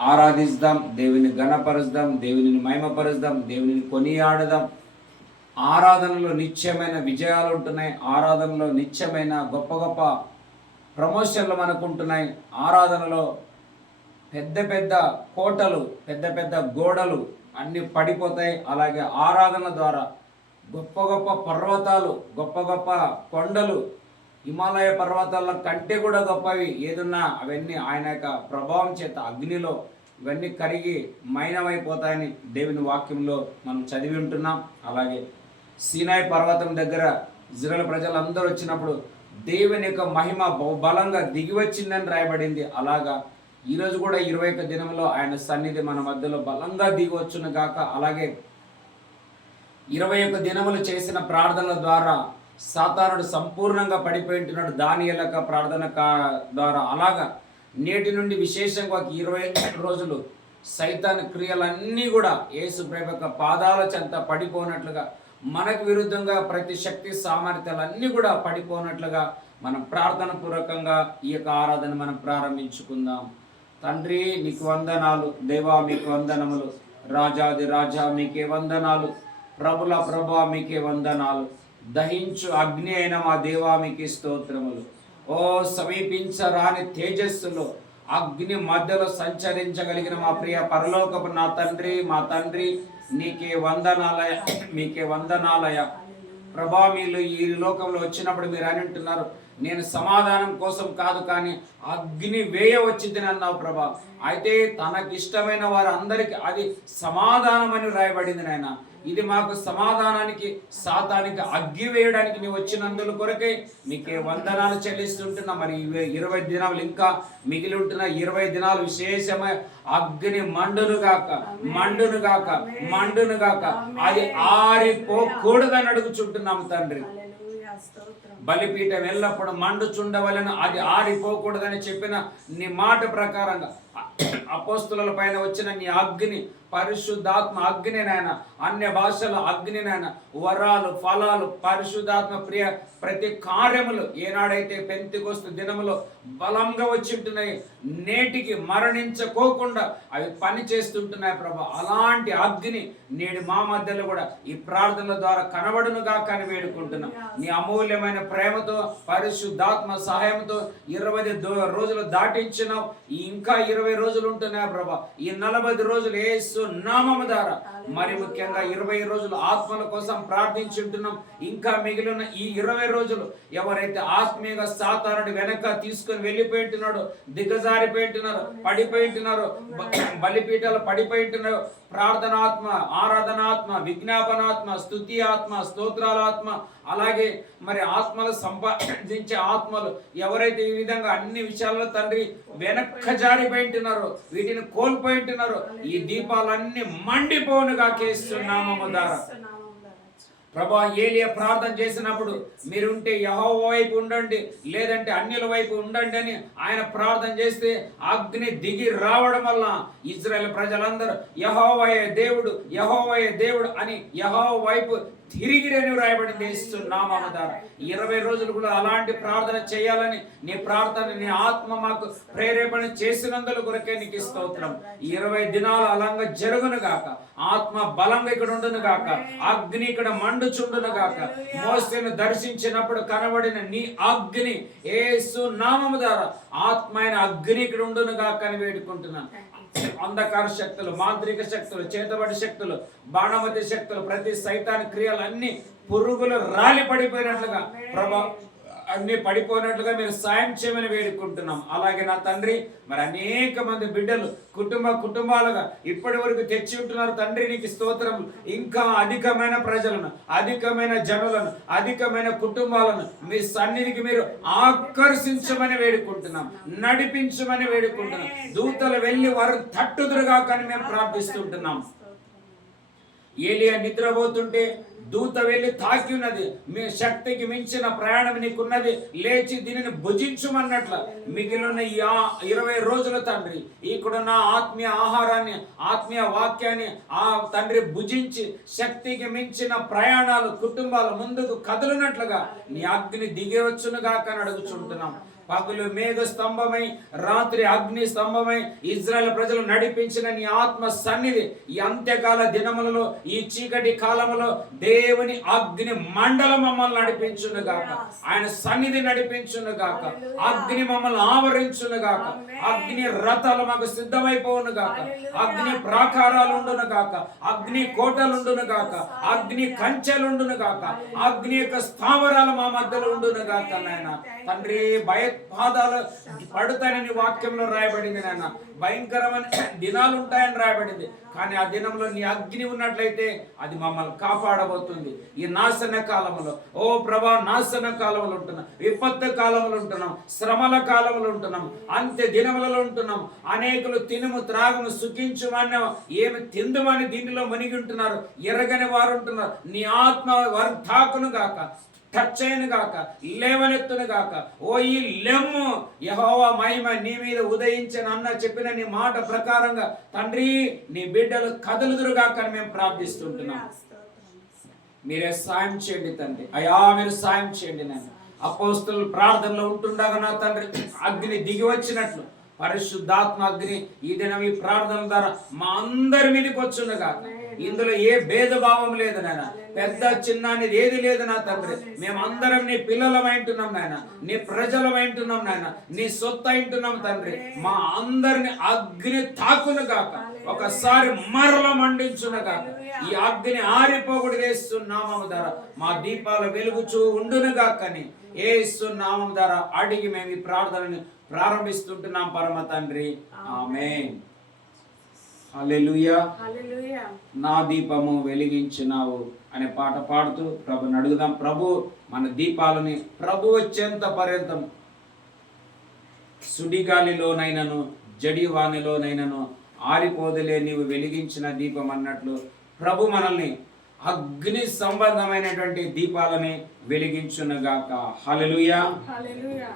ఆరాధిస్తాం, దేవుని ఘనపరుస్తాం, దేవుని మహిమపరుస్తాం, దేవుని కొనియాడదాం. ఆరాధనలో నిత్యమైన విజయాలు ఉంటున్నాయి. ఆరాధనలో నిత్యమైన గొప్ప గొప్ప ప్రమోషన్లు మనకు ఉంటున్నాయి. ఆరాధనలో పెద్ద పెద్ద కోటలు, పెద్ద పెద్ద గోడలు అన్నీ పడిపోతాయి. అలాగే ఆరాధన ద్వారా గొప్ప గొప్ప పర్వతాలు, గొప్ప గొప్ప కొండలు, హిమాలయ పర్వతాల కంటే కూడా గొప్పవి ఏదున్నా అవన్నీ ఆయన యొక్క ప్రభావం చేత అగ్నిలో ఇవన్నీ కరిగి మైనమైపోతాయని దేవుని వాక్యంలో మనం చదివి ఉంటున్నాం. అలాగే సీనాయి పర్వతం దగ్గర ఇజ్రాయేల్ ప్రజలందరూ వచ్చినప్పుడు దేవుని యొక్క మహిమ బలంగా దిగి వచ్చిందని రాయబడింది. అలాగా ఈరోజు కూడా 21 దినంలో ఆయన సన్నిధి మన మధ్యలో బలంగా దిగి వచ్చును గాక. అలాగే 21 దినములు చేసిన ప్రార్థనల ద్వారా సాతానుడు సంపూర్ణంగా పడిపోయింటున్నాడు దానియేలు ప్రార్థన ద్వారా. అలాగా నేటి నుండి విశేషంగా 21 రోజులు సైతాన్ క్రియలన్నీ కూడా యేసు ప్రభు యొక్క పాదాల చెంత పడిపోనట్లుగా, మనకు విరుద్ధంగా ప్రతి శక్తి సామర్థ్యాలన్నీ కూడా పడిపోనట్లుగా మనం ప్రార్థన పూర్వకంగా ఈ యొక్క ఆరాధన మనం ప్రారంభించుకుందాం. తండ్రి నీకు వందనాలు, దేవా మీకు వందనములు, రాజాది రాజా మీకే వందనాలు, ప్రభుల ప్రభా మీకే వందనాలు, దహించు అగ్ని అయిన మా దేవా మీకే స్తోత్రములు. ఓ సమీపించరాని తేజస్సులో అగ్ని మధ్యలో సంచరించగలిగిన మా ప్రియ పరలోకపు నా తండ్రి, మా తండ్రి నీకే వందనాలయ, మీకే వందనాలయ. ప్రభా మీరు ఈ లోకంలో వచ్చినప్పుడు మీరు అని అంటున్నారు, నేను సమాధానం కోసం కాదు కానీ అగ్ని వేయ వచ్చిందని అన్నావు ప్రభా. అయితే తనకిష్టమైన వారు అందరికీ అది సమాధానం అని రాయబడింది నాయన. ఇది మాకు సమాధానానికి, సాతానికి అగ్గి వేయడానికి నీవు వచ్చినందుల కొరకే నీకే వందనాలు చెల్లిస్తుంటున్నా. మరి 20 దినాలు ఇంకా మిగిలి ఉంటున్న 20 దినాలు విశేషమైన అగ్ని మండును గాక, మండును గాక, మండును గాక. అది ఆరిపోకూడదని అడుగుచుంటున్నాము తండ్రి. బలిపీఠం ఎల్లప్పుడు మండుచుండవలను, అది ఆరిపోకూడదని చెప్పిన నీ మాట ప్రకారంగా అపోస్తుల పైన వచ్చిన నీ అగ్ని, పరిశుద్ధాత్మ అగ్ని నాయన, అన్య భాషల అగ్ని నాయన, వరాలు, ఫలాలు, పరిశుద్ధాత్మ ప్రియ ప్రతి కార్యములు ఏనాడైతే పెంతెకొస్తు దినములో బలంగా వచ్చి ఉంటున్నాయి, నేటికి మరణించకోకుండా అవి పని చేస్తుంటున్నాయి ప్రభా. అలాంటి అగ్ని నేడు మా మధ్యలో కూడా ఈ ప్రార్థనల ద్వారా కనబడునుగా కని వేడుకుంటున్నాం. నీ అమూల్యమైన ప్రేమతో, పరిశుద్ధాత్మ సహాయంతో 20 రోజులు దాటించినావు. ఇంకా 20 రోజులు ఉంటున్నాయి ప్రభా. ఈ 40 రోజులు యేసు నామము ద్వారా, మరి ముఖ్యంగా 20 రోజులు ఆత్మల కోసం ప్రార్థించుంటున్నాం. ఇంకా మిగిలిన ఈ 20 రోజులు ఎవరైతే ఆత్మీయంగా సాతానుడి వెనక తీసుకొని వెళ్ళిపోయింటున్నాడో, దిగజారిపోయింటున్నారో, పడిపోయింటున్నారో, బలిపీఠాలు పడిపోయింటున్నారో, ప్రార్థనాత్మ, ఆరాధనాత్మ, విజ్ఞాపనాత్మ, స్తుతి ఆత్మ, స్తోత్రాలాత్మ, అలాగే మరి ఆత్మలు సంపాదించే ఆత్మలు ఎవరైతే ఈ విధంగా అన్ని విషయాల్లో తండ్రి వెనక్క జారిపోయింటున్నారో, వీటిని కోల్పోయింటున్నారో, ఈ దీపాలన్నీ మండిపోనుగా కేస్తున్నామము ద్వారా. ప్రభా ఏలియా ప్రార్థన చేసినప్పుడు మీరుంటే యెహోవా వైపు ఉండండి, లేదంటే అన్యుల వైపు ఉండండి అని ఆయన ప్రార్థన చేస్తే అగ్ని దిగి రావడం వల్ల ఇజ్రాయేల్ ప్రజలందరూ యెహోవాయే దేవుడు, యెహోవాయే దేవుడు అని యెహోవా వైపు తిరిగిరని రాయబడింది నామము ద్వారా. 20 రోజులు కూడా అలాంటి ప్రార్థన చేయాలని నీ ప్రార్థన, నీ ఆత్మ మాకు ప్రేరేపణ చేసినందుల కొరకే నీకు స్తోత్రం. 20 దినాలు అలాగా జరుగును గాక, ఆత్మ బలంగా ఇక్కడ ఉండును గాక, అగ్ని ఇక్కడ మండుచుండును గాక. మోసేను దర్శించినప్పుడు కనబడిన నీ అగ్ని యేసు నామము ద్వారా ఆత్మైన అగ్ని ఇక్కడ ఉండును గాక అని వేడుకుంటున్నాను. అంధకార శక్తులు, మాంత్రిక శక్తులు, చేతబడి శక్తులు, బాణమతి శక్తులు, ప్రతి సైతాన్ క్రియలు అన్ని పురుగులు రాలి పడిపోయినట్లుగా ప్రభా అన్ని పడిపోయినట్లుగా మీరు సాయం చేయమని వేడుకుంటున్నాం. అలాగే నా తండ్రి మరి అనేక మంది బిడ్డలు కుటుంబాలుగా ఇప్పటి వరకు తెచ్చి ఉంటున్నారు తండ్రి, నీకు స్తోత్రం. ఇంకా అధికమైన ప్రజలను, అధికమైన జనులను, అధికమైన కుటుంబాలను మీ సన్నిధికి మీరు ఆకర్షించమని వేడుకుంటున్నాం, నడిపించమని వేడుకుంటున్నాం. దూతలు వెళ్ళి వారు తట్టుదురుగా కానీ మేము ప్రార్థిస్తుంటున్నాం. ఏలియా నిద్రపోతుంటే దూత వెళ్ళి తాకి ఉన్నది, మీ శక్తికి మించిన ప్రయాణం నీకున్నది, లేచి దీనిని భుజించుమన్నట్ల మిగిలిన 20 రోజుల తండ్రి ఇక్కడున్న ఆత్మీయ ఆహారాన్ని, ఆత్మీయ వాక్యాన్ని ఆ తండ్రి భుజించి శక్తికి మించిన ప్రయాణాలు, కుటుంబాలు ముందుకు కదులునట్లుగా నీ అగ్ని దిగవచ్చునుగా అని అడుగుచుంటున్నాం. పగులు మేఘ స్తంభమై రాత్రి అగ్ని స్తంభమై ఇజ్రాయెల్ ప్రజలు నడిపించిన నీ ఆత్మ సన్నిధి ఈ అంత్యకాల దినములలో ఈ చీకటి కాలములో దేవుని అగ్ని మండలం మమ్మల్ని నడిపించును గాక. ఆయన సన్నిధి నడిపించును గాక. అగ్ని మమ్మల్ని ఆవరించును గాక. అగ్ని రథాలు మాకు సిద్ధమైపోవును గాక. అగ్ని ప్రాకారాలు ఉండును గాక. అగ్ని కోటలుండును గాక. అగ్ని కంచెలుండును గాక. అగ్ని యొక్క స్థావరాలు మా మధ్యలో ఉండును గాక. నాయన తండ్రి, భయపాదాలు పడుతాయని వాక్యంలో రాయబడింది. నాయన భయంకరమైన దినాలు ఉంటాయని రాయబడింది. కానీ ఆ దినంలో నీ అగ్ని ఉన్నట్లయితే అది మమ్మల్ని కాపాడబోతుంది. ఈ నాశన కాలంలో, ఓ ప్రభా, నాశన కాలంలో ఉంటున్నాం, విపత్తు కాలంలో ఉంటున్నాం, శ్రమల కాలంలో ఉంటున్నాం, అంత్య దినములలో ఉంటున్నాం. అనేకులు తినుము త్రాగుము సుఖించుమని ఏమి తిందుమని దీనిలో మునిగి ఉంటున్నారు. ఎరగని వారు ఉంటున్నారు. నీ ఆత్మ వారు తాకును గాక, టచ్ అయిన గాక, లేవనెత్తును గాక. ఓ ఈ లెమ్ము యెహోవా మహిమ నీ మీద ఉదయించిన అన్న చెప్పిన నీ మాట ప్రకారంగా తండ్రి నీ బిడ్డలు కదులుదురు గాక అని మేము ప్రార్థిస్తుంటున్నాం. మీరే సాయం చేయండి తండ్రి. అయా మీరు సాయం చేయండి. నేను అపోస్తలుల ప్రార్థనలో ఉంటుండగా నా తండ్రి అగ్ని దిగి వచ్చినట్లు పరిశుద్ధాత్మ అగ్ని ఈ దినం ఈ ప్రార్థన ద్వారా మా అందరి మీదకి వచ్చును గాక. ఇందులో ఏ భేదభావం లేదు నాయన, పెద్ద చిన్న అనేది ఏది లేదు నా తండ్రి. మేమందరం నీ పిల్లలమైంటున్నాం నాయన, నీ ప్రజలమైంటున్నాం నాయన, నీ సొత్తు అయింటున్నాం తండ్రి. మా అందరిని అగ్ని తాకును గాక, ఒకసారి మరల మండించును గాక. ఈ అగ్ని ఆరిపోకూడదు యేసు నామము ద్వారా మా దీపాలు వెలుగుచూ ఉండును గాకని యేసు నామం ద్వారా అడిగి మేము ఈ ప్రార్థనని ప్రారంభిస్తుంటున్నాం పరమ తండ్రి. ఆమేన్. హల్లెలూయా. నా దీపము వెలిగించినావు అనే పాట పాడుతూ ప్రభుని అడుగుదాం. ప్రభు మన దీపాలని ప్రభు వచ్చేంత పర్యంతం సుడిగాలిలోనైనను జడివానిలోనైనను ఆరిపోదులే నీవు వెలిగించిన దీపం అన్నట్లు ప్రభు మనల్ని అగ్ని సంబంధమైనటువంటి దీపాలని వెలిగించునుగాక. హల్లెలూయా. హల్లెలూయా.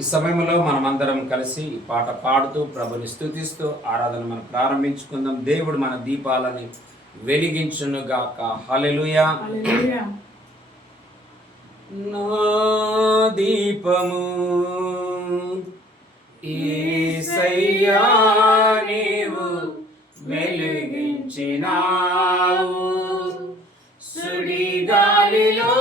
ఈ సమయంలో మనమందరం కలిసి ఈ పాట పాడుతూ ప్రభుని స్తుతిస్తూ ఆరాధన మనం ప్రారంభించుకుందాం. దేవుడు మన దీపాలని వెలిగించునుగాక. హల్లెలూయా. నా దీపము యేసయ్యా నీవు వెలిగించినావు, సుడిగాలిలో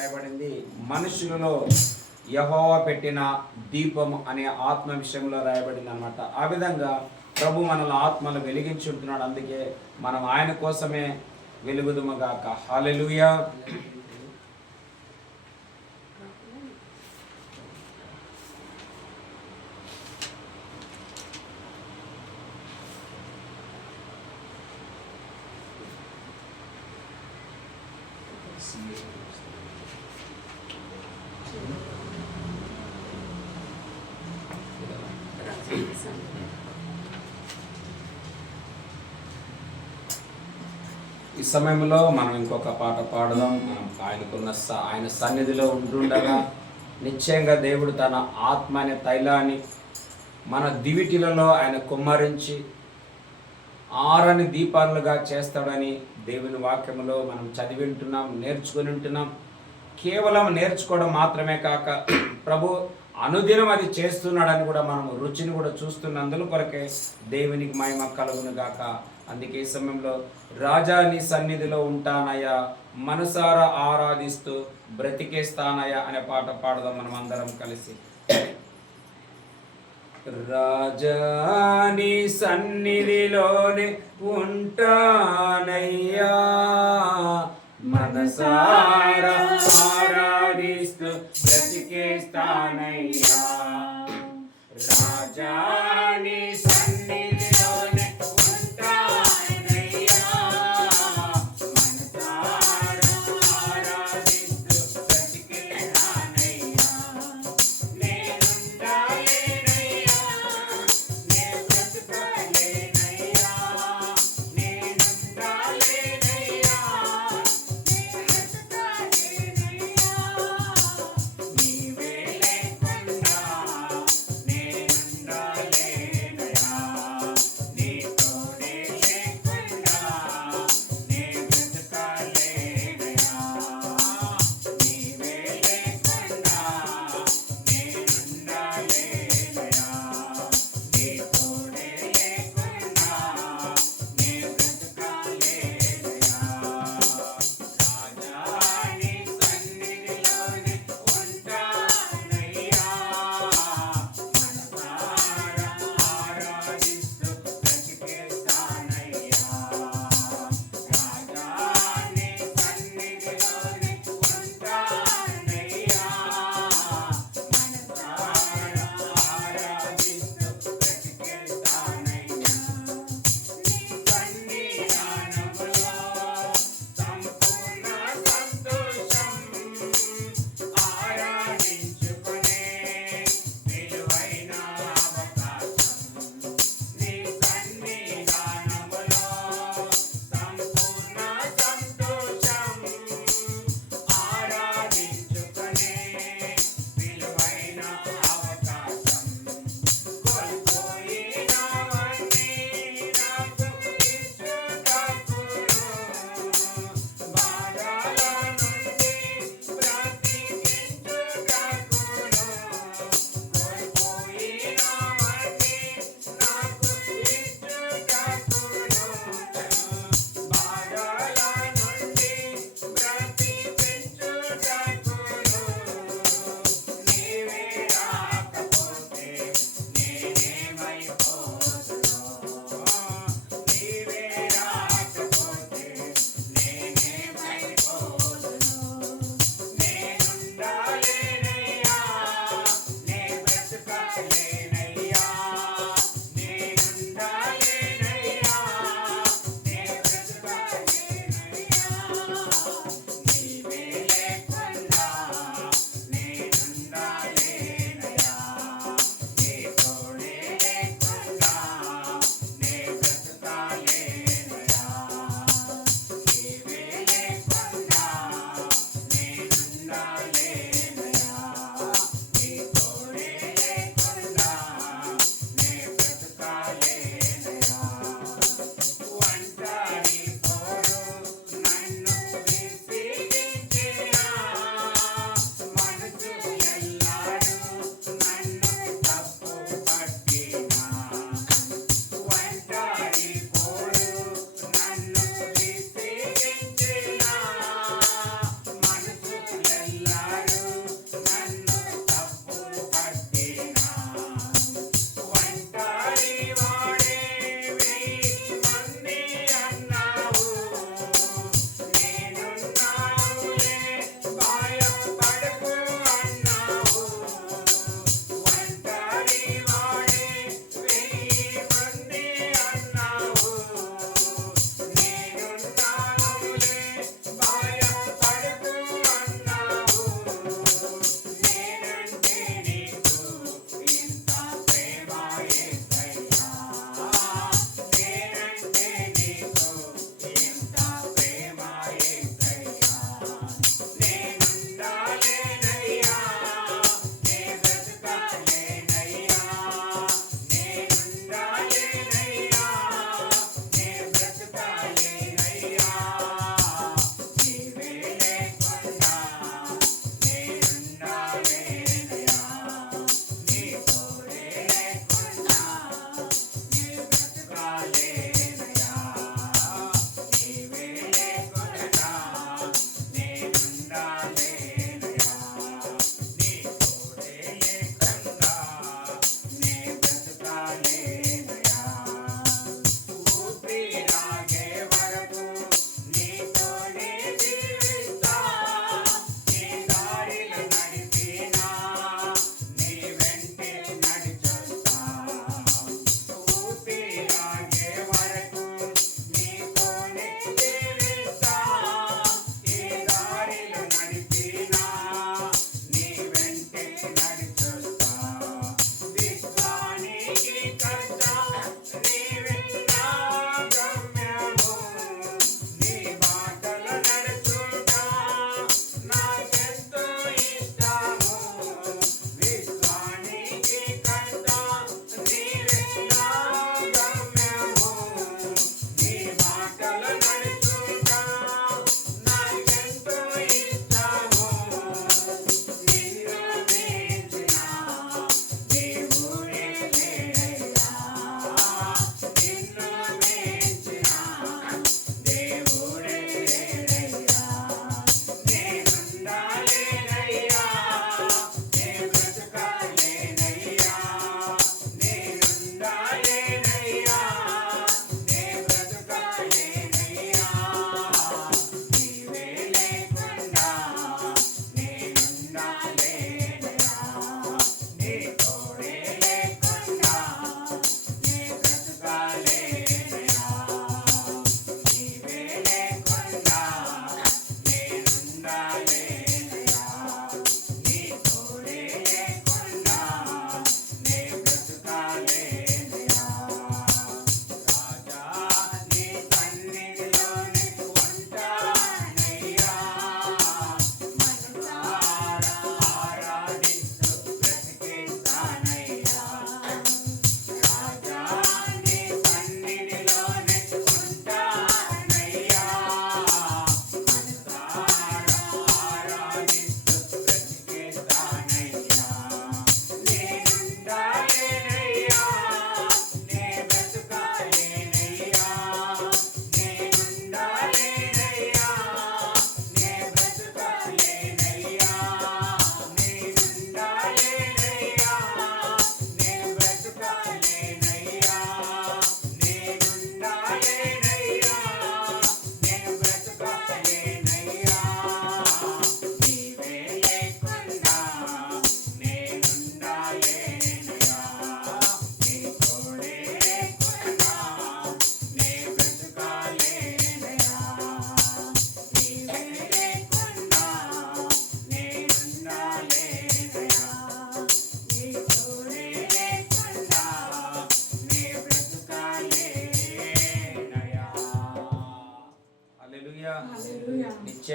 రాయబడింది, మనుషులలో యెహోవా పెట్టిన దీపం అనే ఆత్మ విషయంలో రాయబడింది అనమాట. ఆ విధంగా ప్రభు మనల్ని ఆత్మలు వెలిగించుంటున్నాడు. అందుకే మనం ఆయన కోసమే వెలుగుదుమగాక. హల్లెలూయా. ఈ సమయంలో మనం ఇంకొక పాట పాడదాం. మనం ఆయన సన్నిధిలో ఉంటుండగా నిశ్చయంగా దేవుడు తన ఆత్మ అనే తైలాన్ని మన దివిటిలలో ఆయన కుమ్మరించి ఆరని దీపాలుగా చేస్తాడని దేవుని వాక్యములో మనం చదివి ఉంటున్నాం, నేర్చుకుని ఉంటున్నాం. కేవలం నేర్చుకోవడం మాత్రమే కాక ప్రభు అనుదినం అది చేస్తున్నాడని కూడా మనం రుచిని కూడా చూస్తున్నందుల కొరకే దేవునికి మహిమ కలుగును గాక. అందుకే ఈ సమయంలో రాజా నీ సన్నిధిలో ఉంటానయ్యా, మనసారా ఆరాధిస్తూ బ్రతికేస్తానయ్యా అనే పాట పాడదాం మనం అందరం కలిసి. రాజా నీ సన్నిధిలోనే ఉంటానయ్యా, మనసారా ఆరాధిస్తూ బ్రతికేస్తానయ్యా. రాజా నీ సన్నిధిలోనే ఉంటానయ్యా, మనసారా ఆరాధిస్తూ బ్రతికేస్తానయ్యా. నేనుండాలేనయ్యా, నేను బ్రతుకలేనయ్యా, నేనుండాలేనయ్యా, నేను బ్రతుకలేనయ్యా.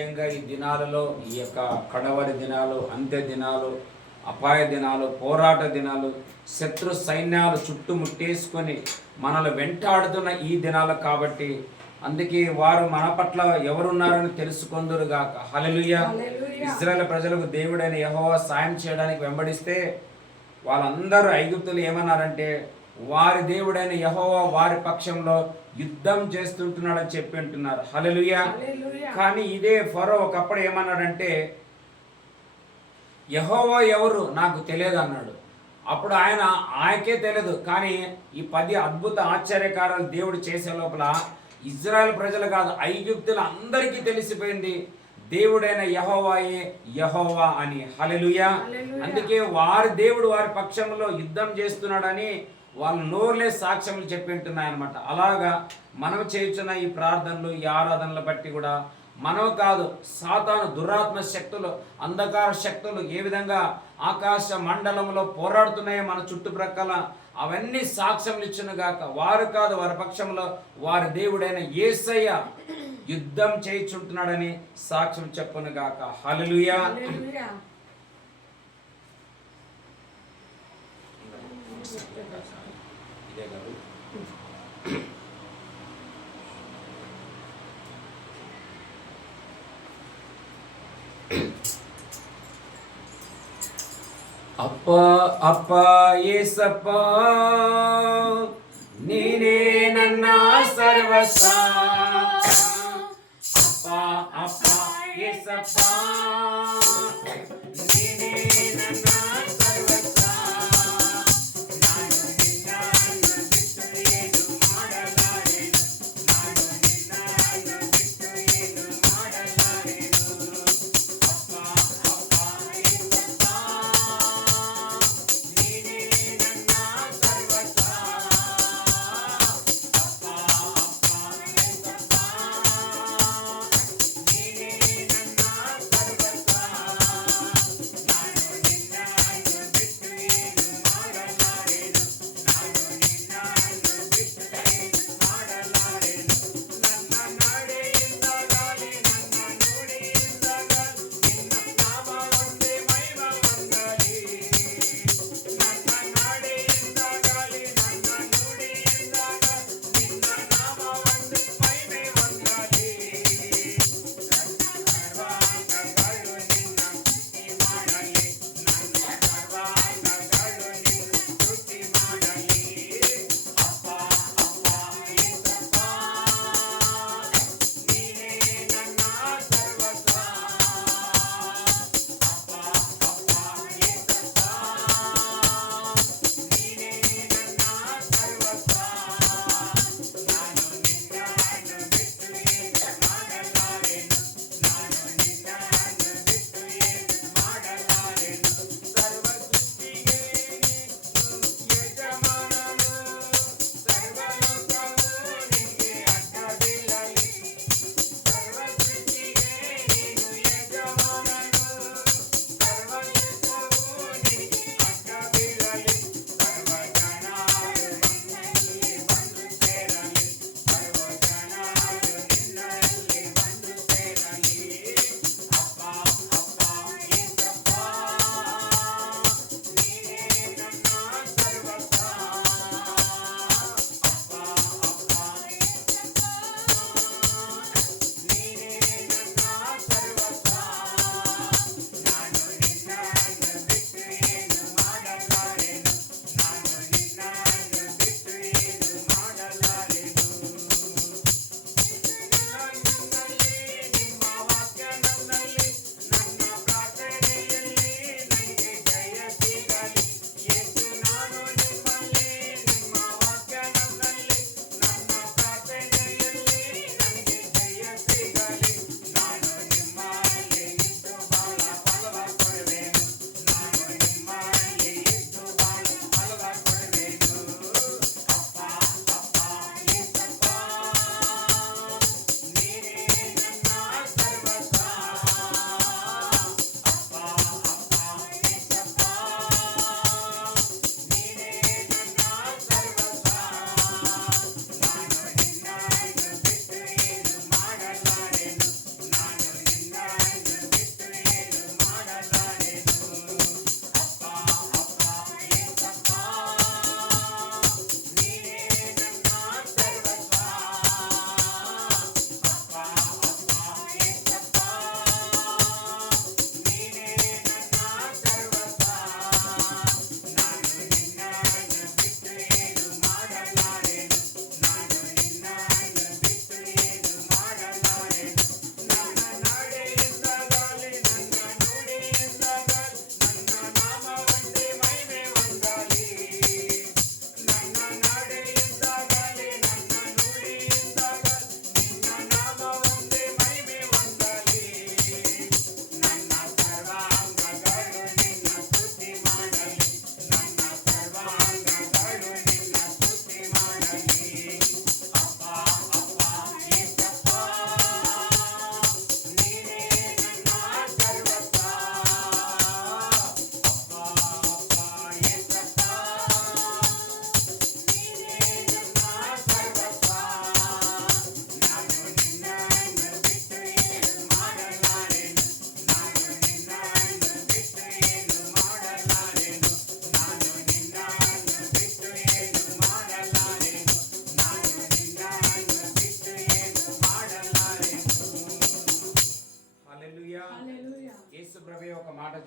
నిశ్చయంగా ఈ దినాలలో, ఈ యొక్క కడవరి దినాలు, అంత్య దినాలు, అపాయ దినాలు, పోరాట దినాలు, శత్రు సైన్యాలు చుట్టుముట్టేసుకొని మనల్ని వెంటాడుతున్న ఈ దినాలు కాబట్టి అందుకే వారు మన పట్ల ఎవరున్నారని తెలుసుకొందురుగాక. హల్లెలూయా. ఇశ్రాయేలు ప్రజలకు దేవుడైన యెహోవా సాయం చేయడానికి వెంబడిస్తే వాళ్ళందరూ ఐగుప్తులు ఏమన్నారంటే వారి దేవుడైన యెహోవా వారి పక్షంలో యుద్ధం చేస్తుంటున్నాడని చెప్పి అంటున్నారు. హల్లెలూయా. కానీ ఇదే ఫరో ఒకప్పుడు ఏమన్నాడంటే యెహోవా ఎవరు నాకు తెలియదు అన్నాడు. అప్పుడు ఆయనకే తెలియదు. కానీ ఈ 10 అద్భుత ఆశ్చర్యకారాలు దేవుడు చేసే లోపల ఇజ్రాయెల్ ప్రజలు కాదు, ఐగుప్తులు అందరికీ తెలిసిపోయింది దేవుడైన యెహోవాయే యెహోవా అని. హల్లెలూయా. అందుకే వారి దేవుడు వారి పక్షంలో యుద్ధం చేస్తున్నాడని వాళ్ళు నోరులే సాక్ష్యములు చెప్పింటున్నాయన్నమాట. అలాగా మనం చేయుచున్న ఈ ప్రార్థనలు, ఈ ఆరాధనలు బట్టి కూడా మనం కాదు, సాతాను దురాత్మ శక్తులు, అంధకార శక్తులు ఏ విధంగా ఆకాశ మండలంలో పోరాడుతున్నాయో మన చుట్టుప్రక్కల, అవన్నీ సాక్ష్యములు ఇచ్చునుగాక. వారు కాదు, వారి పక్షంలో వారి దేవుడైన యేసయ్య యుద్ధం చేయించుంటున్నాడని సాక్ష్యం చెప్పునుగాక. హల్లెలూయా. అప్పా అప్పా యేసప్పా నీనే నన్న సర్వస్వా. అప్పా అప్పా యేసప్పా నీనే నన్న సర్వస్వా. నాను నిన్ను బిట్టు ఏను ಮಾಡಲಾರೆನು, నాను నిన్ను బిట్టు ఏను ಮಾಡಲಾರೆను. అప్పా అప్పా యేసప్పా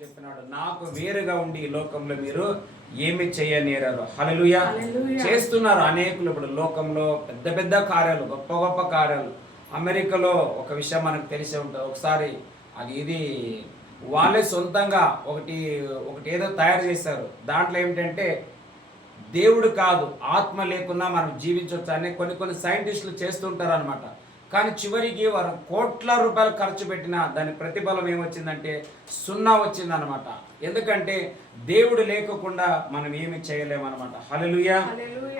చెప్పినాడు, నాకు వేరుగా ఉండి ఈ లోకంలో మీరు ఏమి చేయనేరారు. హల్లెలూయా. చేస్తున్నారు అనేకులు ఇప్పుడు లోకంలో పెద్ద పెద్ద కార్యాలు, గొప్ప గొప్ప కార్యాలు. అమెరికాలో ఒక విషయం మనకు తెలిసే ఉంటుంది. ఒకసారి ఇది వాళ్ళే సొంతంగా ఒకటి ఏదో తయారు చేశారు. దాంట్లో ఏమిటంటే దేవుడు కాదు, ఆత్మ లేకున్నా మనం జీవించవచ్చు అని కొన్ని సైంటిస్టులు చేస్తుంటారు అనమాట. కానీ చివరికి వారు కోట్ల రూపాయలు ఖర్చు పెట్టినా దాని ప్రతిఫలం ఏమొచ్చిందంటే 0 వచ్చిందనమాట. ఎందుకంటే దేవుడు లేకుండా మనం ఏమి చేయలేమన్నమాట. హల్లెలూయా.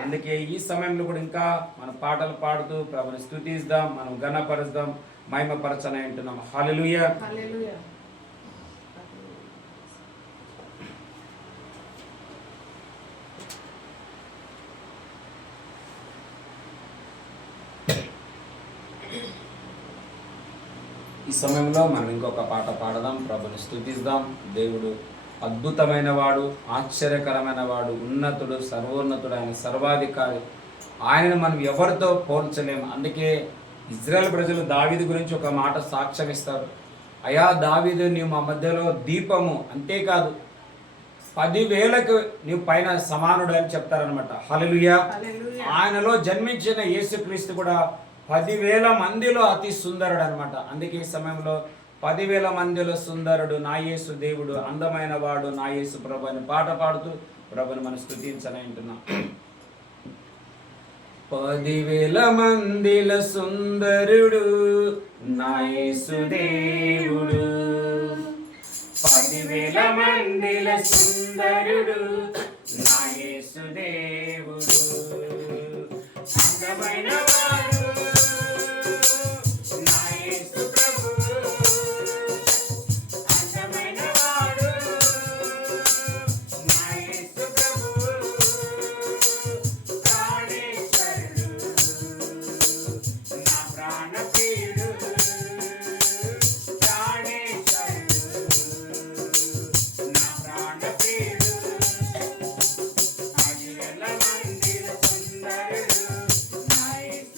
అందుకే ఈ సమయంలో కూడా ఇంకా మన పాటలు పాడుతూ ప్రభుని స్తుతిద్దాం, మనం ఘనపరుద్దాం, మహిమపరచని అంటున్నాం. హల్లెలూయా. ఈ సమయంలో మనం ఇంకొక పాట పాడదాం, ప్రభుని స్తుతిద్దాం. దేవుడు అద్భుతమైన వాడు, ఆశ్చర్యకరమైన వాడు, ఉన్నతుడు, సర్వోన్నతుడు, ఆయన సర్వాధికారి. ఆయనను మనం ఎవరితో పోల్చలేము. అందుకే ఇజ్రాయెల్ ప్రజలు దావీదు గురించి ఒక మాట సాక్ష్యం ఇస్తారు. అయా దావీదు, నీవు మా మధ్యలో దీపము, అంతేకాదు 10,000కు నీవు పైన సమానుడు అని చెప్తారనమాట. హల్లెలూయా. ఆయనలో జన్మించిన యేసుక్రీస్తు కూడా 10,000 మందిలో అతి సుందరుడు అనమాట. అందుకే ఈ సమయంలో 10,000 మందిలో సుందరుడు నా యేసు దేవుడు, అందమైన వాడు నా యేసు ప్రభు అని పాట పాడుతూ ప్రభుని మనం స్తుతించని అంటున్నాం. 10,000 మందిల సుందరుడు నా యేసు దేవుడు, 10,000 మందిల సుందరుడు నా యేసు దేవుడు, అందమైన వాడు నా యేసు ప్రభు, అందమైన వాడు నా యేసు ప్రభు, ప్రాణేశ్వరుడు నా ప్రాణప్రియుడు, ప్రాణేశ్వరుడు నా ప్రాణప్రియుడు, 10,000 మందిల సుందరుడు నా యేసు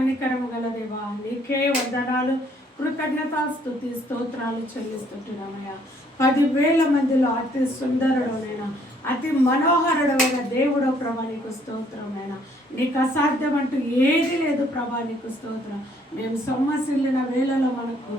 కనికరము గల దేవా, నీకే వందనాలు, కృతజ్ఞత, స్తుతి, స్తోత్రాలు చెల్లిస్తుంటున్నామయ్యా. 10,000 మందిలో అతి సుందరుడైనా అతి మనోహరుడైన దేవుడో ప్రభా, నీకు స్తోత్రమైనా. నీకు అసాధ్యం అంటూ ఏది లేదు ప్రభా, నీకు స్తోత్రం. మేము సొమ్మసిల్లిన వేళలో మనకు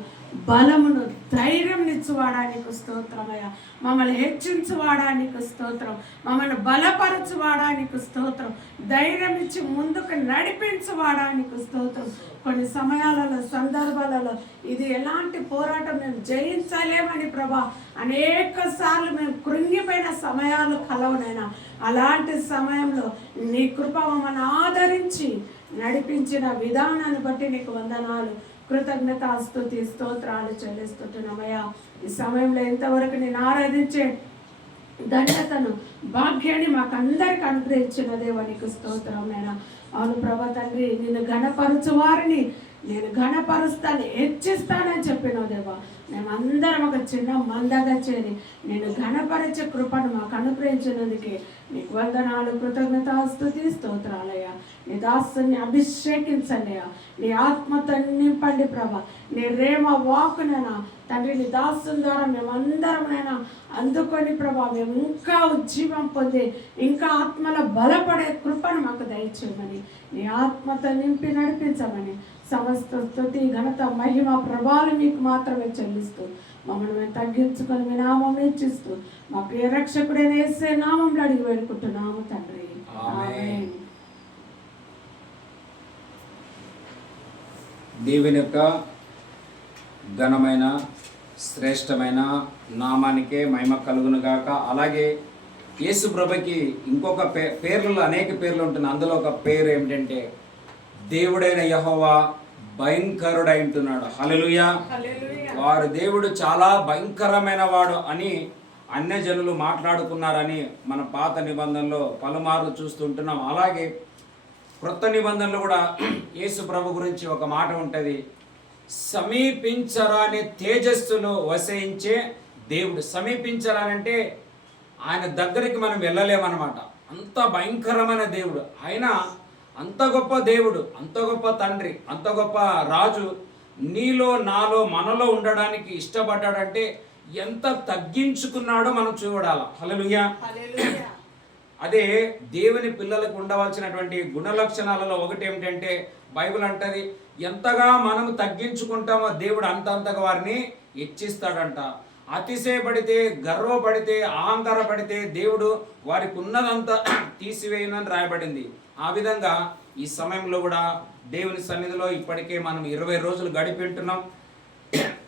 బలమును, ధైర్యం ఇచ్చువాడానికి స్తోత్రమయ్యా. మమ్మల్ని హెచ్చించువాడానికి స్తోత్రం, మమ్మల్ని బలపరచువాడానికి స్తోత్రం, ధైర్యం ఇచ్చి ముందుకు నడిపించువాడానికి స్తోత్రం. కొన్ని సమయాలలో, సందర్భాలలో ఇది ఎలాంటి పోరాటం మేము జయించలేమని ప్రభా అనేక సార్లు మేము కృంగిపోయిన సమయాలు కలవనైనా, అలాంటి సమయంలో నీ కృప మమ్మల్ని ఆదరించి నడిపించిన విధానాన్ని బట్టి నీకు వందనాలు, కృతజ్ఞత, స్తుతి, స్తోత్రాలు చెల్లిస్తుంటున్నామయ్యా. ఈ సమయంలో ఇంతవరకు నేను ఆరాధించే ధన్యతను, భాగ్యాన్ని మాకు అందరికి అనుగ్రహించిన దేవా, నీకు స్తోత్రమైనా. అవును ప్రభా తండ్రి, నిన్ను ఘనపరచు వారిని నేను ఘనపరుస్తాను, హెచ్చిస్తానని చెప్పినావు దేవా. మేమందరం ఒక చిన్న మందగా చేరి నేను ఘనపరిచే కృపను మాకు అనుగ్రహించినందుకే నీకు వందనాలు, కృతజ్ఞత, స్తుతి, స్తోత్రాలయ్యా. నీ దాసుని అభిషేకించండి, నీ ఆత్మతో నింపండి ప్రభా. నీ రేమ వాకునైనా తండ్రి, నీ దాసుని ద్వారా మేమందరమైనా అందుకొని ప్రభా, మేము ఇంకా ఉజ్జీవం పొంది ఇంకా ఆత్మలో బలపడే కృపను మాకు దయచేయమని, నీ ఆత్మతో నింపి నడిపించమని, సమస్త స్తుతి, ఘనత, మహిమ, ప్రభావం మీకు మాత్రమే చెల్లిస్తూ మమ్మల్ని మేము తగ్గించుకొని మీ నామం హెచ్చిస్తూ మా ప్రియ రక్షకుడైన యేసే నామంలో అడిగి వేడుకుంటున్నాము తండ్రి, ఆమేన్. దేవుని యొక్క ఘనమైన శ్రేష్టమైన నామానికే మహిమ కలుగునుగాక. అలాగే యేసు ప్రభుకి ఇంకొక పేర్లలో అనేక పేర్లు ఉంటుంది. అందులో ఒక పేరు ఏమిటంటే దేవుడైన యెహోవా భయంకరుడై ఉంటున్నాడు. హల్లెలూయా. వారు దేవుడు చాలా భయంకరమైన వాడు అని అన్యజనులు మాట్లాడుకున్నారని మన పాత నిబంధనలో పలుమార్లు చూస్తుంటున్నాం. అలాగే క్రొత్త నిబంధనలు కూడా యేసు ప్రభు గురించి ఒక మాట ఉంటుంది, సమీపించరాని తేజస్సులో వసించే దేవుడు. సమీపించరానంటే ఆయన దగ్గరికి మనం వెళ్ళలేమన్నమాట. అంత భయంకరమైన దేవుడు ఆయన. అంత గొప్ప దేవుడు, అంత గొప్ప తండ్రి, అంత గొప్ప రాజు నీలో, నాలో, మనలో ఉండడానికి ఇష్టపడ్డాడంటే ఎంత తగ్గించుకున్నాడో మనం చూడాలి. హల్లెలూయా. అదే దేవుని పిల్లలకు ఉండవలసినటువంటి గుణలక్షణాలలో ఒకటి ఏమిటంటే బైబిల్ అంటది, ఎంతగా మనం తగ్గించుకుంటామో దేవుడు అంతంతగా వారిని హెచ్చిస్తాడంట. అతిశయపడితే, గర్వపడితే, అహంకారపడితే దేవుడు వారికి ఉన్నదంతా తీసివేయనని రాయబడింది. ఆ విధంగా ఈ సమయంలో కూడా దేవుని సన్నిధిలో ఇప్పటికే మనం 20 రోజులు గడిపి ఉంటున్నాం.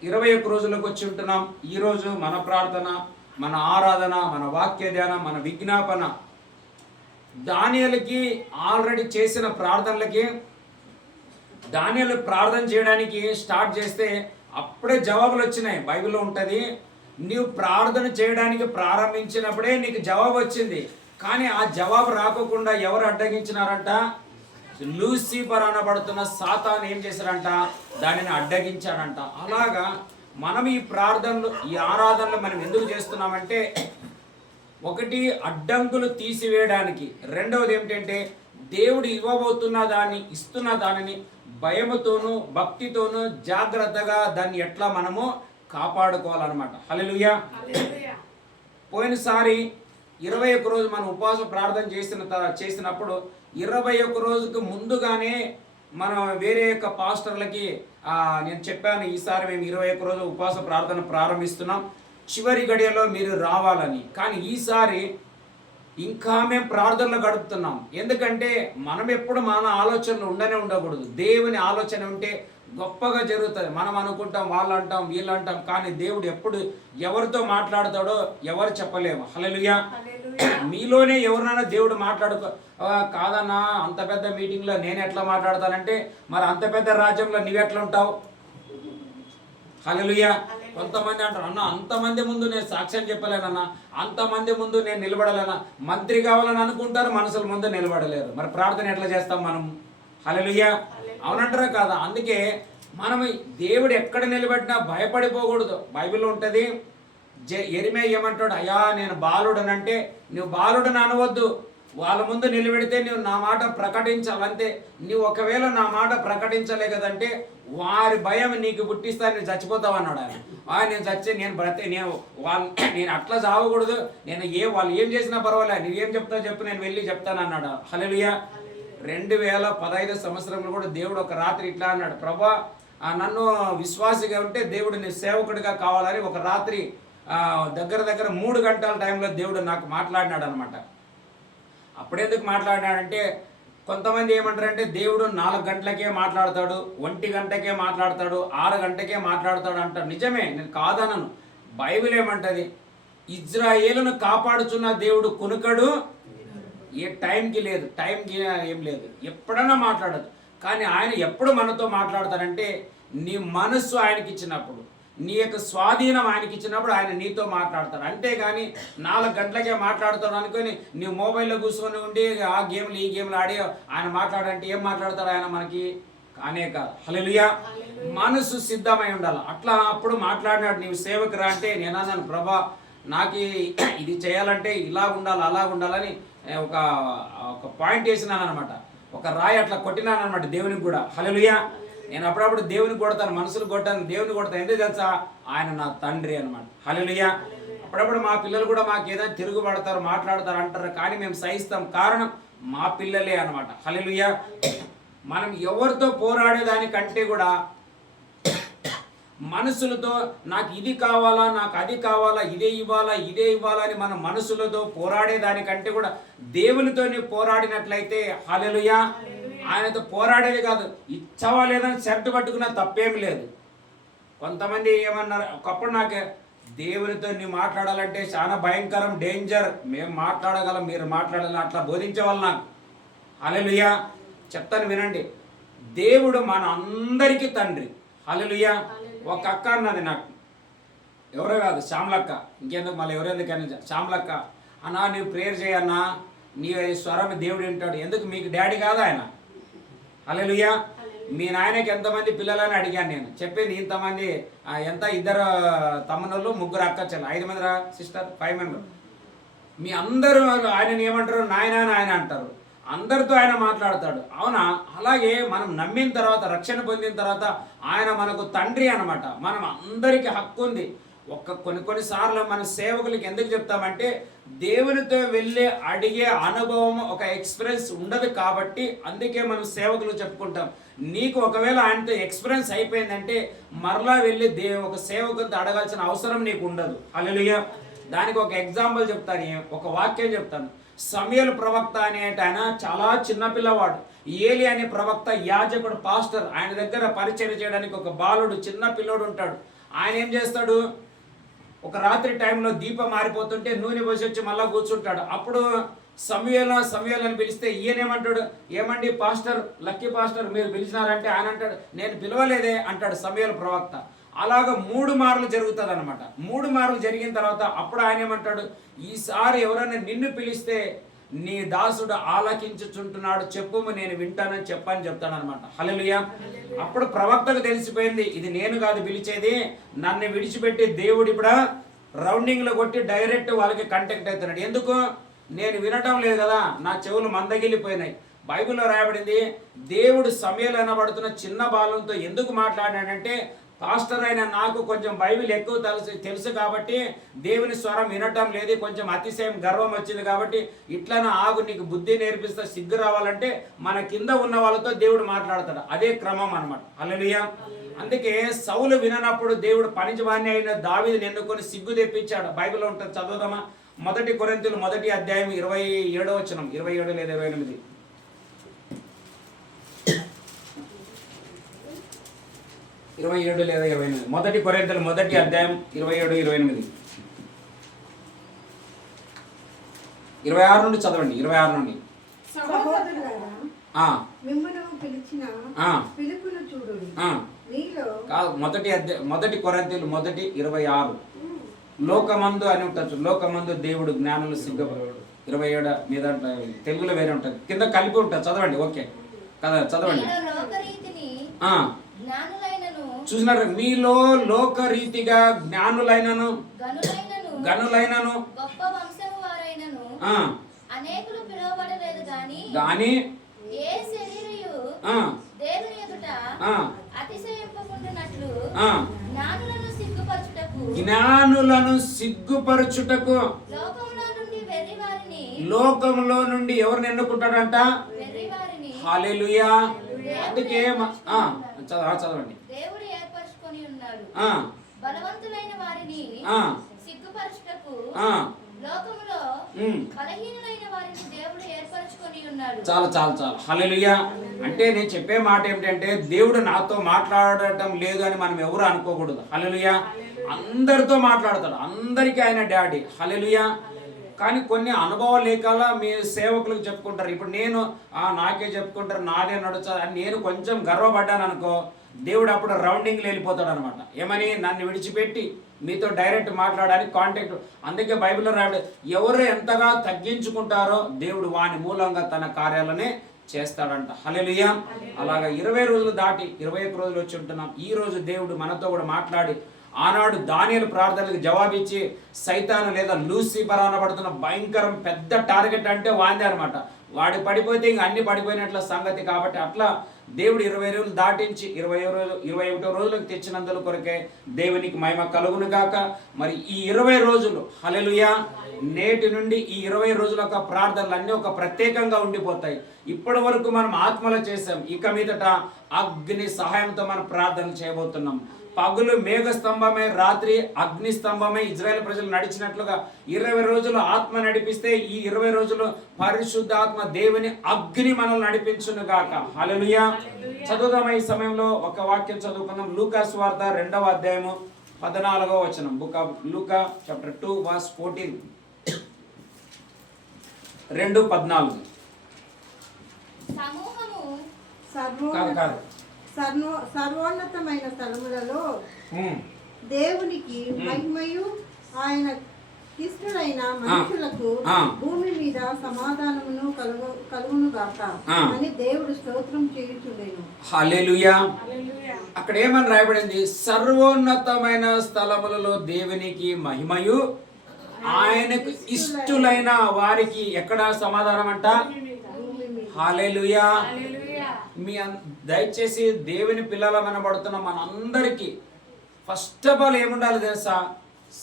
21 రోజులకు వచ్చి ఉంటున్నాం. ఈరోజు మన ప్రార్థన, మన ఆరాధన, మన వాక్య ధ్యానం, మన విజ్ఞాపన, దానియేలుకి ఆల్రెడీ చేసిన ప్రార్థనలకి, దానియేలు ప్రార్థన చేయడానికి స్టార్ట్ చేస్తే అప్పుడే జవాబులు వచ్చినాయి. బైబిల్లో ఉంటుంది, నీవు ప్రార్థన చేయడానికి ప్రారంభించినప్పుడే నీకు జవాబు వచ్చింది. కానీ ఆ జవాబు రాకుండా ఎవరు అడ్డగించినారంట? లూసిఫర్ అనబడుతున్న సాతాను ఏం చేశారంట? దానిని అడ్డగించాడంట. అలాగా మనం ఈ ప్రార్థనలు, ఈ ఆరాధనలు మనం ఎందుకు చేస్తున్నామంటే, ఒకటి అడ్డంకులు తీసివేయడానికి, రెండవది ఏమిటంటే దేవుడు ఇవ్వబోతున్న దాన్ని, ఇస్తున్న దానిని భయముతోనూ భక్తితోనూ జాగ్రత్తగా దాన్ని ఎట్లా మనము కాపాడుకోవాలన్నమాట. హల్లెలూయా. పోయినసారి 21 రోజు మనం ఉపవాస ప్రార్థన చేసినప్పుడు 21 రోజుకు ముందుగానే మనం వేరే యొక్క పాస్టర్లకి నేను చెప్పాను, ఈసారి మేము 21 రోజు ఉపవాస ప్రార్థన ప్రారంభిస్తున్నాం, చివరి గడియలో మీరు రావాలని. కానీ ఈసారి ఇంకా మేము ప్రార్థనలు గడుపుతున్నాం. ఎందుకంటే మనం ఎప్పుడు మన ఆలోచనలు ఉండకూడదు. దేవుని ఆలోచన ఉంటే గొప్పగా జరుగుతుంది. మనం అనుకుంటాం, వాళ్ళు అంటాం, వీళ్ళు అంటాం, కానీ దేవుడు ఎప్పుడు ఎవరితో మాట్లాడతాడో ఎవరు చెప్పలేము. హల్లెలూయా. మీలోనే ఎవరినైనా దేవుడు కాదన్నా, అంత పెద్ద మీటింగ్లో నేను ఎట్లా మాట్లాడతానంటే, మరి అంత పెద్ద రాజ్యంలో నువ్వెట్లా ఉంటావు? హల్లెలూయా. కొంతమంది అంటారు, అన్న అంతమంది ముందు నేను సాక్ష్యం చెప్పలేనన్నా, అంతమంది ముందు నేను నిలబడలేనా. మంత్రి కావాలని అనుకుంటారు, మనుషుల ముందు నిలబడలేరు. మరి ప్రార్థన ఎట్లా చేస్తాం మనం? హల్లెలూయా. అవునంటారా కాదా? అందుకే మనం దేవుడు ఎక్కడ నిలబెట్టినా భయపడిపోకూడదు. బైబిల్లో ఉంటుంది, యెరెమీయా ఏమంటాడు, అయ్యా నేను బాలుడనంటే నువ్వు బాలుడని అనవద్దు, వాళ్ళ ముందు నిలబెడితే నువ్వు నా మాట ప్రకటించాలంతే. నువ్వు ఒకవేళ నా మాట ప్రకటించలే కదంటే వారి భయం నీకు పుట్టిస్తా, నేను చచ్చిపోతావు అన్నాడు ఆయన. నేను అట్లా చావకూడదు, వాళ్ళు ఏం చేసినా పర్వాలేదు, నువ్వేం చెప్తావు చెప్పు, నేను వెళ్ళి చెప్తాను అన్నాడు. హల్లెలూయా. 2015 సంవత్సరంలో కూడా దేవుడు ఒక రాత్రి ఇట్లా అన్నాడు, ప్రభా నన్ను విశ్వాసిగా ఉంటే దేవుడు నీ సేవకుడిగా కావాలని ఒక రాత్రి దగ్గర 3 గంటల టైంలో దేవుడు నాకు మాట్లాడినాడు అనమాట. అప్పుడెందుకు మాట్లాడినాడంటే కొంతమంది ఏమంటారంటే దేవుడు 4 గంటలకే మాట్లాడతాడు, 1 గంటకే మాట్లాడతాడు, 6 గంటకే మాట్లాడతాడు అంటారు. నిజమే, నేను కాదనను. బైబిల్ ఏమంటది, ఇజ్రాయేలును కాపాడుచున్న దేవుడు కునుకడు, ఏ టైంకి లేదు, టైంకి ఏం లేదు, ఎప్పుడైనా మాట్లాడదు. కానీ ఆయన ఎప్పుడు మనతో మాట్లాడతాడంటే నీ మనస్సు ఆయనకి ఇచ్చినప్పుడు, నీ యొక్క స్వాధీనం ఆయనకి ఇచ్చినప్పుడు ఆయన నీతో మాట్లాడతాడు. అంతేగాని 4 గంటలకే మాట్లాడతాడు అనుకొని నీ మొబైల్లో కూర్చొని ఉండి ఆ గేమ్లు ఈ గేమ్లు ఆడి ఆయన మాట్లాడంటే ఏం మాట్లాడతాడు ఆయన మనకి? కానే కాదు. హల్లెలూయా. మనసు సిద్ధమై ఉండాలి. అట్లా అప్పుడు మాట్లాడినాడు, నీవు సేవకురా అంటే నేను అన్నాను, ప్రభా నాకు ఇది చేయాలంటే ఇలా ఉండాలి అలా ఉండాలని ఒక పాయింట్ వేసినాను అనమాట. ఒక రాయి అట్లా కొట్టినాను అనమాట దేవునికి కూడా. హల్లెలూయా. నేను అప్పుడప్పుడు దేవుని కొడతాను, మనసులు కొట్టాను, దేవుని కొడతాను. ఎందుకు తెలుసా? ఆయన నా తండ్రి అనమాట. హల్లెలూయా. అప్పుడప్పుడు మా పిల్లలు కూడా మాకు ఏదైనా తిరుగుబడతారు, మాట్లాడతారు అంటారు, కానీ మేము సహిస్తాం. కారణం మా పిల్లలే అనమాట. హల్లెలూయా. మనం ఎవరితో పోరాడేదానికంటే కూడా మనసులతో నాకు ఇది కావాలా, నాకు అది కావాలా, ఇదే ఇవ్వాలా అని మన మనసులతో పోరాడేదానికంటే కూడా దేవునితో నీవు పోరాడినట్లయితే, హల్లెలూయా, ఆయనతో పోరాడేది కాదు, ఇచ్చావా లేదని షర్ట్ పట్టుకున్నా తప్పేమి లేదు. కొంతమంది ఏమన్నారు, ఒకప్పుడు నాకు దేవునితో నీ మాట్లాడాలంటే చాలా భయంకరం, డేంజర్, మేము మాట్లాడగలం, మీరు మాట్లాడాలి, అట్లా బోధించేవాళ్ళు నాకు. హల్లెలూయా. చెప్తాను వినండి, దేవుడు మన అందరికీ తండ్రి. హల్లెలూయా. ఒక అక్క అన్నది నాకు, ఎవరో కాదు, శ్యామలక్క, ఇంకెందుకు మళ్ళీ ఎవరెందుకని, శ్యామలక్క అన్నా నీవు ప్రేయర్ చేయన్నా, నీ స్వరం దేవుడు వింటాడు. ఎందుకు మీకు డాడీ కాదా ఆయన? హల్లెలూయా. మీ నాయనకి ఎంతమంది పిల్లలని అడిగాను నేను. చెప్పింది ఇంతమంది, ఎంత 2 తమ్ముళ్ళు 3 అక్క చెల్లెలు, 5 మంది సిస్టర్, 5 మెంబర్. మీ అందరూ ఆయనని ఏమంటారు? నాయన అంటారు. అందరితో ఆయన మాట్లాడతాడు. అవునా? అలాగే మనం నమ్మిన తర్వాత, రక్షణ పొందిన తర్వాత ఆయన మనకు తండ్రి అనమాట. మనం అందరికీ హక్కు ఉంది. కొన్నిసార్లు మన సేవకులకి ఎందుకు చెప్తామంటే దేవునితో వెళ్ళి అడిగే అనుభవం, ఒక ఎక్స్పీరియన్స్ ఉండదు కాబట్టి అందుకే మనం సేవకులు చెప్పుకుంటాం. నీకు ఒకవేళ ఆయనతో ఎక్స్పీరియన్స్ అయిపోయిందంటే మరలా వెళ్ళి ఒక సేవకులతో అడగాల్సిన అవసరం నీకు ఉండదు. హల్లెలూయా. దానికి ఒక ఎగ్జాంపుల్ చెప్తాను, ఒక వాక్యం చెప్తాను. సమూయేలు ప్రవక్త అనేట ఆయన చాలా చిన్న పిల్లవాడు. ఏలి అనే ప్రవక్త, యాజకుడు, పాస్టర్, ఆయన దగ్గర పరిచయం చేయడానికి ఒక బాలుడు, చిన్న పిల్లోడు ఉంటాడు. ఆయన ఏం చేస్తాడు, ఒక రాత్రి టైంలో దీపం మారిపోతుంటే నూనె పోసి వచ్చి మళ్ళీ కూర్చుంటాడు. అప్పుడు సమూయేలు అని పిలిస్తే ఈయనేమంటాడు, ఏమండి పాస్టర్, లక్కీ పాస్టర్ మీరు పిలిచినారంటే ఆయన అంటాడు, నేను పిలవలేదే అంటాడు సమూయేలు ప్రవక్త. అలాగ 3 మార్లు జరుగుతుంది అనమాట. 3 మార్లు జరిగిన తర్వాత అప్పుడు ఆయన ఏమంటాడు, ఈసారి ఎవరైనా నిన్ను పిలిస్తే నీ దాసుడు ఆలకించుచుంటున్నాడు, చెప్పుము నేను వింటానని చెప్పని చెప్తాను అనమాట. హల్లెలూయా. అప్పుడు ప్రవక్తకు తెలిసిపోయింది, ఇది నేను కాదు పిలిచేది, నన్ను విడిచిపెట్టి దేవుడు ఇప్పుడు రౌండింగ్లో కొట్టి డైరెక్ట్ వాళ్ళకి కాంటాక్ట్ అవుతున్నాడు. ఎందుకు? నేను వినటం లేదు కదా, నా చెవులు మందగిలిపోయినాయి. బైబిల్లో రాయబడింది, దేవుడు సమూయేలు అనబడుతున్న చిన్న బాలంతో ఎందుకు మాట్లాడాడంటే, పాస్టర్ అయిన నాకు కొంచెం బైబిల్ ఎక్కువ తెలుసు కాబట్టి దేవుని స్వరం వినటం లేదు, కొంచెం అతిశయం గర్వం వచ్చింది కాబట్టి ఇట్లనే ఆగు, నీకు బుద్ధి నేర్పిస్తా, సిగ్గు రావాలంటే మన కింద ఉన్న వాళ్ళతో దేవుడు మాట్లాడతాడు. అదే క్రమం అనమాట. హల్లెలూయా. అందుకే సౌలు విననప్పుడు దేవుడు పనికిమాలిన అయిన దావీదుని ఎన్నుకొని సిగ్గు తెప్పించాడు. బైబిల్లో ఉంటుంది, చదువుదామా? 1 కొరింథీయులు 1వ అధ్యాయం 27వ వచనం, 27 లేదా 28. 27 లేదా 28. 1 కొరింథీయులు 1వ అధ్యాయం 27, 28. 26 నుండి చదవండి. 26 నుండి. మిమ్మల్ని పిలిచిన పిలుపును చూడుడి. నీలో కాదు, 1 కొరింథీయులు 1:26. లోకమందు అని ఉంటుంది, లోకమందు దేవుడు జ్ఞానులు సిగ్గపడు. 27 మీద తెలుగులో వేరే ఉంటుంది, కింద కలిపి ఉంటుంది, చదవండి. ఓకే కదా, చదవండి. చూసినారు, మీలో లోకరీతిగా జ్ఞానులైనను గనులైనను గొప్ప వంశము వారైనను అనేకులు పిలువబడిన గాని ఏ శరీరయు ఆ, దేవుని ఎదుట ఆ, అతిశయింపకుండునట్లు ఆ, జ్ఞానులను సిగ్గుపరచుటకు జ్ఞానులను సిగ్గుపరచుటకు లోకములో నుండి వెర్రివారిని లోకంలో నుండి ఎవరిని ఎన్నుకుంటాడంట? వెర్రివారిని హల్లెలూయా. అందుకే చదవండి. దేవుడు ఏర్పరచుకొని ఉన్నాడు. ఆ, బలవంతులైన వారిని ఆ, సిగ్గుపరచుటకు ఆ, లోకములో ఉమ్. బలహీనులైన వారిని దేవుడు ఏర్పరచుకొని ఉన్నాడు. చాలు హల్లెలూయా. అంటే నేను చెప్పే మాట ఏమిటంటే దేవుడు నాతో మాట్లాడటం లేదు అని మనం ఎవరు అనుకోకూడదు. హల్లెలూయా. అందరితో మాట్లాడతాడు, అందరికీ ఆయన డాడీ. హల్లెలూయా. కానీ కొన్ని అనుభవం లేకల మీ సేవకులకు చెప్పుకుంటారు. ఇప్పుడు నేను నాకే చెప్పుకుంటారు, నాదే నడుచా అని నేను కొంచెం గర్వపడ్డాను అనుకో, దేవుడు అప్పుడు రౌండింగ్లో వెళ్ళిపోతాడు అనమాట. ఏమని? నన్ను విడిచిపెట్టి మీతో డైరెక్ట్ మాట్లాడడానికి కాంటాక్ట్. అందుకే బైబిల్లో రాడు, ఎవరు ఎంతగా తగ్గించుకుంటారో దేవుడు వాని మూలంగా తన కార్యాలనే చేస్తాడంట. హల్లెలూయా. అలాగా 20 రోజులు దాటి 21 రోజులు వచ్చి ఉంటున్నాం. ఈ రోజు దేవుడు మనతో కూడా మాట్లాడి ఆనాడు దానియేలు ప్రార్థనలకు జవాబిచ్చి సైతాను లేదా లూసిఫర్ అనబడుతున్న భయంకరం పెద్ద టార్గెట్ అంటే వాందే అనమాట. వాడి పడిపోతే ఇంక అన్ని పడిపోయినట్ల సంగతి. కాబట్టి అట్లా దేవుడు 20 రోజులు దాటించి 21 రోజులకు తెచ్చినందుల కొరకే దేవునికి మహిమ కలుగును గాక. మరి ఈ 20 రోజులు హల్లెలూయా, నేటి నుండి ఈ 20 రోజుల యొక్క ప్రార్థనలు అన్నీ ఒక ప్రత్యేకంగా ఉండిపోతాయి. ఇప్పటి వరకు మనం ఆత్మలో చేసాం, ఇక మీదట అగ్ని సహాయంతో మనం ప్రార్థనలు చేయబోతున్నాం. పగులు మేఘ స్తంభమే, రాత్రి అగ్ని స్తంభమే ఇజ్రాయెల్ ప్రజలు నడిచినట్లుగా 20 రోజులు ఆత్మ నడిపిస్తే ఈ 20 రోజులు పరిశుద్ధాత్మ దేవుని అగ్ని మనల్ని నడిపించును గాక. హల్లెలూయా. చదువుదాం. ఈ సమయంలో ఒక వాక్యం చదువుకుందాం. లూకా సువార్త 2వ అధ్యాయము 14వ వచనం. Book of Luka chapter 2 verse 14. 2:14. సమూహము కాదు. సర్వోన్నతమైన స్థలములలో దేవునికి మహిమయు ఆయన ఇష్టమైన మనుషులకు భూమి మీద సమాధానమును కలుగును గాక అని దేవుడు స్తోత్రం చేయుచుండెను. హల్లెలూయా. అక్కడ ఏమని రాయబడింది? సర్వోన్నతమైన స్థలములలో దేవునికి మహిమయు ఆయనకు ఇష్టులైన వారికి ఎక్కడ సమాధానం అంట? హల్లెలూయా. మీ దయచేసి దేవుని పిల్లల మనబడుతున్న మనందరికీ ఫస్ట్ ఆఫ్ ఆల్ ఏముండాలి తెలుసా?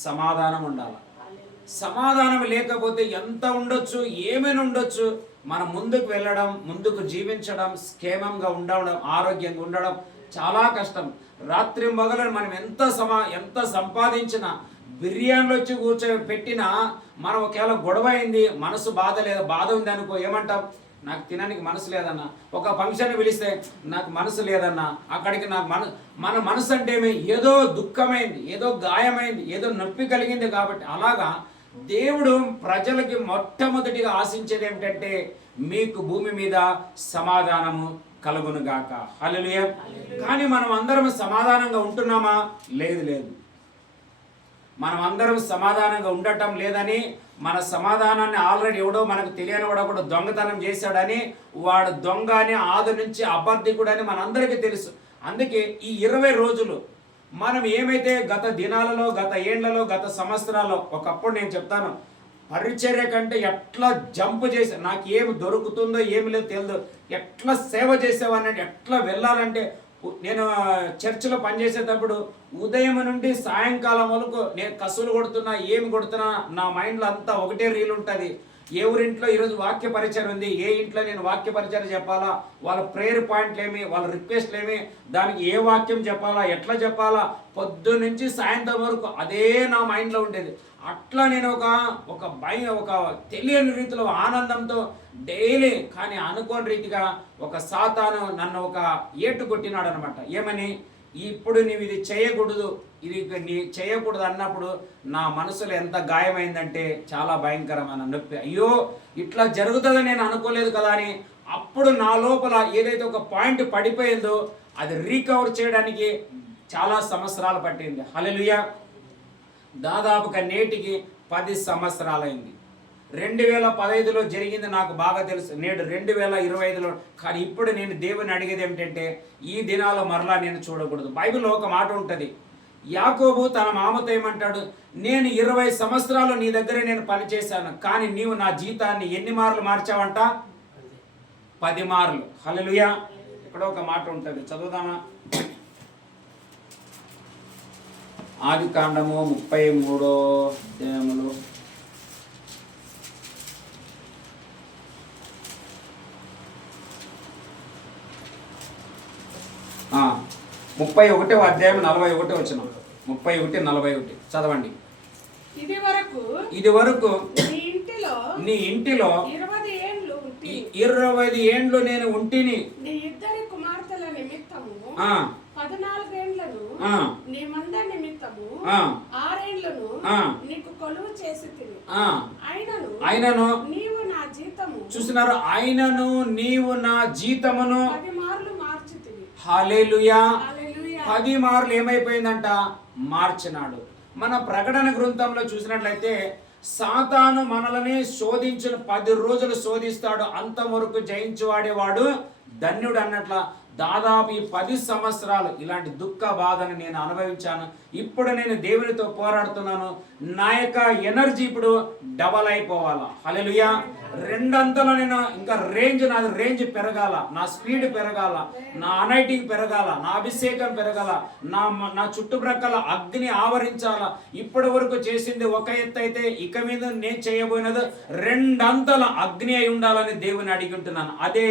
సమాధానం ఉండాలి. సమాధానం లేకపోతే ఎంత ఉండొచ్చు, ఏమైనా ఉండొచ్చు, మనం ముందుకు వెళ్ళడం, ముందుకు జీవించడం, క్షేమంగా ఉండడం, ఆరోగ్యంగా ఉండడం చాలా కష్టం. రాత్రి మొదలు మనం ఎంత సంపాదించినా, బిర్యానీలు వచ్చి పెట్టినా మనం ఒకవేళ గొడవ అయింది, మనసు బాధ ఉంది అనుకో, ఏమంటాం? నాకు తినడానికి మనసు లేదన్నా. ఒక ఫంక్షన్ పిలిస్తే నాకు మనసు లేదన్నా. అక్కడికి నాకు మన మనసు అంటే ఏదో దుఃఖమైంది, ఏదో గాయమైంది, ఏదో నొప్పి కలిగింది. కాబట్టి అలాగా దేవుడు ప్రజలకి మొట్టమొదటిగా ఆశించేది ఏమిటంటే మీకు భూమి మీద సమాధానము కలుగును గాక. హల్లెలూయా. కానీ మనం అందరం సమాధానంగా ఉంటున్నామా? లేదు. మనం అందరం సమాధానంగా ఉండటం లేదని, మన సమాధానాన్ని ఆల్రెడీ ఎవడో మనకు తెలియని కూడా దొంగతనం చేశాడని, వాడు దొంగ అని, ఆది నుంచి అబద్ధికుడని మనందరికీ తెలుసు. అందుకే ఈ 20 రోజులు మనం ఏమైతే గత దినాలలో, గత ఏండ్లలో, గత సంవత్సరాల్లో, ఒకప్పుడు నేను చెప్తాను, పరిచర్య కంటే ఎట్లా జంప్ చేసే, నాకు ఏమి దొరుకుతుందో ఏమి లేదు తెలియదు, ఎట్లా సేవ చేసేవాడిని, ఎట్లా వెళ్ళాలంటే, నేను చర్చిలో పనిచేసేటప్పుడు ఉదయం నుండి సాయంకాలం వరకు నేను కసులు కొడుతున్నా, ఏమి కొడుతున్నా, నా మైండ్లో అంతా ఒకటే రీల్ ఉంటుంది. ఏ ఊరింట్లో ఈరోజు వాక్య పరిచయం ఉంది, ఏ ఇంట్లో నేను వాక్య పరిచయం చెప్పాలా, వాళ్ళ ప్రేయర్ పాయింట్లు ఏమి, వాళ్ళ రిక్వెస్ట్లు ఏమి, దానికి ఏ వాక్యం చెప్పాలా, ఎట్లా చెప్పాలా, పొద్దు నుంచి సాయంత్రం వరకు అదే నా మైండ్లో ఉండేది. అట్లా నేను ఒక తెలియని రీతిలో ఆనందంతో డైలీ, కానీ అనుకోని రీతిగా ఒక సాతాను నన్ను ఒక ఏటు కొట్టినాడు అనమాట. ఏమని? ఇప్పుడు నీవు ఇది చేయకూడదు, ఇది నీ చేయకూడదు అన్నప్పుడు నా మనసులో ఎంత గాయమైందంటే చాలా భయంకరమైన నొప్పి. అయ్యో ఇట్లా జరుగుతుందని నేను అనుకోలేదు కదా అని. అప్పుడు నా లోపల ఏదైతే ఒక పాయింట్ పడిపోయిందో అది రీకవర్ చేయడానికి చాలా సంవత్సరాలు పట్టింది. హల్లెలూయా. దాదాపుగా నేటికి 10 సంవత్సరాలైంది. 2015లో జరిగింది నాకు బాగా తెలుసు, నేడు 2025లో. కానీ ఇప్పుడు నేను దేవుని అడిగేది ఏమిటంటే ఈ దినాల్లో మరలా నేను చూడకూడదు. బైబిల్లో ఒక మాట ఉంటుంది, యాకోబు తన మామతో ఏమంటాడు? నేను 20 సంవత్సరాలు నీ దగ్గర నేను పనిచేశాను, కానీ నీవు నా జీతాన్ని ఎన్ని మార్లు మార్చావంట? 10 మార్లు. హల్లెలూయా. ఇక్కడ ఒక మాట ఉంటుంది, చదువుదామా? ఆదికాండము 33వ అధ్యాయములు 31వ అధ్యాయం 41వ వచనం. 31:41 చదవండి. ఇది వరకు నీ ఇంటిలో 20 ఏండ్లు నేను ఉంటిని. నీ ఇద్దరి కుమార్తెల నిమిత్తము 14 ఏండ్లను నీ మంద నిమిత్తము 6 ఏండ్లను నీకు కొలువు చేసి అయినను నీవు నా జీతము. చూస్తున్నారు, అయినను నీవు నా జీతమును 10 మార్లు మార్చితివి. హల్లెలూయా. 10 మార్లు ఏమైపోయిందంట? మార్చినాడు. మన ప్రకటన గ్రంథంలో చూసినట్లయితే సాతాను మనల్ని శోధించిన 10 రోజులు శోధిస్తాడు, అంతవరకు జయించువాడేవాడు ధన్యుడు అన్నట్ల దాదాపు ఈ 10 సంవత్సరాలు ఇలాంటి దుఃఖ బాధను నేను అనుభవించాను. ఇప్పుడు నేను దేవునితో పోరాడుతున్నాను. నా యొక్క ఎనర్జీ ఇప్పుడు డబల్ అయిపోవాలా. హల్లెలూయా. 2 అంతలు నేను ఇంకా నాది రేంజ్ పెరగాల, నా స్పీడ్ పెరగాల, నా అనైటింగ్ పెరగాల, నా అభిషేకం పెరగాల, నా చుట్టుప్రక్కల అగ్ని ఆవరించాల. ఇప్పటి వరకు చేసింది ఒక ఎత్తు అయితే ఇక మీద నేను చేయబోయినది 2 అంతల అగ్ని అయి ఉండాలని దేవుని అడిగి ఉంటున్నాను. అదే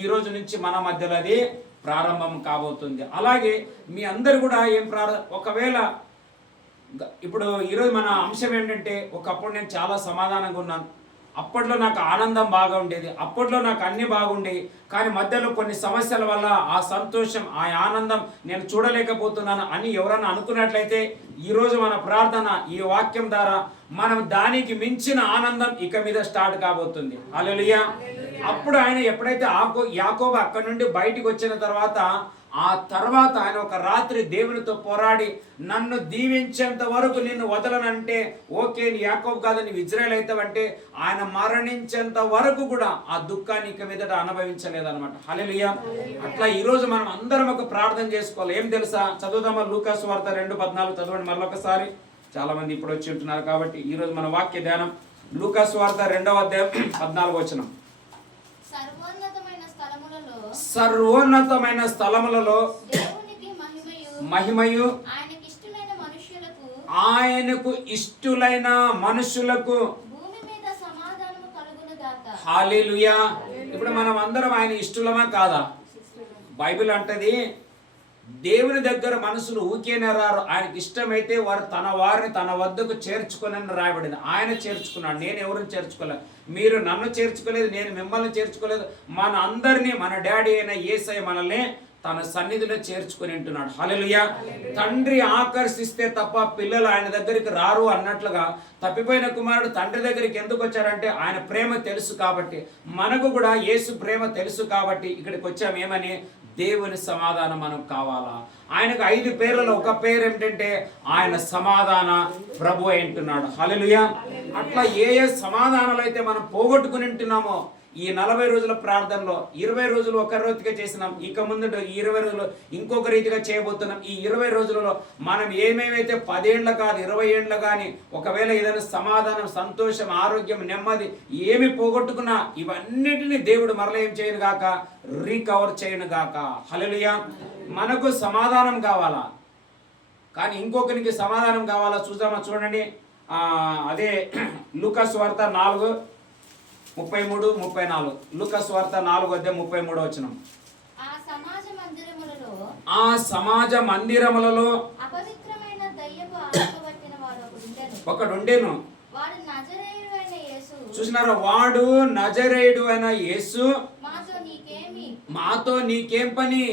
ఈ రోజు నుంచి మన మధ్యలో అది ప్రారంభం కాబోతుంది. అలాగే మీ అందరు కూడా ఒకవేళ ఇప్పుడు ఈరోజు మన అంశం ఏంటంటే, ఒకప్పుడు నేను చాలా సమాధానంగా ఉన్నాను, అప్పట్లో నాకు ఆనందం బాగా ఉండేది, అప్పట్లో నాకు అన్ని బాగుండేవి, కానీ మధ్యలో కొన్ని సమస్యల వల్ల ఆ సంతోషం, ఆ ఆనందం నేను చూడలేకపోతున్నాను అని ఎవరన్నా అనుకున్నట్లయితే ఈరోజు మన ప్రార్థన ఈ వాక్యం ద్వారా మనం దానికి మించిన ఆనందం ఇక మీద స్టార్ట్ కాబోతుంది. హల్లెలూయా. అప్పుడు ఆయన ఎప్పుడైతే యాకోబు అక్కడి నుండి బయటికి వచ్చిన తర్వాత ఆయన ఒక రాత్రి దేవునితో పోరాడి, నన్ను దీవించేంత వరకు నిన్ను వదలనంటే ఓకే, నీ యాకోబు కాదు, నీవు ఇజ్రాయేల్ అవుతావంటే ఆయన మరణించేంత వరకు కూడా ఆ దుఃఖాన్ని ఇక మీదట అనుభవించలేదన్నమాట. హల్లెలూయా. అట్లా ఈరోజు మనం అందరం ఒక ప్రార్థన చేసుకోవాలి. ఏం తెలుసా? చదువుదామా? లూకా సువార్త 2:14 చదవండి మరొకసారి. చాలా మంది ఇప్పుడు వచ్చి ఉంటున్నారు కాబట్టి ఈరోజు మన వాక్య ధ్యానం లూకా సువార్త 2వ అధ్యాయం 14వ వచనం. సర్వోన్నతమైన స్థలములలో మహిమయు ఆయనకు ఇష్టులైన మనుషులకు. హల్లెలూయా. ఇప్పుడు మనం అందరం ఆయన ఇష్టలమా కాదా? బైబిల్ అంటది దేవుని దగ్గర మనుషులు ఊకేనే రారు, ఆయనకి ఇష్టమైతే వారిని తన వద్దకు చేర్చుకోనని రాయబడింది. ఆయన చేర్చుకున్నాడు, నేను ఎవరిని చేర్చుకోలేదు. మీరు నన్ను చేర్చుకోలేదు, నేను మిమ్మల్ని చేర్చుకోలేదు. మన అందరినీ మన డాడీ అయిన యేసయ్య మనల్ని తన సన్నిధిలో చేర్చుకొని ఉంటున్నాడు. హల్లెలూయా. తండ్రి ఆకర్షిస్తే తప్ప పిల్లలు ఆయన దగ్గరికి రారు అన్నట్లుగా తప్పిపోయిన కుమారుడు తండ్రి దగ్గరికి ఎందుకు వచ్చారంటే ఆయన ప్రేమ తెలుసు కాబట్టి, మనకు కూడా యేసు ప్రేమ తెలుసు కాబట్టి ఇక్కడికి వచ్చాం. ఏమని? దేవుని సమాధానం మనకు కావాలా. ఆయనకు 5 పేర్లలో ఒక పేరు ఏమిటంటే ఆయన సమాధాన ప్రభు అంటున్నాడు. హల్లెలూయా. అట్లా ఏ సమాధానాలు అయితే మనం పోగొట్టుకుని ఉంటున్నామో ఈ 40 రోజుల ప్రార్థనలో 20 రోజులు ఒక రీతిగా చేసినాం, ఇక ముందు ఈ 20 రోజులు ఇంకొక రీతిగా చేయబోతున్నాం. ఈ 20 రోజులలో మనం ఏమేమైతే 10 ఏళ్ళ కాదు 20 ఏళ్ళ కానీ ఒకవేళ ఏదైనా సమాధానం, సంతోషం, ఆరోగ్యం, నెమ్మది ఏమి పోగొట్టుకున్నా ఇవన్నిటిని దేవుడు మరల ఏం చేయను గాక, రీకవర్ చేయను గాక. హల్లెలూయా. మనకు సమాధానం కావాలా, కానీ ఇంకొకరికి సమాధానం కావాలా. చూడండి, అదే లూకా సువార్త 4:33-34. లూకా సువార్త 4:33 వచనం. ఆ సమాజ మందిరములలో ఒకడుండెను. చూసినారా? వాడు నజరేయుడు అయిన యేసు మాతో నీకేం పని?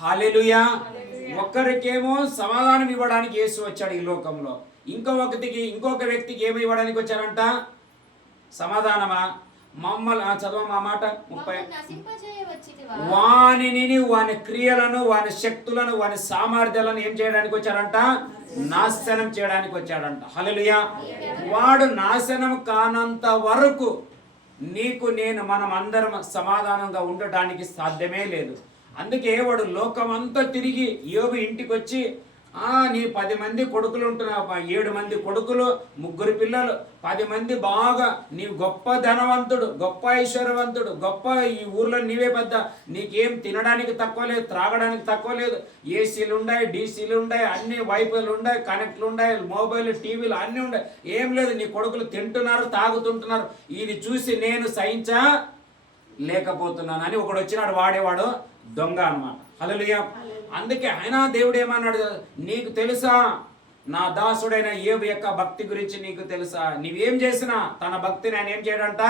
హల్లెలూయా. ఒక్కరికేమో సమాధానం ఇవ్వడానికి యేసు వచ్చాడు ఈ లోకంలో, ఇంకొక వ్యక్తికి ఏమి ఇవ్వడానికి వచ్చారంట? సమాధానమా? మమ్మల్ని చదవమా మాట 30. వాని క్రియలను, వాని శక్తులను, వాని సామర్థ్యాలను ఏం చేయడానికి వచ్చాడంట? నాశనం చేయడానికి వచ్చాడంట. హల్లెలూయా. వాడు నాశనం కానంత వరకు నీకు మనం అందరం సమాధానంగా ఉండటానికి సాధ్యమే లేదు. అందుకే వాడు లోకమంతా తిరిగి యోబు ఇంటికి వచ్చి నీ 10 మంది కొడుకులు ఉంటున్నావు, 7 మంది కొడుకులు, 3 పిల్లలు, 10 మంది బాగా, నీవు గొప్ప ధనవంతుడు, గొప్ప ఐశ్వర్యవంతుడు, గొప్ప ఈ ఊర్లో నీవే పెద్ద, నీకేం తినడానికి తక్కువ లేదు, త్రాగడానికి తక్కువ లేదు, ఏసీలు ఉన్నాయి, డీసీలు ఉన్నాయి, అన్ని వైపులు ఉన్నాయి, కనెక్ట్లు ఉన్నాయి, మొబైల్ టీవీలు అన్నీ ఉన్నాయి, ఏం లేదు, నీ కొడుకులు తింటున్నారు, తాగుతుంటున్నారు, ఇది చూసి నేను సహించా లేకపోతున్నాను అని ఒకడు వచ్చినాడు, వాడేవాడు దొంగ అన్నమాట. హల్లెలూయా. అందుకే ఆయన దేవుడు ఏమన్నాడు, నీకు తెలుసా నా దాసుడైన యోబు యొక్క భక్తి గురించి నీకు తెలుసా? నీవేం చేసినా తన భక్తిని ఆయన ఏం చేయడంట,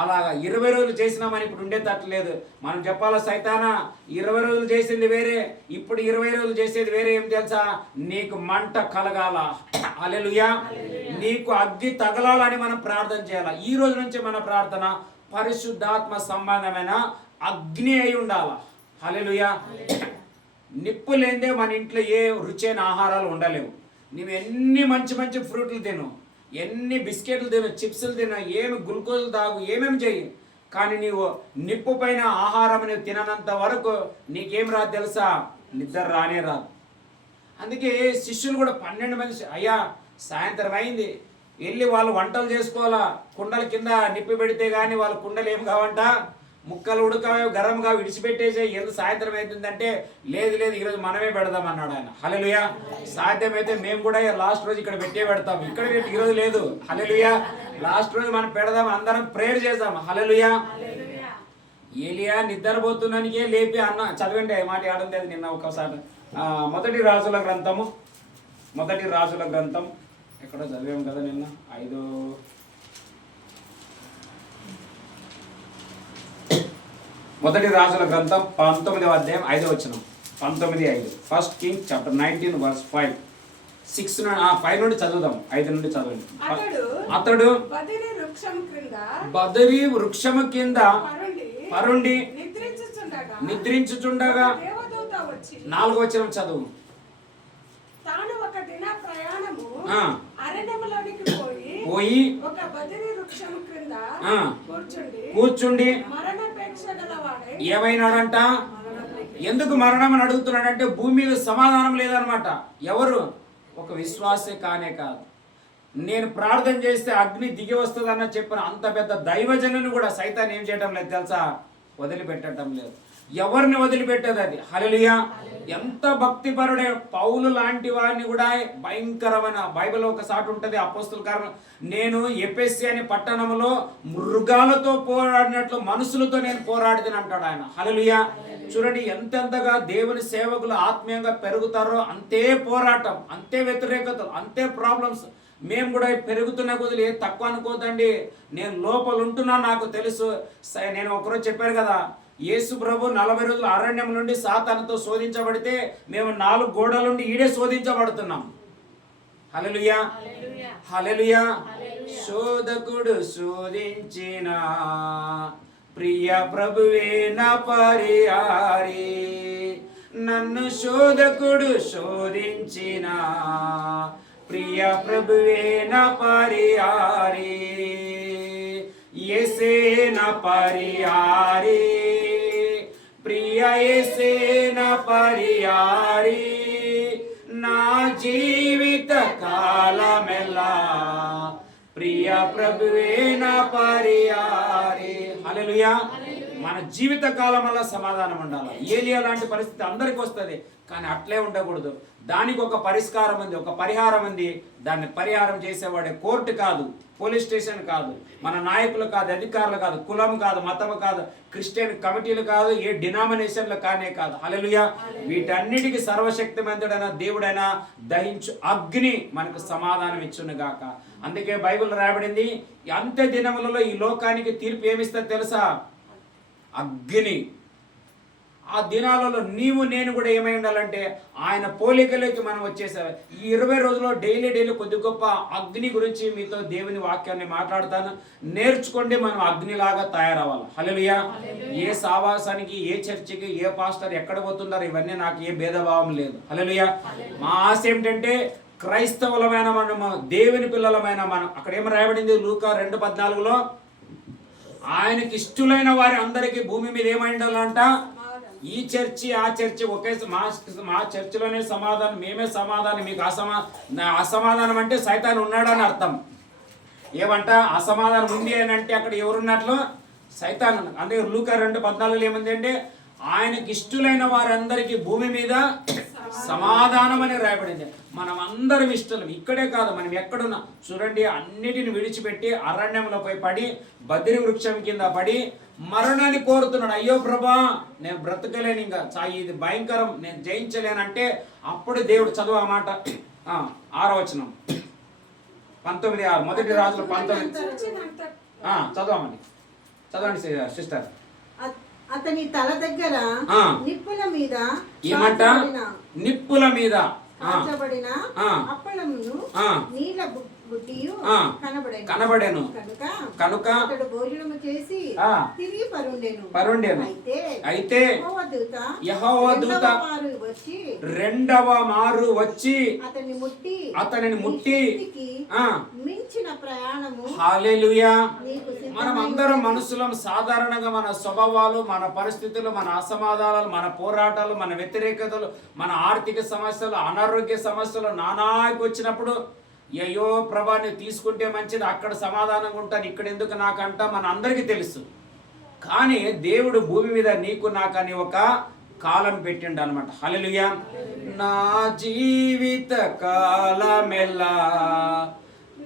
అలాగా 20 రోజులు చేసినామని ఇప్పుడు ఉండేటట్లేదు. మనం చెప్పాలా, సైతానా 20 రోజులు చేసింది వేరే, ఇప్పుడు 20 రోజులు చేసేది వేరే. ఏం తెలుసా, నీకు మంట కలగాల, హల్లెలూయా, నీకు అగ్గి తగలాలని మనం ప్రార్థన చేయాలి. ఈ రోజు నుంచి మన ప్రార్థన పరిశుద్ధాత్మ సంబంధమైన అగ్ని అయి ఉండాల. హల్లెలూయా. నిప్పు లేదే మన ఇంట్లో ఏ రుచైన ఆహారాలు ఉండలేవు. నువ్వు ఎన్ని మంచి మంచి ఫ్రూట్లు తిను, ఎన్ని బిస్కెట్లు తిను, చిప్స్లు తిను, ఏమి గ్లూకోజులు తాగు, ఏమేమి చెయ్యి, కానీ నీవు నిప్పు పైన ఆహారం నువ్వు తిననంత వరకు నీకేం రాదు తెలుసా, నిద్ర రానే రాదు. అందుకే శిష్యులు కూడా 12 మంది, అయ్యా సాయంత్రం అయింది, వెళ్ళి వాళ్ళు వంటలు చేసుకోవాలా, కుండల కింద నిప్పు పెడితే కానీ వాళ్ళ కుండలు ఏం కావంట, ముక్కలు ఉడకవే గరంగా విడిచిపెట్టేసే, ఎందుకు సాయంత్రం అవుతుందంటే, లేదు లేదు ఈరోజు మనమే పెడదాం అన్నాడు ఆయన. హల్లెలూయా. సాధ్యమైతే మేము కూడా లాస్ట్ రోజు ఇక్కడ పెడతాం, ఇక్కడ పెట్టి ఈరోజు లేదు. హల్లెలూయా. లాస్ట్ రోజు మనం పెడదాం, అందరం ప్రేయర్ చేద్దాం. హల్లెలూయా. ఏలియా నిద్రపోతున్నానికే లేపి అన్న చదవండి, మాట ఆడంది అది నిన్న ఒకసారి. మొదటి రాజుల గ్రంథం ఎక్కడో చదివాము కదా నిన్న, 5 మొదటి రాజుల గ్రంథం 19వ అధ్యాయం 5వ వచనం, 19:5. 1 Kings chapter 19 verse 5. 5 నుండి చదువుదాం, 5 నుండి చదవండి. అతడు బదరీ వృక్షము కింద పరుండి నిద్రించుచుండగా 4వ వచనం చదువు. తాను ఒక దిన ప్రయాణము అరణ్యములోనికి పోయి ఒక బదరీ వృక్షము క్రింద కూర్చుండి మరణాపేక్ష గలవాడై ఏమైనాడంట. ఎందుకు మరణం అని అడుగుతున్నాడంటే భూమి మీద సమాధానం లేదనమాట. ఎవరు? ఒక విశ్వాసే కానే కాదు. నేను ప్రార్థన చేస్తే అగ్ని దిగి వస్తుందన్న చెప్పిన అంత పెద్ద దైవజనుని కూడా సైతాన్ ఏం చేయటం లేదు తెలుసా, వదిలిపెట్టడం లేదు. ఎవరిని వదిలిపెట్టేది అది. హల్లెలూయా. ఎంత భక్తిపరుడే పౌలు లాంటి వారిని కూడా భయంకరమైన, బైబిల్ ఒక సాటు ఉంటుంది అపోస్తుల కార్యం, నేను ఎఫెసీ అనే పట్టణంలో మృగాలతో పోరాడినట్లు మనుషులతో నేను పోరాడిదని అంటాడు ఆయన. హల్లెలూయా. చూడండి ఎంతెంతగా దేవుని సేవకులు ఆత్మీయంగా పెరుగుతారో అంతే పోరాటం, అంతే వ్యతిరేకతలు, అంతే ప్రాబ్లమ్స్. మేము కూడా పెరుగుతున్న కొద్దిగా తక్కువ అనుకోదండి. నేను లోపల ఉంటున్నా, నాకు తెలుసు. నేను ఒకరోజు చెప్పాను కదా, యేసు ప్రభు 40 రోజులు అరణ్యం నుండి సాతానుతో శోధించబడితే మేము 4 గోడల నుండి ఈడే శోధించబడుతున్నాం. హల్లెలూయా. హల్లెలూయా. శోధకుడు శోధించిన ప్రియ ప్రభువే నా పరిహారి, నన్ను శోధకుడు శోధించిన ప్రియ ప్రభువే నా పరిహారి, యేసే నా పరిహారి, ప్రియ యేసే నా పరిహారి, నా జీవిత కాలమెల్లా ప్రియ ప్రభువే నా పరిహారి. హల్లెలూయా. మన జీవిత కాలం వల్ల సమాధానం ఉండాలి. ఏలియా లాంటి పరిస్థితి అందరికి వస్తుంది, కానీ అట్లే ఉండకూడదు. దానికి ఒక పరిష్కారం ఉంది, ఒక పరిహారం ఉంది. దాన్ని పరిహారం చేసేవాడే కోర్టు కాదు, పోలీస్ స్టేషన్ కాదు, మన నాయకులు కాదు, అధికారులు కాదు, కులం కాదు, మతం కాదు, క్రిస్టియన్ కమిటీలు కాదు, ఏ డినామినేషన్లు కానే కాదు. హల్లెలూయా. వీటన్నిటికీ సర్వశక్తిమంతుడైన దేవుడైనా దహించు అగ్ని మనకు సమాధానం ఇచ్చును గాక. అందుకే బైబిల్ రాయబడింది, అంత్య దినములలో ఈ లోకానికి తీర్పు ఏమిస్తుంది తెలుసా? అగ్ని. ఆ దినాలలో నీవు నేను కూడా ఏమై ఉండాలంటే ఆయన పోలికలోకి మనం వచ్చేసాం. ఈ 20 రోజుల్లో డైలీ కొద్ది గొప్ప అగ్ని గురించి మీతో దేవుని వాక్యాన్ని మాట్లాడతాను. నేర్చుకోండి, మనం అగ్నిలాగా తయారవ్వాలి. హల్లెలూయా. ఏ సావాసానికి, ఏ చర్చికి, ఏ పాస్టర్ ఎక్కడ పోతున్నారు ఇవన్నీ నాకు ఏ భేదభావం లేదు. హల్లెలూయా. మా ఆశ ఏమిటంటే క్రైస్తవులమైన మనము, దేవుని పిల్లలమైన మనం. అక్కడ ఏమి రాయబడింది? లూకా 2:14లో ఆయనకి ఇష్టలైన వారి అందరికీ భూమి మీద ఏమై ఉండాలంట? ఈ చర్చి ఆ చర్చి ఒకే మా చర్చిలోనే సమాధానం, మేమే సమాధానం, మీకు అసమాధానం అంటే సైతాన్ ఉన్నాడని అర్థం. ఏమంట అసమాధానం ఉంది అని అంటే అక్కడ ఎవరున్నట్లు? సైతాన్. అందుకే లూకా 2:14 ఏముంది అంటే ఆయనకి ఇష్టలైన వారందరికీ భూమి మీద సమాధానం అని రాయబడింది. మనం అందరం ఇష్టం. ఇక్కడే కాదు, మనం ఎక్కడున్నా చూడండి, అన్నిటిని విడిచిపెట్టి అరణ్యంలో పోయి పడి బద్రి వృక్షం కింద పడి మరణాన్ని కోరుతున్నాడు. అయ్యో ప్రభా, నేను బ్రతకలేను, ఇంకా ఇది భయంకరం, నేను జయించలేనంటే అప్పుడు దేవుడు చదువు ఆ మాట 6వ వచనం 19:6 మొదటి రాజులు 19 చదవమని చదవండి సిస్టర్. అతని తల దగ్గర నిప్పుల మీద ఏమంట? నిప్పుల మీద కాల్చబడిన అప్పళమును నీళ్ళ బుట్టియు కనబడెను. కనుక అతడు భోజనము చేసి తిరిగి పరుండెను. అయితే యెహోవా దూత రెండవ మారు వచ్చి అతనిని ముట్టి మించిన ప్రయాణము. హల్లెలూయా. మనం అందరం మనుషులం. సాధారణంగా మన స్వభావాలు, మన పరిస్థితులు, మన అసమాధానాలు, మన పోరాటాలు, మన వ్యతిరేకతలు, మన ఆర్థిక సమస్యలు, అనారోగ్య సమస్యలు నానాకి వచ్చినప్పుడు అయ్యో ప్రభా నేను తీసుకుంటే మంచిది, అక్కడ సమాధానంగా ఉంటాను, ఇక్కడ ఎందుకు నాకంట మన అందరికీ తెలుసు. కానీ దేవుడు భూమి మీద నీకు నాకని ఒక కాలం పెట్టిండు అనమాట. హల్లెలూయా. నా జీవిత కాలమెల్లా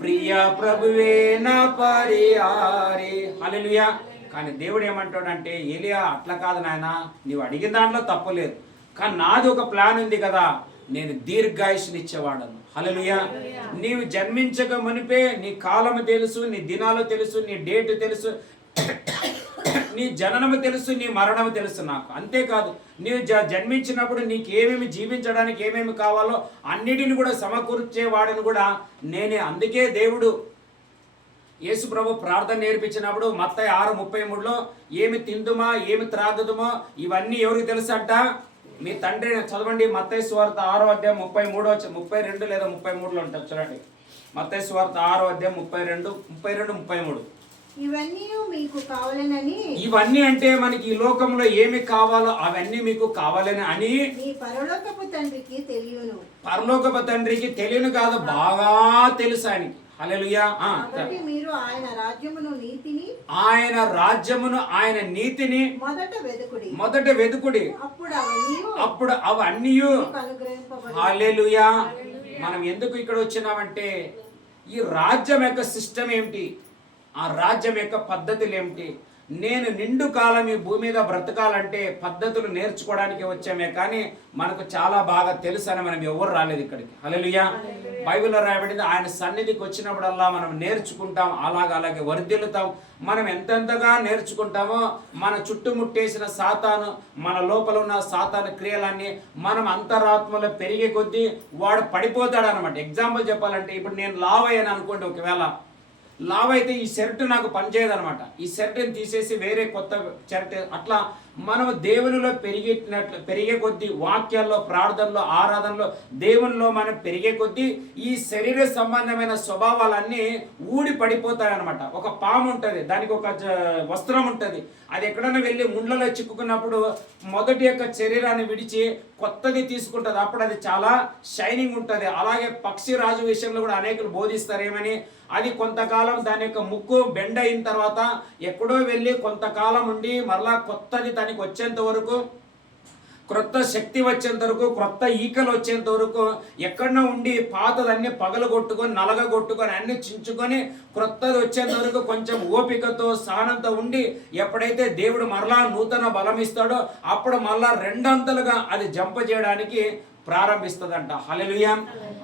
ప్రియ ప్రభువే నా పరిహారి. హల్లెలూయా. కానీ దేవుడు ఏమంటాడంటే, ఏలియా అట్లా కాదు నాయన, నీవు అడిగిన దాంట్లో తప్పులేదు, కానీ నాది ఒక ప్లాన్ ఉంది కదా, నేను దీర్ఘాయుష్ని ఇచ్చేవాడను. హల్లెలూయా. నీవు జన్మించక మునిపే నీ కాలము తెలుసు, నీ దినాలు తెలుసు, నీ డేట్ తెలుసు, నీ జననము తెలుసు, నీ మరణము తెలుసు నాకు. అంతేకాదు, నీవు జన్మించినప్పుడు నీకు ఏమేమి జీవించడానికి ఏమేమి కావాలో అన్నిటిని కూడా సమకూర్చేవాడని కూడా నేనే. అందుకే దేవుడు యేసు ప్రభు ప్రార్థన నేర్పించినప్పుడు మత్తయి 6:33లో ఏమి తిందుమా ఏమి త్రాగుదుమో ఇవన్నీ ఎవరికి తెలుసు అంట? మీ తండ్రి. చదవండి మత్తయి సువార్త 6వ అధ్యాయం 32 లేదా 33లో ఉంటుంది చూడండి. మత్తయి సువార్త 6వ అధ్యాయం 32, 33. ఇవన్నీ అంటే మనకి ఈ లోకంలో ఏమి కావాలో అవన్నీ మీకు కావాలని అని పరలోకపు తండ్రికి తెలియను కాదు, బాగా తెలుసు ఆయనకి. హల్లెలూయా. మీరు ఆయన రాజ్యమును ఆయన నీతిని మొదట వెదుకుడి, అప్పుడు అవన్నీ. హల్లెలూయా. మనం ఎందుకు ఇక్కడ వచ్చినామంటే ఈ రాజ్యం యొక్క సిస్టమ్ ఏమిటి, ఆ రాజ్యం యొక్క పద్ధతులు ఏమిటి. నేను నిండు కాలం ఈ భూమి మీద బ్రతకాలంటే పద్ధతులు నేర్చుకోవడానికి వచ్చామే, కానీ మనకు చాలా బాగా తెలుసు అని మనం ఎవరు రాలేదు ఇక్కడికి. హల్లెలూయా. బైబిల్లో రాయబడింది, ఆయన సన్నిధికి వచ్చినప్పుడల్లా మనం నేర్చుకుంటాం, అలాగే వర్ధిల్లుతాం. మనం ఎంతెంతగా నేర్చుకుంటామో మన చుట్టుముట్టేసిన సాతాను, మన లోపల ఉన్న సాతాను క్రియలన్నీ మనం అంతరాత్మలో పెరిగే కొద్దీ వాడు పడిపోతాడు అనమాట. ఎగ్జాంపుల్ చెప్పాలంటే, ఇప్పుడు నేను లావ్ అయ్యాను అనుకోండి, ఒకవేళ లావ్ అయితే ఈ షర్ట్ నాకు పనిచేయదు అనమాట. ఈ షర్ట్ని తీసేసి వేరే కొత్త షర్ట్, అట్లా మనం దేవునిలో పెరిగే కొద్దీ, వాక్యాల్లో, ప్రార్థనలో, ఆరాధనలో, దేవునిలో మనం పెరిగే కొద్దీ ఈ శరీర సంబంధమైన స్వభావాలన్నీ ఊడి పడిపోతాయి అనమాట. ఒక పాము ఉంటుంది, దానికి ఒక వస్త్రం ఉంటుంది, అది ఎక్కడైనా వెళ్ళి ముండ్లలో చిక్కుకున్నప్పుడు మొదటి యొక్క శరీరాన్ని విడిచి కొత్తది తీసుకుంటుంది, అప్పుడు అది చాలా షైనింగ్ ఉంటుంది. అలాగే పక్షి రాజు విషయంలో కూడా అనేకులు బోధిస్తారేమని, అది కొంతకాలం దాని యొక్క ముక్కు బెండ్ అయిన తర్వాత ఎక్కడో వెళ్ళి కొంతకాలం ఉండి మరలా కొత్తది దానికి వచ్చేంత వరకు, క్రొత్త శక్తి వచ్చేంత వరకు, క్రొత్త ఈకలు వచ్చేంత వరకు ఎక్కడో ఉండి పాతదన్నీ పగలగొట్టుకొని నలగగొట్టుకొని అన్ని చించుకొని క్రొత్తది వచ్చేంత వరకు కొంచెం ఓపికతో సహనంతో ఉండి, ఎప్పుడైతే దేవుడు మరలా నూతన బలం ఇస్తాడో అప్పుడు మరలా రెండంతలుగా అది జంప చేయడానికి ప్రారంభిస్తుందంట. హల్లెలూయా.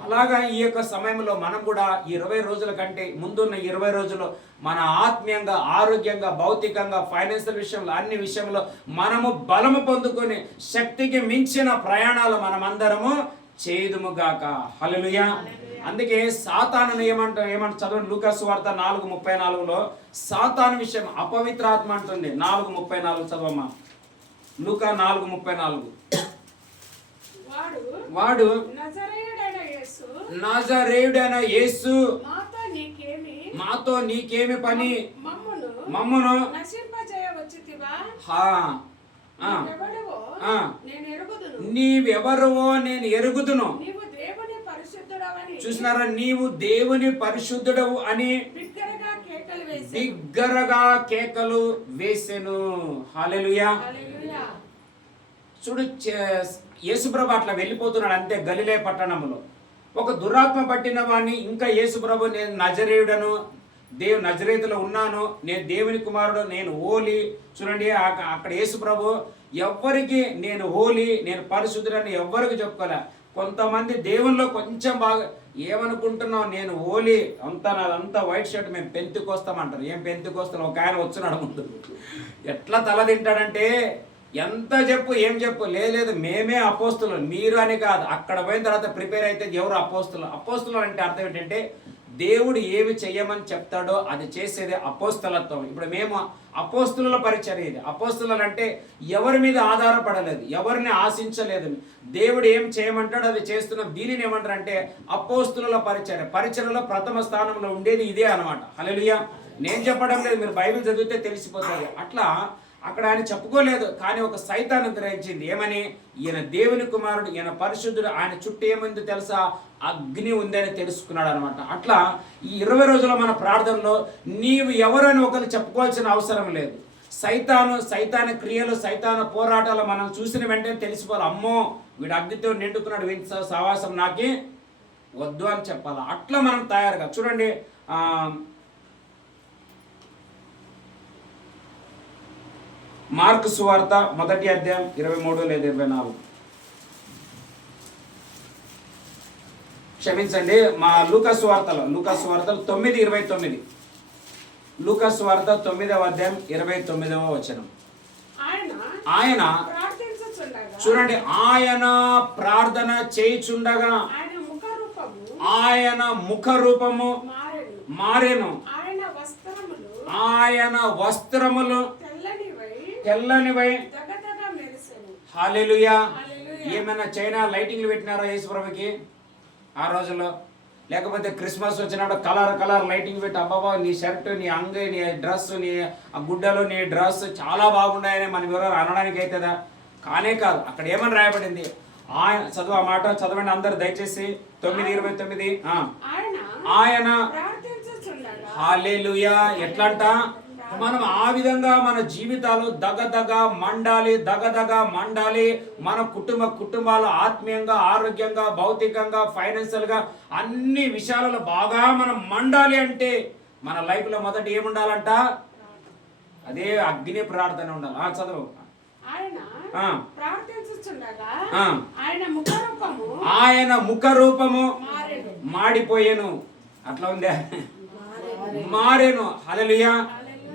అలాగా ఈ యొక్క సమయంలో మనం కూడా 20 రోజుల కంటే ముందున్న 20 రోజులు మన ఆత్మీయంగా, ఆరోగ్యంగా, భౌతికంగా, ఫైనాన్షియల్ విషయంలో, అన్ని విషయంలో మనము బలము పొందుకొని శక్తికి మించిన ప్రయాణాలు మనమందరము చేయుదుముగాక. హల్లెలూయా. అందుకే సాతాను ఏమంట చదవండి. లూకా సువార్త 4:34లో సాతాను విషయం అపవిత్రాత్మ అంటుంది. 4:34 చదవమ్మా. లూకా 4:34. వాడు నజరేయుడైన యేసు మాతో నీకేమి పని, మమ్మును ఆ, నీవెవడవో ఆ. నేను ఎరుగుదును. నీవెవరువో నేను ఎరుగుదును. నీవు దేవుని పరిశుద్ధుడవని చూసినారా, నీవు దేవుని పరిశుద్ధుడవు అని బిగ్గరగా కేకలు వేసి బిగ్గరగా కేకలు వేసెను. హల్లెలూయా. హల్లెలూయా. చూడు, యేసుప్రభు అట్లా వెళ్ళిపోతున్నాడు అంతే గలిలే పట్టణంలో. ఒక దురాత్మ పట్టిన వాడిని ఇంకా యేసుప్రభు నేను నజరేయుడను, నజరేతులో ఉన్నాను, నేను దేవుని కుమారుడు, నేను హోలీ. చూడండి అక్కడ యేసుప్రభు ఎవ్వరికి నేను హోలీ, నేను పరిశుద్ధుడని ఎవ్వరికి చెప్పుకోలే. కొంతమంది దేవునిలో కొంచెం బాగా ఏమనుకుంటున్నావు, నేను హోలీ నాదంతా వైట్ షర్ట్, మేము పెంతుకొస్తామంటారు. ఏం పెంతుకొస్తాం? ఒక ఆయన వచ్చినాడు ముందు, ఎట్లా తల తింటాడంటే ఎంత చెప్పు ఏం చెప్పు, లేదు మేమే అపోస్తులు, మీరు అని కాదు. అక్కడ పోయిన తర్వాత ప్రిపేర్ అయితే ఎవరు అపోస్తులు? అపోస్తులు అంటే అర్థం ఏంటంటే దేవుడు ఏమి చెయ్యమని చెప్తాడో అది చేసేది అపోస్తలత్వం. ఇప్పుడు మేము అపోస్తుల పరిచర్య ఇది. అపోస్తులు అంటే ఎవరి మీద ఆధారపడలేదు, ఎవరిని ఆశించలేదు, దేవుడు ఏం చేయమంటాడో అది చేస్తున్నాం. దీనిని ఏమంటారు అంటే అపోస్తుల పరిచర్య. పరిచర్యలో ప్రథమ స్థానంలో ఉండేది ఇదే అనమాట. హల్లెలూయా. నేను చెప్పడం లేదు, మీరు బైబిల్ చదివితే తెలిసిపోతుంది. అట్లా అక్కడ ఆయన చెప్పుకోలేదు, కానీ ఒక సైతాను గ్రహించింది. ఏమని? ఈయన దేవుని కుమారుడు, ఈయన పరిశుద్ధుడు, ఆయన చుట్టూ ఏముంది తెలుసా? అగ్ని ఉందని తెలుసుకున్నాడు అనమాట. అట్లా ఈ 20 రోజుల మన ప్రార్థనలో నీవు ఎవరని ఒకరు చెప్పుకోవాల్సిన అవసరం లేదు. సైతాను క్రియలు, సైతాను పోరాటాలు మనం చూసిన వెంటనే తెలిసిపోవాలి. అమ్మో వీడు అగ్నితో నిండుకున్నాడు, వీడి సహవాసం నాకి వద్దు అని చెప్పాలి. అట్లా మనం తయారుగా చూడండి. మార్కు సువార్త 1వ అధ్యాయం 23 లేదా 24, క్షమించండి, మా లూకా సువార్తలో 9:29, లూకా సువార్త 9వ అధ్యాయం 29వ వచనం. ఆయన చూడండి, ఆయన ప్రార్థన చేయుచుండగా ఆయన ముఖ రూపము మారెను, ఆయన వస్త్రములు తెల్లనివై. హల్లెలూయా. ఏమైనా చైనా లైటింగ్లు పెట్టినారా యేసుప్రభుకి ఆ రోజుల్లో? లేకపోతే క్రిస్మస్ వచ్చినప్పుడు కలర్ లైటింగ్ పెట్టి అబ్బాబా నీ షర్ట్, నీ అంగ, నీ డ్రెస్, నీ గుడ్డలు, నీ డ్రెస్ చాలా బాగున్నాయని మన వివరాలు అనడానికి అవుతుందా? కానే కాదు. అక్కడ ఏమని రాయబడింది? ఆయన చదువు, ఆ మాట చదవండి అందరు దయచేసి. 9:29. ఆయన హల్లెలూయా. ఎట్లంట? మనం ఆ విధంగా మన జీవితాలు దగదగ మండాలి. మన కుటుంబాలు ఆత్మీయంగా, ఆరోగ్యంగా, భౌతికంగా, ఫైనాన్షియల్గా అన్ని విషయాలలో బాగా మనం మండాలి అంటే మన లైఫ్లో మొదట ఏముండాలంట? అదే అగ్ని ప్రార్థన ఉండాలి. చదువు. ఆయన ముఖ రూపము మాడిపోయేను. అట్లా ఉందే, మారేను. హల్లెలూయా.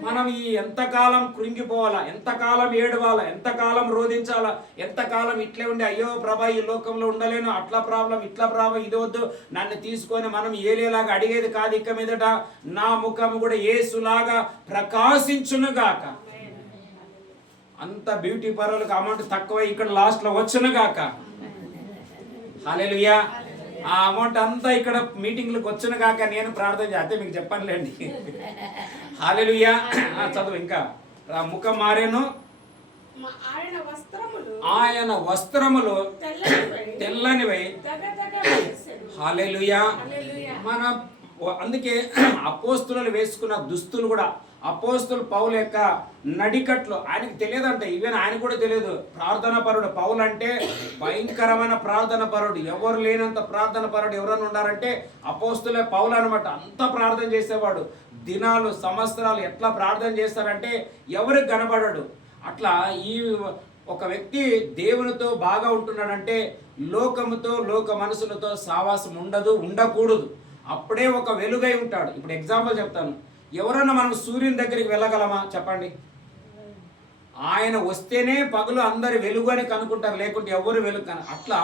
మనం ఈ ఎంతకాలం కృంగిపోవాలా, ఎంతకాలం ఏడవాలా, ఎంతకాలం రోధించాలా, ఎంతకాలం ఇట్లే ఉండి అయ్యో ప్రభా ఈ లోకంలో ఉండలేను, అట్లా ప్రాబ్లం, ఇట్లా ప్రాబ్లం, ఇది వద్దు, నన్ను తీసుకొని మనం ఏలేలాగా అడిగేది కాదు. ఇక మీదట నా ముఖం కూడా యేసులాగా ప్రకాశించునుగాక. అంత బ్యూటీ పార్లర్కి అమౌంట్ తక్కువ ఇక్కడ లాస్ట్లో వచ్చునుగాక. హల్లెలూయా. ఆ అమౌంట్ అంతా ఇక్కడ మీటింగ్లకు వచ్చును కాక నేను ప్రార్థన చేస్తే మీకు చెప్పనులేండి. హల్లెలూయా. చదువు ఇంకా. ముఖం మారేను, ఆయన వస్త్రములు తెల్లనివై. హల్లెలూయా. మన అందుకే అపోస్తులు వేసుకున్న దుస్తులు కూడా, అపోస్తులు పౌలు యొక్క నడికట్లు ఆయనకు తెలియదంట. ఈవెన్ ఆయన కూడా తెలియదు. ప్రార్థన పరుడు పౌలు అంటే భయంకరమైన ప్రార్థన పరుడు. ఎవరు లేనంత ప్రార్థన పరుడు ఎవరన్నా ఉన్నారంటే అపోస్తులే పౌలు అనమాట. అంత ప్రార్థన చేసేవాడు. దినాలు, సంవత్సరాలు ఎట్లా ప్రార్థన చేస్తారంటే ఎవరికి కనబడడు. అట్లా ఈ ఒక వ్యక్తి దేవునితో బాగా ఉంటున్నాడంటే లోకముతో, లోక మనసులతో సావాసం ఉండకూడదు. అప్పుడే ఒక వెలుగై ఉంటాడు. ఇప్పుడు ఎగ్జాంపుల్ చెప్తాను. ఎవరన్నా మనం సూర్యుని దగ్గరికి వెళ్ళగలమా చెప్పండి? ఆయన వస్తేనే పగలు అందరు వెలుగు అని కనుక్కుంటారు, లేకుంటే ఎవరు వెలుగు కను. అట్లా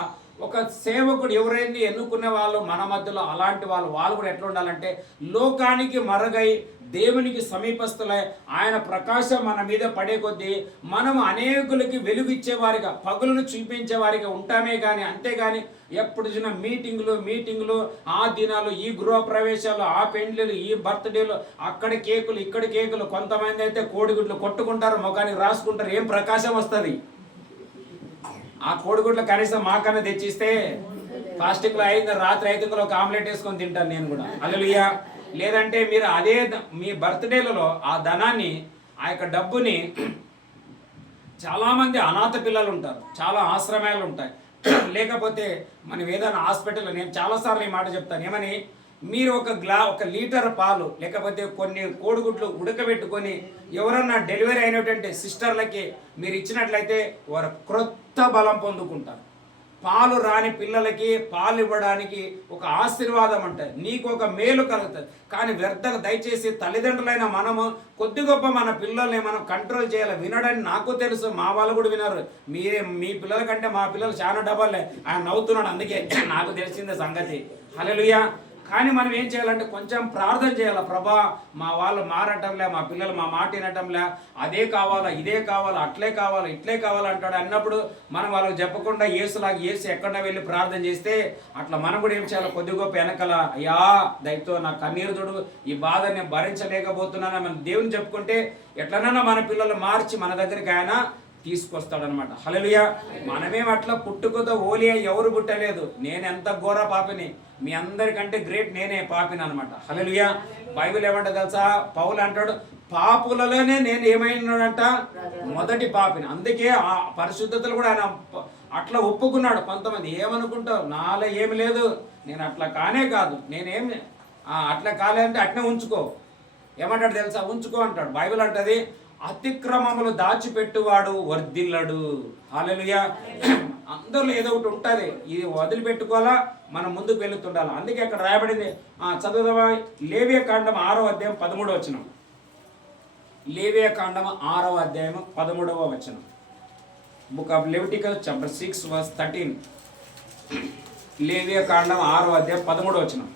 ఒక సేవకుడు ఎవరైనా ఎన్నుకునే వాళ్ళు మన మధ్యలో అలాంటి వాళ్ళు కూడా ఎట్లా ఉండాలంటే లోకానికి మరగై దేవునికి సమీపస్తులై ఆయన ప్రకాశం మన మీద పడే కొద్దీ మనం అనేకులకి వెలుగిచ్చేవారిగా, పగులను చూపించేవారిగా ఉంటామే కానీ, అంతేగాని ఎప్పుడు చూసిన మీటింగులు, ఆ దినాలు, ఈ గృహ ప్రవేశాలు, ఆ పెండ్లు, ఈ బర్త్డేలు, అక్కడ కేకులు, ఇక్కడ కేకులు, కొంతమంది అయితే కోడిగుడ్లు కొట్టుకుంటారు, ముఖానికి రాసుకుంటారు. ఏం ప్రకాశం వస్తుంది? ఆ కోడిగుడ్లు కనీసం మాకన్నా తెచ్చిస్తే ఫాస్టింగ్ లో 5 రాత్రి 5 ఒక ఆమ్లెట్ వేసుకొని తింటాను నేను కూడా. హల్లెలూయా. లేదంటే మీరు అదే మీ బర్త్డేలలో ఆ ధనాన్ని, ఆ యొక్క డబ్బుని, చాలామంది అనాథ పిల్లలు ఉంటారు, చాలా ఆశ్రమాలు ఉంటాయి, లేకపోతే మనం ఏదైనా హాస్పిటల్లో, నేను చాలాసార్లు ఈ మాట చెప్తాను ఏమని, మీరు ఒక లీటర్ పాలు లేకపోతే కొన్ని కోడిగుడ్లు ఉడకబెట్టుకొని ఎవరన్నా డెలివరీ అయినటువంటి సిస్టర్లకి మీరు ఇచ్చినట్లయితే వారు క్రొత్త బలం పొందుకుంటారు. పాలు రాని పిల్లలకి పాలు ఇవ్వడానికి ఒక ఆశీర్వాదం ఉంటుంది, నీకు ఒక మేలు కలుగుతుంది. కానీ వ్యర్థంగా దయచేసి తల్లిదండ్రులైన మనము కొద్ది గొప్ప మన పిల్లల్ని మనం కంట్రోల్ చేయాలి. వినడని నాకు తెలుసు, మా వాళ్ళు కూడా వినరు. మీ పిల్లల కంటే మా పిల్లలు చాలా డబ్బాలే. ఆయన నవ్వుతున్నాడు, అందుకే నాకు తెలిసిందే సంగతి. హల్లెలూయా. కానీ మనం ఏం చేయాలంటే కొంచెం ప్రార్థన చేయాలి. ప్రభా, మా వాళ్ళు మారటంలే, మా పిల్లలు మా మాట వినటంలే, అదే కావాలా, ఇదే కావాలా, అట్లే కావాలా, ఇట్లే కావాలంటాడు అన్నప్పుడు మనం వాళ్ళకి చెప్పకుండా యేసు ఎక్కడ వెళ్ళి ప్రార్థన చేస్తే అట్లా మనం కూడా ఏం చేయాలి, కొద్ది గొప్ప వెనకల అయ్యా దయతో నా కన్నీరు తోడు, ఈ బాధ నేను భరించలేకపోతున్నాను మనం దేవుని చెప్పుకుంటే ఎట్లనైనా మన పిల్లలు మార్చి మన దగ్గరికి ఆయన తీసుకొస్తాడనమాట. హల్లెలూయా. మనమేం అట్లా పుట్టుకతో ఓలియా ఎవరు పుట్టలేదు. నేను ఎంత ఘోర పాపిని, మీ అందరికంటే గ్రేట్ నేనే పాపిని అనమాట. హల్లెలూయా. బైబిల్ ఏమంటే తెలుసా, పౌలు అంటాడు పాపులలోనే నేను ఏమైనాడంట, మొదటి పాపిని. అందుకే ఆ పరిశుద్ధతలు కూడా ఆయన అట్లా ఒప్పుకున్నాడు. కొంతమంది ఏమనుకుంటావు, నాలో ఏమి లేదు, నేను అట్లా కానే కాదు, నేనేమి అట్లా కాలేదంటే అట్నే ఉంచుకో. ఏమంటాడు తెలుసా, ఉంచుకో అంటాడు. బైబిల్ అంటది అతిక్రమములు దాచిపెట్టువాడు వర్ధిల్లడు. హల్లెలూయా. అందరిలో ఏదో ఒకటి ఉంటుంది, ఇది వదిలిపెట్టుకోవాలా, మనం ముందుకు వెళుతుండాలి. అందుకే అక్కడ రాయబడింది, చదువుదామా, లేవియ కాండం 6వ అధ్యాయం 13వ వచనం. లేవియ కాండం 6వ అధ్యాయం 13వ వచనం. Book of Leviticus chapter 6 verse 13. లేవియ కాండం 6వ అధ్యాయం 13వ వచనం.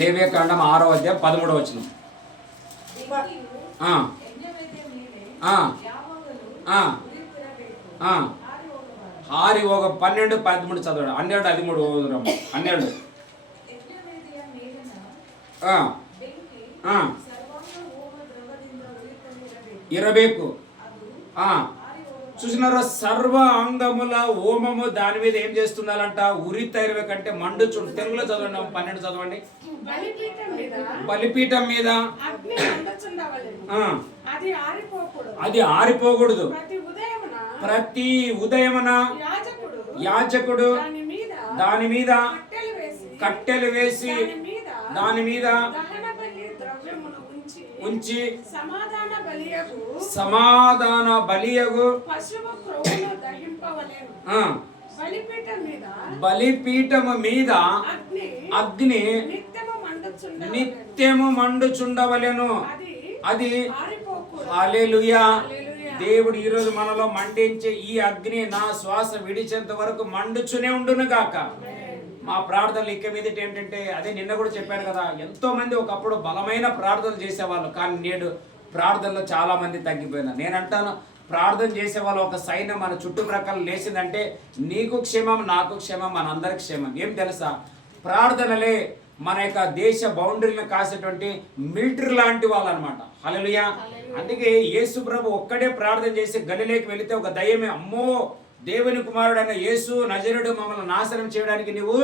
లేవియ కాండం 6వ అధ్యాయం 13వ వచనం. ఆరి ఒక 12, 13 చదవడం. 12, 13 12. ఇరబేకు చూసినారా, సర్వ అంగముల హోమము దాని మీద ఏం చేస్తున్నారంట, ఉరి తైరవే కంటే మండుచుండు. తెలుగులో చదవండి, 12 చదవండి. బలిపీఠం మీద అది ఆరిపోకూడదు. ప్రతి ఉదయమున యాజకుడు దాని మీద కట్టెలు వేసి దాని మీద ఉంచి సమాధాన బలియగు బలిపీఠము మీద అగ్ని నిత్యము మండుచుండవలెను. అది హల్లెలూయా. దేవుడు ఈరోజు మనలో మండించే ఈ అగ్ని నా శ్వాస విడిచేంత వరకు మండుచునే ఉండును గాక. మా ప్రార్థనలు ఇక మీదట ఏంటంటే, అదే నిన్న కూడా చెప్పాను కదా, ఎంతో మంది ఒకప్పుడు బలమైన ప్రార్థనలు చేసేవాళ్ళు, కానీ నేడు ప్రార్థనలో చాలా మంది తగ్గిపోయినారు. నేను అంటాను, ప్రార్థన చేసే వాళ్ళు ఒక సైన్యం మన చుట్టుప్రక్కల లేచిందంటే నీకు క్షేమం, నాకు క్షేమం, మనందరికి క్షేమం. ఏం తెలుసా, ప్రార్థనలే మన యొక్క దేశ బౌండరీలను కాసేటువంటి మిలిటరీ లాంటి వాళ్ళు అనమాట. హల్లెలూయా. అందుకే యేసు ప్రభు ఒక్కడే ప్రార్థన చేసి గలిలేకి వెళితే ఒక దయ్యమే, అమ్మో దేవుని కుమారుడైన యేసు నజరుడు మమ్మల్ని నాశనం చేయడానికి నువ్వు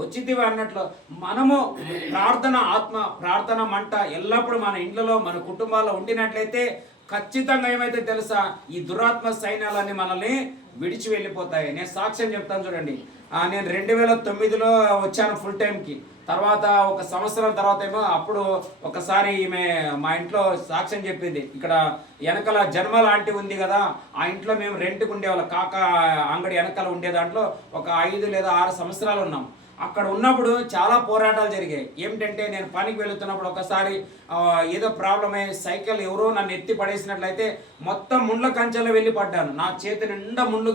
వచ్చితివి అన్నట్లు, మనము ప్రార్థన ఆత్మ, ప్రార్థన మంట ఎల్లప్పుడూ మన ఇండ్లలో మన కుటుంబాల్లో ఉండినట్లయితే ఖచ్చితంగా ఏమైతే తెలుసా, ఈ దురాత్మ సైన్యాలన్నీ మనల్ని విడిచి వెళ్ళిపోతాయి. నేను సాక్ష్యం చెప్తాను చూడండి. నేను 2009లో వచ్చాను ఫుల్ టైంకి. తర్వాత ఒక సంవత్సరం తర్వాత ఏమో అప్పుడు ఒకసారి ఈమె మా ఇంట్లో సాక్ష్యం చెప్పింది. ఇక్కడ వెనకాల జన్మ లాంటి ఉంది కదా, ఆ ఇంట్లో మేము రెంట్కి ఉండేవాళ్ళం. కాక అంగడి వెనకాల ఉండే దాంట్లో ఒక 5 లేదా 6 సంవత్సరాలు ఉన్నాం. అక్కడ ఉన్నప్పుడు చాలా పోరాటాలు జరిగాయి. ఏమిటంటే, నేను పనికి వెళుతున్నప్పుడు ఒకసారి ఏదో ప్రాబ్లం అయ్యి సైకిల్ ఎవరో నన్ను ఎత్తి పడేసినట్లయితే మొత్తం ముండ్ల కంచెలో వెళ్ళి పడ్డాను. నా చేతి నిండా ముండ్లు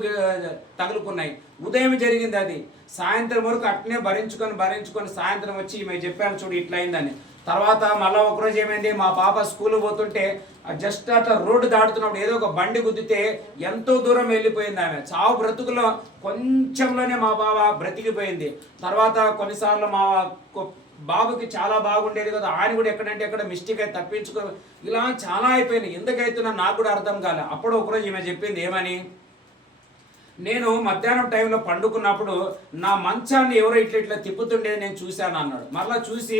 తగులుకున్నాయి. ఉదయం జరిగింది అది. సాయంత్రం వరకు అట్నే భరించుకొని సాయంత్రం వచ్చి ఈమె చెప్పాను చూడు ఇట్లా అయిందని. తర్వాత మళ్ళీ ఒకరోజు ఏమైంది, మా పాప స్కూల్ పోతుంటే జస్ట్ అట్లా రోడ్డు దాటుతున్నప్పుడు ఏదో ఒక బండి గుద్దితే ఎంతో దూరం వెళ్ళిపోయింది ఆమె. చావు బ్రతుకులో కొంచెంలోనే మా బావ బ్రతికిపోయింది. తర్వాత కొన్నిసార్లు మా బాబుకి చాలా బాగుండేది కదా, ఆయన కూడా ఎక్కడంటే ఎక్కడ మిస్టేక్ అయితే తప్పించుకో, ఇలా చాలా అయిపోయినాయి. ఎందుకైతున్నా నాకు కూడా అర్థం కాలే. అప్పుడు ఒకరోజు ఈమె చెప్పింది ఏమని, నేను మధ్యాహ్నం టైంలో పండుకున్నప్పుడు నా మంచాన్ని ఎవరో ఇట్లా ఇట్లా తిప్పుతుండేది నేను చూశాను అన్నాడు. మరలా చూసి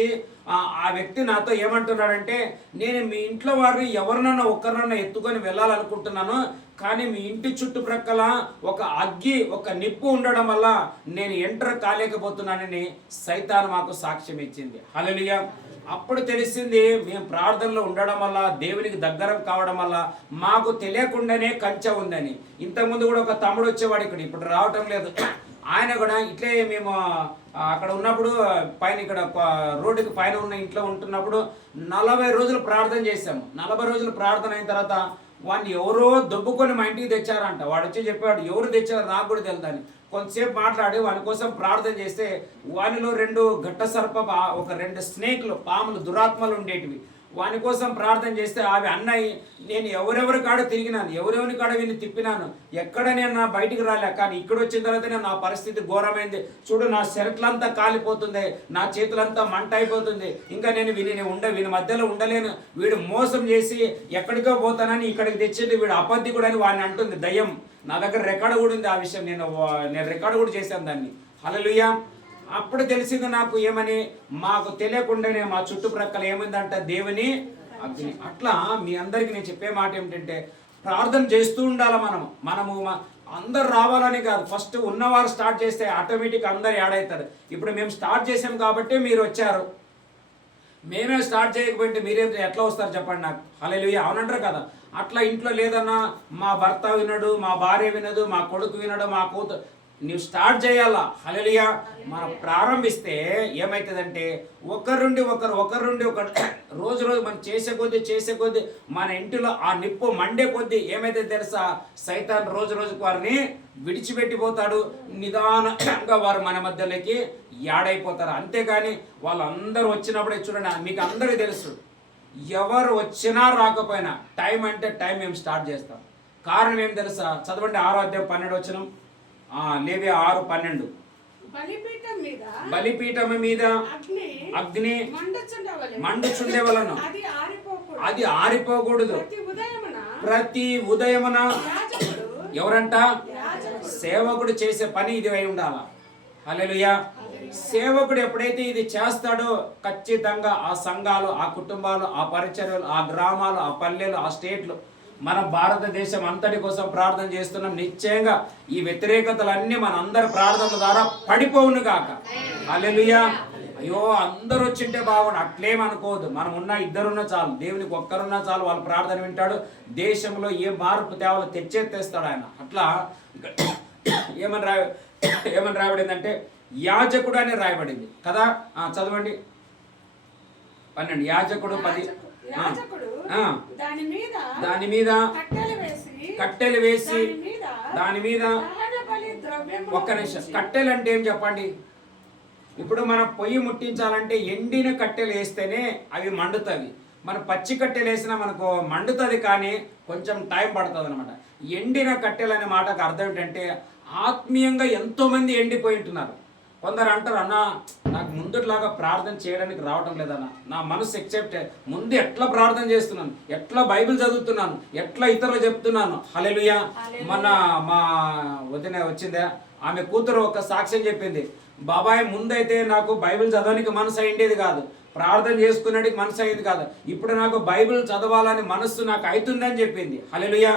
ఆ వ్యక్తి నాతో ఏమంటున్నాడంటే, నేను మీ ఇంట్లో వారిని ఎవరినన్నా ఒక్కరినన్నా ఎత్తుకొని వెళ్ళాలనుకుంటున్నాను, కానీ మీ ఇంటి చుట్టుప్రక్కల ఒక అగ్గి ఒక నిప్పు ఉండడం వల్ల నేను ఎంటర్ కాలేకపోతున్నానని సైతాను మాకు సాక్ష్యం ఇచ్చింది. హల్లెలూయా. అప్పుడు తెలిసింది మేము ప్రార్థనలో ఉండడం వల్ల, దేవునికి దగ్గర కావడం వల్ల మాకు తెలియకుండానే కంచె ఉందని. ఇంతకుముందు కూడా ఒక తమ్ముడు వచ్చేవాడు ఇక్కడ, ఇప్పుడు రావటం లేదు. ఆయన కూడా ఇట్లే మేము అక్కడ ఉన్నప్పుడు పైన ఇక్కడ రోడ్డుకి పైన ఉన్న ఇంట్లో ఉంటున్నప్పుడు 40 రోజులు ప్రార్థన చేశాము. 40 రోజులు ప్రార్థన అయిన తర్వాత వాడిని ఎవరో దొబ్బుకొని మా ఇంటికి తెచ్చారంట. వాడు వచ్చి చెప్పాడు, ఎవరు తెచ్చారో నాకు కూడా తెలుదని. కొంతసేపు మాట్లాడి వాని కోసం ప్రార్థన చేస్తే వానిలో 2 ఘట్ట సర్ప, ఒక 2 స్నేక్లు, పాములు, దురాత్మలు ఉండేటివి. వాని కోసం ప్రార్థన చేస్తే అవి అన్నయ్య, నేను ఎవరెవరి కాడ తిరిగినాను, ఎవరెవరి కాడ వీని తిప్పినాను, ఎక్కడ నేను నా బయటికి రాలే, కానీ ఇక్కడ వచ్చిన తర్వాతనే నా పరిస్థితి ఘోరమైంది. చూడు, నా శరట్లంతా కాలిపోతుంది, నా చేతులంతా మంట అయిపోతుంది, ఇంకా నేను వీని మధ్యలో ఉండలేను, వీడు మోసం చేసి ఎక్కడికో పోతానని ఇక్కడికి తెచ్చింది, వీడు అబద్ధికుడు అని వాడిని అంటుంది దయ్యం. నా దగ్గర రికార్డు కూడా ఉంది ఆ విషయం, నేను రికార్డు కూడా చేశాను దాన్ని. హల్లెలూయా. అప్పుడు తెలిసింది నాకు ఏమని, మాకు తెలియకుండానే మా చుట్టుప్రక్కల ఏమైందంట, దేవుని అగ్ని. అట్లా మీ అందరికీ నేను చెప్పే మాట ఏమిటంటే, ప్రార్థన చేస్తూ ఉండాలి. మనము అందరు రావాలని కాదు, ఫస్ట్ ఉన్నవారు స్టార్ట్ చేస్తే ఆటోమేటిక్ అందరు యాడ్ అవుతారు. ఇప్పుడు మేము స్టార్ట్ చేసాం కాబట్టి మీరు వచ్చారు, మేమే స్టార్ట్ చేయకపోతే మీరేం ఎట్లా వస్తారు చెప్పండి నాకు. హల్లెలూయా, అవునంటారు కదా. అట్లా ఇంట్లో లేదన్నా మా భర్త వినడు, మా భార్య వినదు, మా కొడుకు వినడు, మా కూతురు, నీవు స్టార్ట్ చేయాలా. హల్లెలూయా. మనం ప్రారంభిస్తే ఏమవుతుందంటే ఒకరు రోజు మనం చేసే కొద్దీ మన ఇంటిలో ఆ నిప్పు మండే కొద్దీ ఏమైతే తెలుసా, సైతాన్ రోజుకు వారిని విడిచిపెట్టిపోతాడు. నిదానంగా వారు మన మధ్యలోకి యాడైపోతారు. అంతేగాని వాళ్ళందరూ వచ్చినప్పుడే చూడండి, మీకు అందరికీ తెలుసు, ఎవరు వచ్చినా రాకపోయినా టైం అంటే టైం మేము స్టార్ట్ చేస్తాం. కారణం ఏం తెలుసా, చదవండి 6వ అధ్యాయం 12వ వచనం, లేవియా 6:12. బలిపీఠం మీద అగ్ని మండుచుండే వలన అది ఆరిపోకూడదు. ప్రతి ఉదయమున ఎవరంట, సేవకుడు చేసే పని ఇది అయి ఉండాల. హల్లెలూయా. సేవకుడు ఎప్పుడైతే ఇది చేస్తాడో ఖచ్చితంగా ఆ సంఘాలు, ఆ కుటుంబాలు, ఆ పరిచర్యలు, ఆ గ్రామాలు, ఆ పల్లెలు, ఆ స్టేట్లు, మన భారతదేశం అంతటి కోసం ప్రార్థన చేస్తున్నాం. నిశ్చయంగా ఈ వ్యతిరేకతలన్నీ మన అందరి ప్రార్థన ద్వారా పడిపోవును గాక. హల్లెలూయా. అయ్యో అందరూ వచ్చింటే బాగుండు అట్లేమనుకోవద్దు. మనం ఉన్న ఇద్దరున్నా చాలు, దేవునికి ఒక్కరున్నా చాలు, వాళ్ళ ప్రార్థన వింటాడు. దేశంలో ఏ మార్పు తేవాలో తెస్తాడు ఆయన. అట్లా ఏమని రాయబడిందంటే యాజకుడు అని రాయబడింది కదా. చదవండి 12. యాజకుడు 10. దాని మీద కట్టెలు వేసి దాని మీద ఒక్క నిమిషం. కట్టెలు అంటే ఏం చెప్పండి. ఇప్పుడు మనం పొయ్యి ముట్టించాలంటే ఎండిన కట్టెలు వేస్తేనే అవి మండుతాయి. మన పచ్చి కట్టెలు వేసినా మనకు మండుతుంది, కానీ కొంచెం టైం పడుతుంది అనమాట. ఎండిన కట్టెలు అనే మాటకు అర్థం ఏంటంటే ఆత్మీయంగా ఎంతో మంది ఎండిపోయి ఉంటున్నారు. కొందరు అంటారు, అన్న నాకు ముందులాగా ప్రార్థన చేయడానికి రావటం లేదన్న, నా మనసు ఎక్సెప్ట్ ముందు ఎట్లా ప్రార్థన చేస్తున్నాను, ఎట్లా బైబిల్ చదువుతున్నాను, ఎట్లా ఇతరులు చెప్తున్నాను. హల్లెలూయా. మా వదిన వచ్చిందా, ఆమె కూతురు ఒక సాక్ష్యం చెప్పింది, బాబాయ్ ముందైతే నాకు బైబిల్ చదవడానికి మనసు అయ్యేది కాదు, ప్రార్థన చేసుకునేటికి మనసు అయ్యేది కాదు, ఇప్పుడు నాకు బైబిల్ చదవాలని మనస్సు నాకు అవుతుందని చెప్పింది. హల్లెలూయా.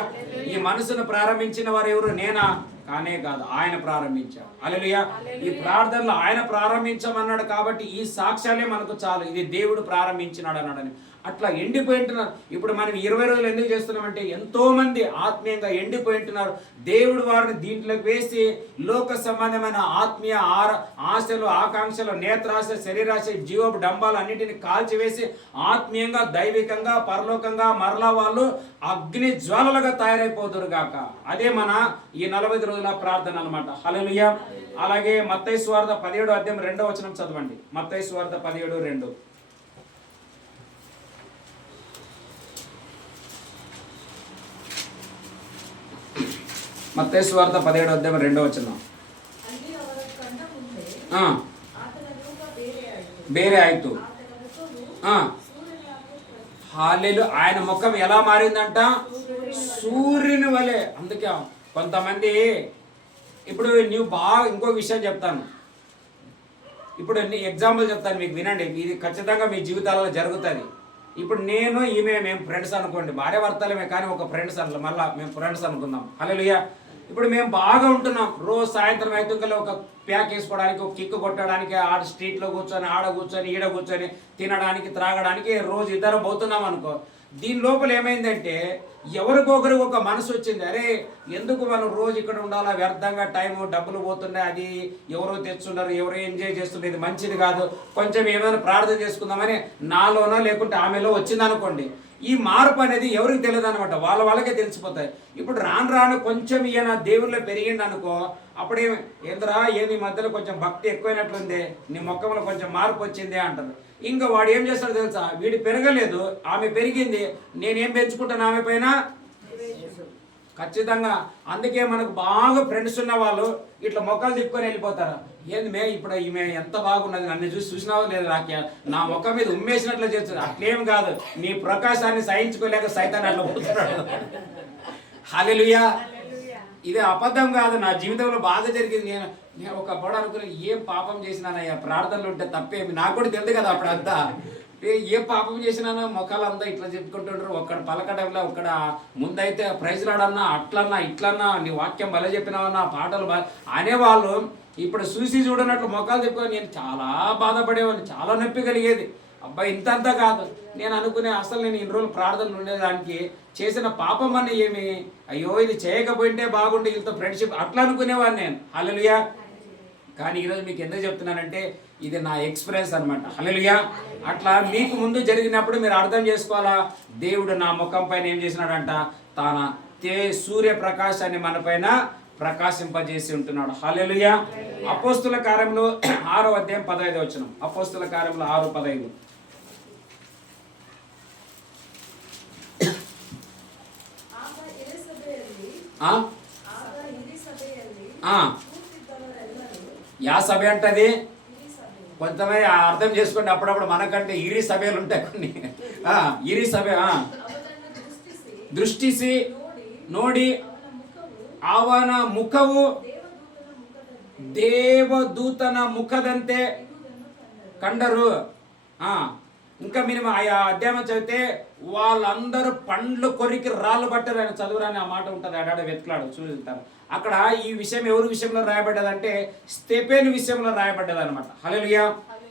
ఈ మనసును ప్రారంభించిన వారు ఎవరు? నేనా? కానే కాదు, ఆయన ప్రారంభించాడు. హల్లెలూయా. ఈ ప్రార్థనలు ఆయన ప్రారంభించమన్నాడు కాబట్టి ఈ సాక్ష్యాలే మనకు చాలు, ఇది దేవుడు ప్రారంభించినాడు అన్నాడని. అట్లా ఎండిపోయింటున్నారు. ఇప్పుడు మనం 20 రోజులు ఎందుకు చేస్తున్నామంటే ఎంతో మంది ఆత్మీయంగా ఎండిపోయింటున్నారు. దేవుడు వారిని దీంట్లోకి వేసి లోక సంబంధమైన ఆత్మీయ ఆశలు, ఆకాంక్షలు, నేత్రాశ, శరీరాశ, జీవపు డంబాలు అన్నిటిని కాల్చివేసి ఆత్మీయంగా, దైవికంగా, పరలోకంగా మరలా వాళ్ళు అగ్ని జ్వాలలుగా తయారైపోతురు గాక. అదే మన ఈ 40 రోజుల ప్రార్థన అన్నమాట. హల్లెలూయా. అలాగే మత్తయి సువార్త 17వ అధ్యాయం 2వ వచనం చదవండి. మత్తయి సువార్త 17:2. మత్తయి సువార్త 17వ అధ్యాయం 2వ వచనం. ಬೇರೆ ಆಯ್ತು. హాలేలు ఆయన ముఖం ఎలా మారిందంట? సూర్యుని వలె. అందుకే కొంతమంది ఇప్పుడు నువ్వు బాగా ఇంకో విషయం చెప్తాను, ఇప్పుడు ఎగ్జాంపుల్ చెప్తాను మీకు, వినండి. ఇది ఖచ్చితంగా మీ జీవితాలలో జరుగుతుంది. ఇప్పుడు నేను మేము ఫ్రెండ్స్ అనుకోండి, భార్య భర్తలమే కానీ ఒక ఫ్రెండ్స్ అట్లా, మళ్ళీ మేము ఫ్రెండ్స్ అనుకుందాం. హల్లెలూయా. ఇప్పుడు మేము బాగా ఉంటున్నాం, రోజు సాయంత్రం అయితే ఒక ప్యాక్ వేసుకోవడానికి, ఒక కిక్ కొట్టడానికి, ఆడ స్ట్రీట్లో కూర్చొని, ఆడ కూర్చొని, ఈడ కూర్చొని, తినడానికి త్రాగడానికి రోజు ఇద్దరం పోతున్నాం అనుకో. దీని లోపల ఏమైందంటే ఎవరికొకరికి ఒక మనసు వచ్చింది, అరే ఎందుకు మనం రోజు ఇక్కడ ఉండాలా, వ్యర్థంగా టైము డబ్బులు పోతున్నాయి, అది ఎవరో తెచ్చున్నారు, ఎవరో ఎంజాయ్ చేస్తున్నారు, ఇది మంచిది కాదు, కొంచెం ఏమైనా ప్రార్థన చేసుకుందామని నాలోనో లేకుంటే ఆమెలో వచ్చింది అనుకోండి. ఈ మార్పు అనేది ఎవరికి తెలియదు అనమాట, వాళ్ళకే తెలిసిపోతాయి. ఇప్పుడు రాను రాను కొంచెం ఈయన దేవుళ్ళో పెరిగిండు అనుకో, అప్పుడే ఏంద్రా ఏది మధ్యలో కొంచెం భక్తి ఎక్కువైనట్లుంది, నీ ముఖంలో కొంచెం మార్పు వచ్చింది అంటారు. ఇంకా వాడు ఏం చేస్తాడు తెలుసా, వీడు పెరగలేదు, ఆమె పెరిగింది, నేనేం పెంచుకుంటాను ఆమె పైన ఖచ్చితంగా. అందుకే మనకు బాగా ఫ్రెండ్స్ ఉన్న వాళ్ళు ఇట్లా మొక్కలు తిప్పుకొని వెళ్ళిపోతారు. ఏంది మే ఇప్పుడు ఈమె ఎంత బాగున్నది, నన్ను చూసినావో లేదు, నా మొక్క మీద ఉమ్మేసినట్లు చేస్తుంది. అట్లేం కాదు, నీ ప్రకాశాన్ని సహించుకోలేక సైతాన్ని అట్లా పోతున్నాడు. హల్లెలూయా. ఇది అబద్ధం కాదు, నా జీవితంలో బాగా జరిగింది. నేను ఒక పొడ అనుకుని ఏం పాపం చేసినానయ్యా, ప్రార్థనలు ఉంటే తప్పేమి, నాకు కూడా తెలియదు కదా అప్పుడంతా. ఏ పాపం చేసినానో మొక్కలంతా ఇట్లా చెప్పుకుంటుంటారు. ఒక్కడ పలకడంలో ఒక్కడ ముందైతే ప్రైజ్లాడన్నా, అట్లన్నా ఇట్లన్నా, నీ వాక్యం భలే చెప్పినావన్నా, పాటలు అనేవాళ్ళు ఇప్పుడు చూసి చూడనట్లు మొక్కలు చెప్పుకొని నేను చాలా బాధపడేవాడిని, చాలా నొప్పి కలిగేది. అబ్బాయి ఇంతంతా కాదు, నేను అనుకునే అసలు నేను ఇన్ని రోజులు ప్రార్థనలు ఉండేదానికి చేసిన పాపం అని ఏమి, అయ్యో ఇది చేయకపోయింటే బాగుండే, వీళ్ళతో ఫ్రెండ్షిప్ అట్లా అనుకునేవాడిని నేను. హల్లెలూయా. కానీ ఈరోజు మీకు ఎందుకు చెప్తున్నానంటే ఇది నా ఎక్స్పీరియన్స్ అనమాట. హల్లెలూయా. అట్లా మీకు ముందు జరిగినప్పుడు మీరు అర్థం చేసుకోవాలా, దేవుడు నా ముఖం పైన ఏం చేసినాడంట, తన సూర్యప్రకాశాన్ని మన పైన ప్రకాశింపజేసి ఉంటున్నాడు. హల్లెలూయా. అపోస్తుల కార్యములు 6వ అధ్యాయం 15వ వచనం. అపోస్తుల కార్యములు 6:15. యా సభ అంటది కొంతమంది అర్థం చేసుకోండి. అప్పుడప్పుడు మనకంటే ఇరి సభలు ఉంటాయి కొన్ని. ఇరి సభ దృష్టిసి ನೋಡಿ ಅವನ ಮುಖವು దేవదూతన ముఖదంతే కండరు. ఇంకా మీరు ఆ అధ్యాయం చదివితే వాళ్ళందరూ పండ్లు కొరికి రాళ్ళు పట్టారు అని చదువురాని ఆ మాట ఉంటుంది, ఆడాడ వెతుకులాడు చూస్తారు. అక్కడ ఈ విషయం ఎవరి విషయంలో రాయబడ్డదంటే స్తెఫేను విషయంలో రాయబడ్డది అనమాట. హల్లెలూయా.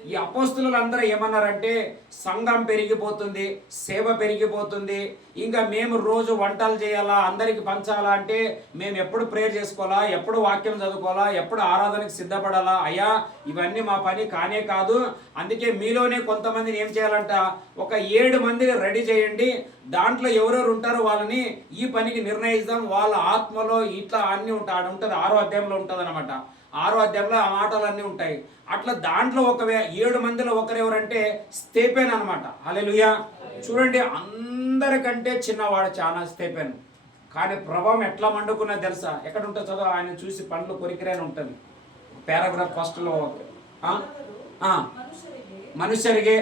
ఈ అపోస్తులు అందరూ ఏమన్నారంటే సంఘం పెరిగిపోతుంది, సేవ పెరిగిపోతుంది, ఇంకా మేము రోజు వంటలు చేయాలా, అందరికి పంచాలా, అంటే మేము ఎప్పుడు ప్రేయర్ చేసుకోవాలా, ఎప్పుడు వాక్యం చదువుకోవాలా, ఎప్పుడు ఆరాధనకి సిద్ధపడాలా, అయ్యా ఇవన్నీ మా పని కానే కాదు. అందుకే మీలోనే కొంతమందిని ఏం చేయాలంట, ఒక 7 మందిని రెడీ చేయండి, దాంట్లో ఎవరెవరు ఉంటారో వాళ్ళని ఈ పనికి నిర్ణయిస్తాం, వాళ్ళ ఆత్మలో ఇట్లా అన్నీ ఉంటాయి. ఉంటుంది 6వ అధ్యాయంలో ఉంటుంది అనమాట. 6వ అధ్యాయంలో ఆ మాటలన్నీ ఉంటాయి. అట్లా దాంట్లో 7 మందిలో ఒకరెవరంటే స్తెఫేను అనమాట. హల్లెలూయా. చూడండి, అందరికంటే చిన్నవాడు చాలా స్తెఫేను, కానీ ప్రభావం ఎట్లా మండుకున్నా తెలుసా? ఎక్కడ ఉంటుంది చదువు, ఆయన చూసి పండ్లు కొరికిరేని ఉంటుంది పారాగ్రాఫ్ ఫస్ట్లో. మనుష్యರಿಗೆ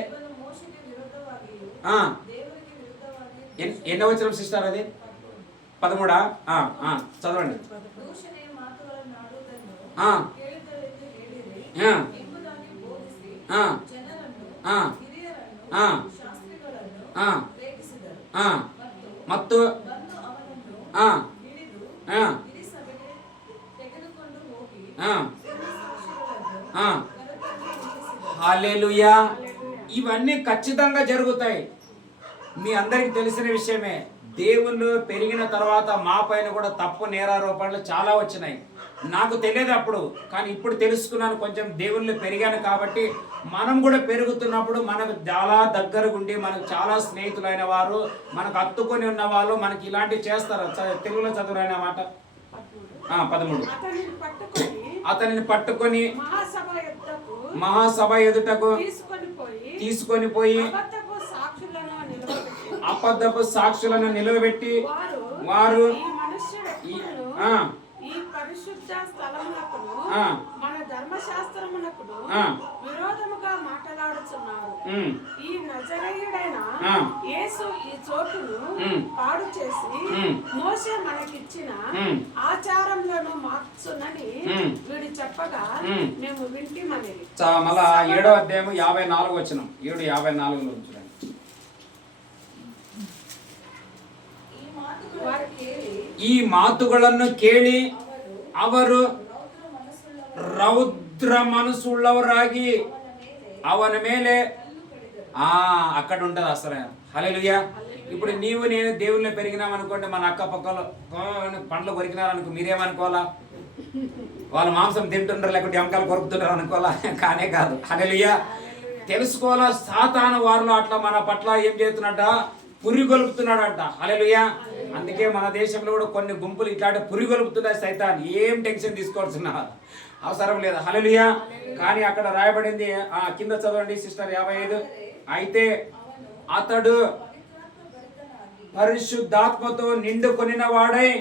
ఎన్నో వచనం సిస్టర్ అది 13. చదవండి. ಮತ್ತು హల్లెలూయా. ఇవన్నీ ఖచ్చితంగా జరుగుతాయి. మీ అందరికి తెలిసిన విషయమే. దేవుళ్ళు పెరిగిన తర్వాత మా పైన కూడా తప్పు నేరారోపణలు చాలా వచ్చినాయి. నాకు తెలియదు అప్పుడు, కానీ ఇప్పుడు తెలుసుకున్నాను. కొంచెం దేవుళ్ళు పెరిగాను కాబట్టి మనం కూడా పెరుగుతున్నప్పుడు మనకు చాలా దగ్గరగా ఉండి మనకు చాలా స్నేహితులైన వారు, మనకు అత్తుకొని ఉన్న వాళ్ళు మనకి ఇలాంటివి చేస్తారు. తెలుగులో చదువురైన మాట 13. అతనిని పట్టుకొని మహాసభ ఎదుటకు తీసుకొని పోయి అబద్ధపు సాక్షులను నిలవబెట్టి వారు ఈ పరిశుద్ధ స్థలమునకును మన ధర్మశాస్త్రమునకును విరోధముగా మాట్లాడుచు ఉమ్, ఈ నజరేయుడైన ఆ. యేసు ఈ చోటును ఉమ్. పాడు చేసి ఉమ్. మోషే మనకిచ్చిన ఉమ్. ఆచారంలోను మార్చునని ఉమ్. వీడు చెప్పగా ఉమ్. మేము వింటిమనేది. మళ్ళా 7వ అధ్యాయం 54 వచనం 7:54 చూడండి. ಈ ಮಾತುಗಳನ್ನು ಕೇಳಿ ಅವರು ರೌದ್ರ మనసుಳ್ಳವರಾಗಿ ಅವನ ಮೇಲೆ అక్కడ ఉంటది అసలు. హల్లెలూయా. ఇప్పుడు నీవు నేను దేవుళ్ళని పెరిగినామనుకోండి, మన అక్క పక్కలో పండ్లు కొరికినారనుకో, మీరేమనుకోవాలా? వాళ్ళ మాంసం తింటుండ్రు లేకుంటే ఎముకలు కొరుకుతుండ్రు అనుకోవాలా? కానే కాదు. హల్లెలూయా. తెలుసుకోవాలా, సాతాను వారిలో అట్లా మన పట్ల ఏం చేస్తున్నట్ట, పురిగొలుపుతున్నాడంట. హల్లెలూయా. అందుకే మన దేశంలో కూడా కొన్ని గుంపులు ఇట్లాంటి పురిగొలుపుతున్నాయి సైతాన్. ఏం టెన్షన్ తీసుకోవాల్సిన అవసరం లేదు. హల్లెలూయా. కానీ అక్కడ రాయబడింది, కింద చదవండి సిస్టర్ 55. అయితే అతడు పరిశుద్ధాత్మతో నిండుకొనిన వాడై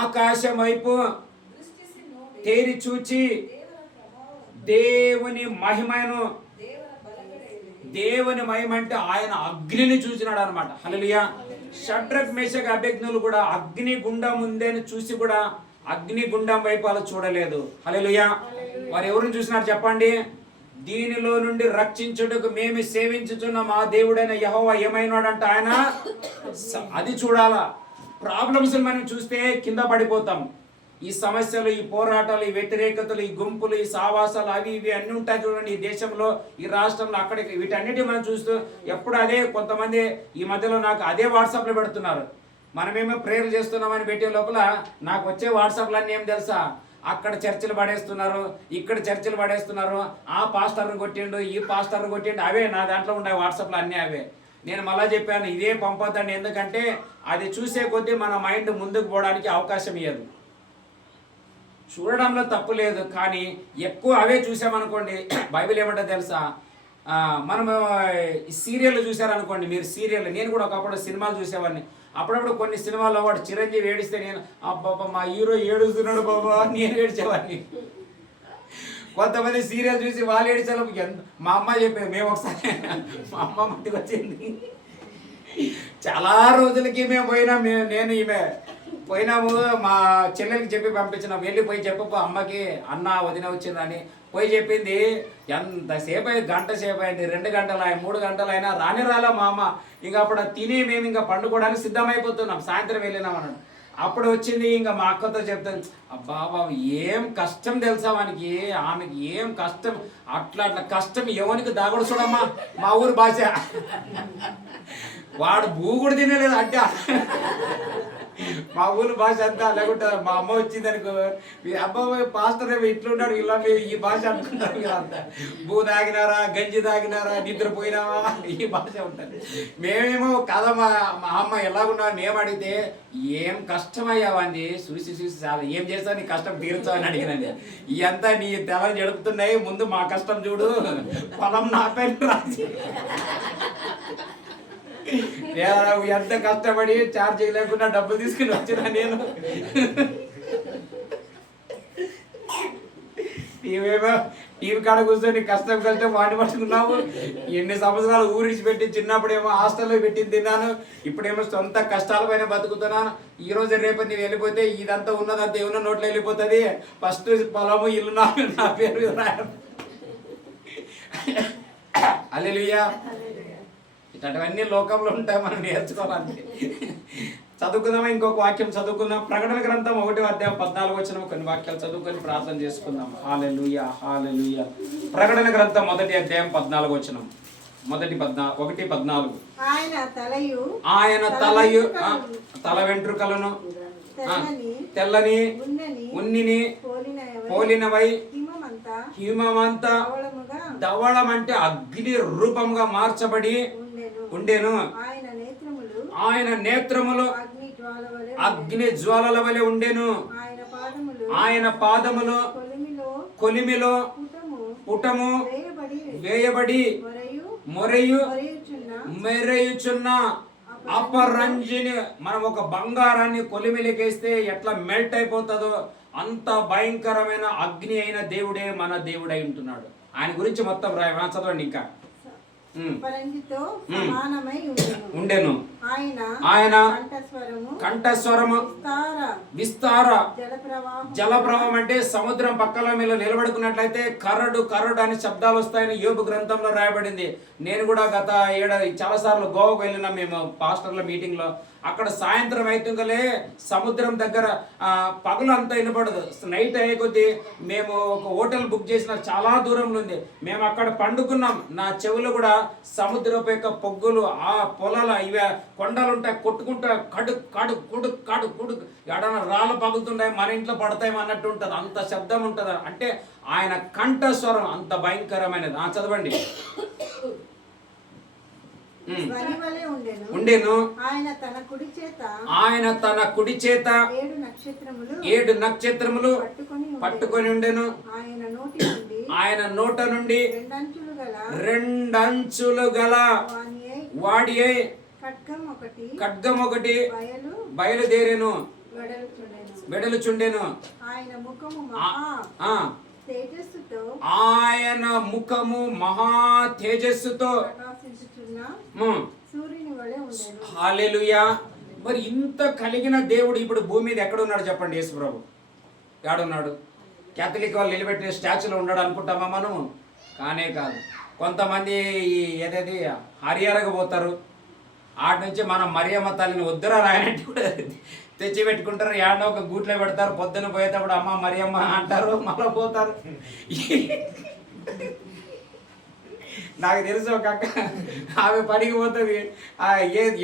ఆకాశం వైపు తేరి చూచి దేవుని మహిమను, దేవుని మహిమ అంటే ఆయన అగ్నిని చూసినాడు అనమాట. హల్లెలూయా. షడ్రక్ మేషక్ అబేద్నెగోలు కూడా అగ్ని గుండం ఉందని చూసి కూడా అగ్ని గుండం వైపు అలా చూడలేదు. హల్లెలూయా. వారు ఎవరిని చూసినారు చెప్పండి? దీనిలో నుండి రక్షించుటకు మేము సేవించుచున్న మా దేవుడైన యెహోవా ఏమైనాడంట, ఆయన అది చూడాలా. ప్రాబ్లమ్స్ మనం చూస్తే కింద పడిపోతాం. ఈ సమస్యలు, ఈ పోరాటాలు, ఈ వ్యతిరేకతలు, ఈ గుంపులు, ఈ సావాసాలు, అవి ఇవి అన్నీ ఉంటాయి చూడండి. ఈ దేశంలో, ఈ రాష్ట్రంలో, అక్కడికి వీటన్నిటి మనం చూస్తూ ఎప్పుడు అదే. కొంతమంది ఈ మధ్యలో నాకు అదే వాట్సాప్లో పెడుతున్నారు. మనమేమో ప్రేయర్లు చేస్తున్నామని పెట్టే లోపల నాకు వచ్చే వాట్సాప్లు అన్నీ ఏం తెలుసా, అక్కడ చర్చలు పడేస్తున్నారు, ఇక్కడ చర్చలు పడేస్తున్నారు, ఆ పాస్టర్ని కొట్టిండు, ఈ పాస్టర్ని కొట్టిండు. అవే నా దాంట్లో ఉన్నాయి వాట్సాప్లు అన్నీ అవే. నేను మళ్ళా చెప్పాను, ఇదే పంపొద్దండి. ఎందుకంటే అది చూసే కొద్దీ మన మైండ్ ముందుకు పోవడానికి అవకాశం ఇవ్వదు. చూడడంలో తప్పు లేదు, కానీ ఎక్కువ అవే చూసామనుకోండి, బైబిల్ ఏమంటుందో తెలుసా, మనము సీరియల్ చూసారనుకోండి, మీరు సీరియల్, నేను కూడా ఒకప్పుడు సినిమాలు చూసేవాడిని. అప్పుడప్పుడు కొన్ని సినిమాల్లో వాడు చిరంజీవి ఏడిస్తే నేను అబ్బాబా మా హీరో ఏడుస్తున్నాడు బాబా నేను ఏడ్చేవాడిని. కొంతమంది సీరియల్ చూసి వాళ్ళు ఏడిచారు. మా అమ్మ చెప్పేది, మేము ఒకసారి మా అమ్మ మట్టికి వచ్చింది. చాలా రోజులకి మేము పోయినాం, నేను ఈమె పోయినాము. మా చెల్లెలకి చెప్పి పంపించినాం, వెళ్ళిపోయి చెప్పు అమ్మకి అన్న వదిన వచ్చిందని పోయి చెప్పింది. ఎంతసేపు అయింది, గంట సేపు అయింది, 2 గంటలు 3 గంటలు అయినా రాలా మా అమ్మ. ఇంకా అప్పుడు తిని మేము ఇంకా పండుకోవడానికి సిద్ధమైపోతున్నాం, సాయంత్రం వెళ్ళినాం అన్నాడు. అప్పుడు వచ్చింది ఇంకా మా అక్కతో చెప్తాను, అబ్బా బాబు ఏం కష్టం తెలుసా వానికి, ఆమెకి ఏం కష్టం, అట్లా కష్టం ఎవరికి దాగుడు చూడమ్మా. మా ఊరు భాష, వాడు భూగుడు తినలేదు అంటే మా ఊరు భాష అంతా లేకుంటారు. మా అమ్మ వచ్చింది అనుకో, మీ అబ్బాయి పాస్టర్ ఏమో ఇట్లున్నాడు, ఇలా మేము ఈ భాష అనుకుంటారు. మీరు అంతా భూ తాగినారా, గంజి తాగినారా, నిద్రపోయినావా, ఈ భాష ఉంటుంది. మేమేమో కదా మా అమ్మ ఎలాగున్నా మేము అడిగితే ఏం కష్టమయ్యావండి, చూసి చాలా ఏం చేస్తావు, నీ కష్టం తీర్చావని అడిగినండి. ఇవంతా నీ తెల జడుపుతున్నాయి, ముందు మా కష్టం చూడు, పొలం నా పేరు రాసి ఎంత కష్టపడి ఛార్జింగ్ లేకుండా డబ్బులు తీసుకుని వచ్చినా నేను. నీవేమో టీవీ కాడ కూర్చొని కష్టం వాడిని పట్టుకున్నావు. ఎన్ని సంవత్సరాలు ఊరిచి పెట్టి, చిన్నప్పుడేమో హాస్టల్లో పెట్టి తిన్నాను, ఇప్పుడేమో సొంత కష్టాల పైన బతుకుతున్నాను. ఈ రోజు రేపు నీవు వెళ్ళిపోతే ఇదంతా ఉన్నదంతా ఏమన్నా నోట్లో వెళ్ళిపోతుంది. ఫస్ట్ పొలము ఇల్లు నా పేరు రాయాలి. హల్లెలూయా. ఇట్లాంటివన్నీ లోకంలో ఉంటాయి, మనం నేర్చుకోవాలంటే. చదువుకుందామా, ఇంకొక వాక్యం చదువుకుందాం. ప్రకటన గ్రంథం 1వ అధ్యాయం 14 వచనం కొన్ని వాక్యాలు చదువుకొని ప్రార్థన చేసుకుందాం. హల్లెలూయా, హల్లెలూయా. ప్రకటన గ్రంథం 1వ అధ్యాయం 14 వచనం. 1:14. ఆయన తలయు తల వెంట్రుకలను తెల్లని ఉన్నిని పోలినవై హిమమంతా ధవళం అంటే అగ్ని రూపంగా మార్చబడి ఉండెను. ఆయన నేత్రములు అగ్ని జ్వాలల వలె ఉండెను. ఆయన పాదములు కొలిమిలో పుటము వేయబడి మెరయుచున్న అపరంజిని, మనం ఒక బంగారాన్ని కొలిమిలకేస్తే ఎట్లా మెల్ట్ అయిపోతుందో అంత భయంకరమైన అగ్ని అయిన దేవుడే మన దేవుడై ఉంటున్నాడు. ఆయన గురించి మొత్తం చదవండి ఇంకా. పరంజితో సమానమై ఉండెను. ఆయన కంఠస్వరము విస్తార జలప్రవాహం అంటే సముద్రం పక్కల మీద నిలబడుకున్నట్లయితే కరడు కరడు అని శబ్దాలు వస్తాయని యోబు గ్రంథంలో రాయబడింది. నేను కూడా గత ఏడాది చాలా సార్లు గోవాకు వెళ్ళినా మేము పాస్టర్ల మీటింగ్ లో. అక్కడ సాయంత్రం అయితుంగలే సముద్రం దగ్గర పగలు అంతా వినపడదు. నైట్ అయ్యే కొద్దీ మేము ఒక హోటల్ బుక్ చేసిన చాలా దూరంలో ఉంది. మేము అక్కడ పండుకున్నాం. నా చెవులు కూడా సముద్రపు యొక్క పొగ్గులు, ఆ పొలాల ఇవే కొండలు ఉంటాయి కొట్టుకుంటా కడు కడు కుడు కడు కుడు ఎడన రాళ్ళు పగులుతుంటాయి, మన ఇంట్లో పడతాయి అన్నట్టు ఉంటుంది. అంత శబ్దం ఉంటుంది. అంటే ఆయన కంఠస్వరం అంత భయంకరమైనది. చదవండి. ఉండేను. ఆయన తన కుడి చేత 7 నక్షత్రములు పట్టుకొని ఉండెను. ఆయన నోట నుండి 2 అంచులు గల వాడి ఖడ్గం ఒకటి బయలుదేరెను, వెడలుచుండెను. ఆయన ముఖము మహా తేజస్సుతో హల్లెలూయా. మరి ఇంత కలిగిన దేవుడు ఇప్పుడు భూమి మీద ఎక్కడున్నాడు చెప్పండి? యేసు ప్రభు ఎక్కడున్నాడు? క్యాథలిక్ వాళ్ళు నిలబెట్టిన స్టాచ్యూలో ఉన్నాడు అనుకుంటామా మనము? కానే కాదు. కొంతమంది ఏదైతే హరియారకు పోతారు, ఆటి నుంచి మనం మరియమ్మ తల్లిని వద్దురా రాయనట్టు కూడా తెచ్చి పెట్టుకుంటారు. ఏడో ఒక గూట్లో పెడతారు. పొద్దున పోయేటప్పుడు అమ్మ మరియమ్మ అంటారు, మళ్ళీ పోతారు. నాకు తెలుసు ఒక అక్క, ఆమె పనికి పోతుంది.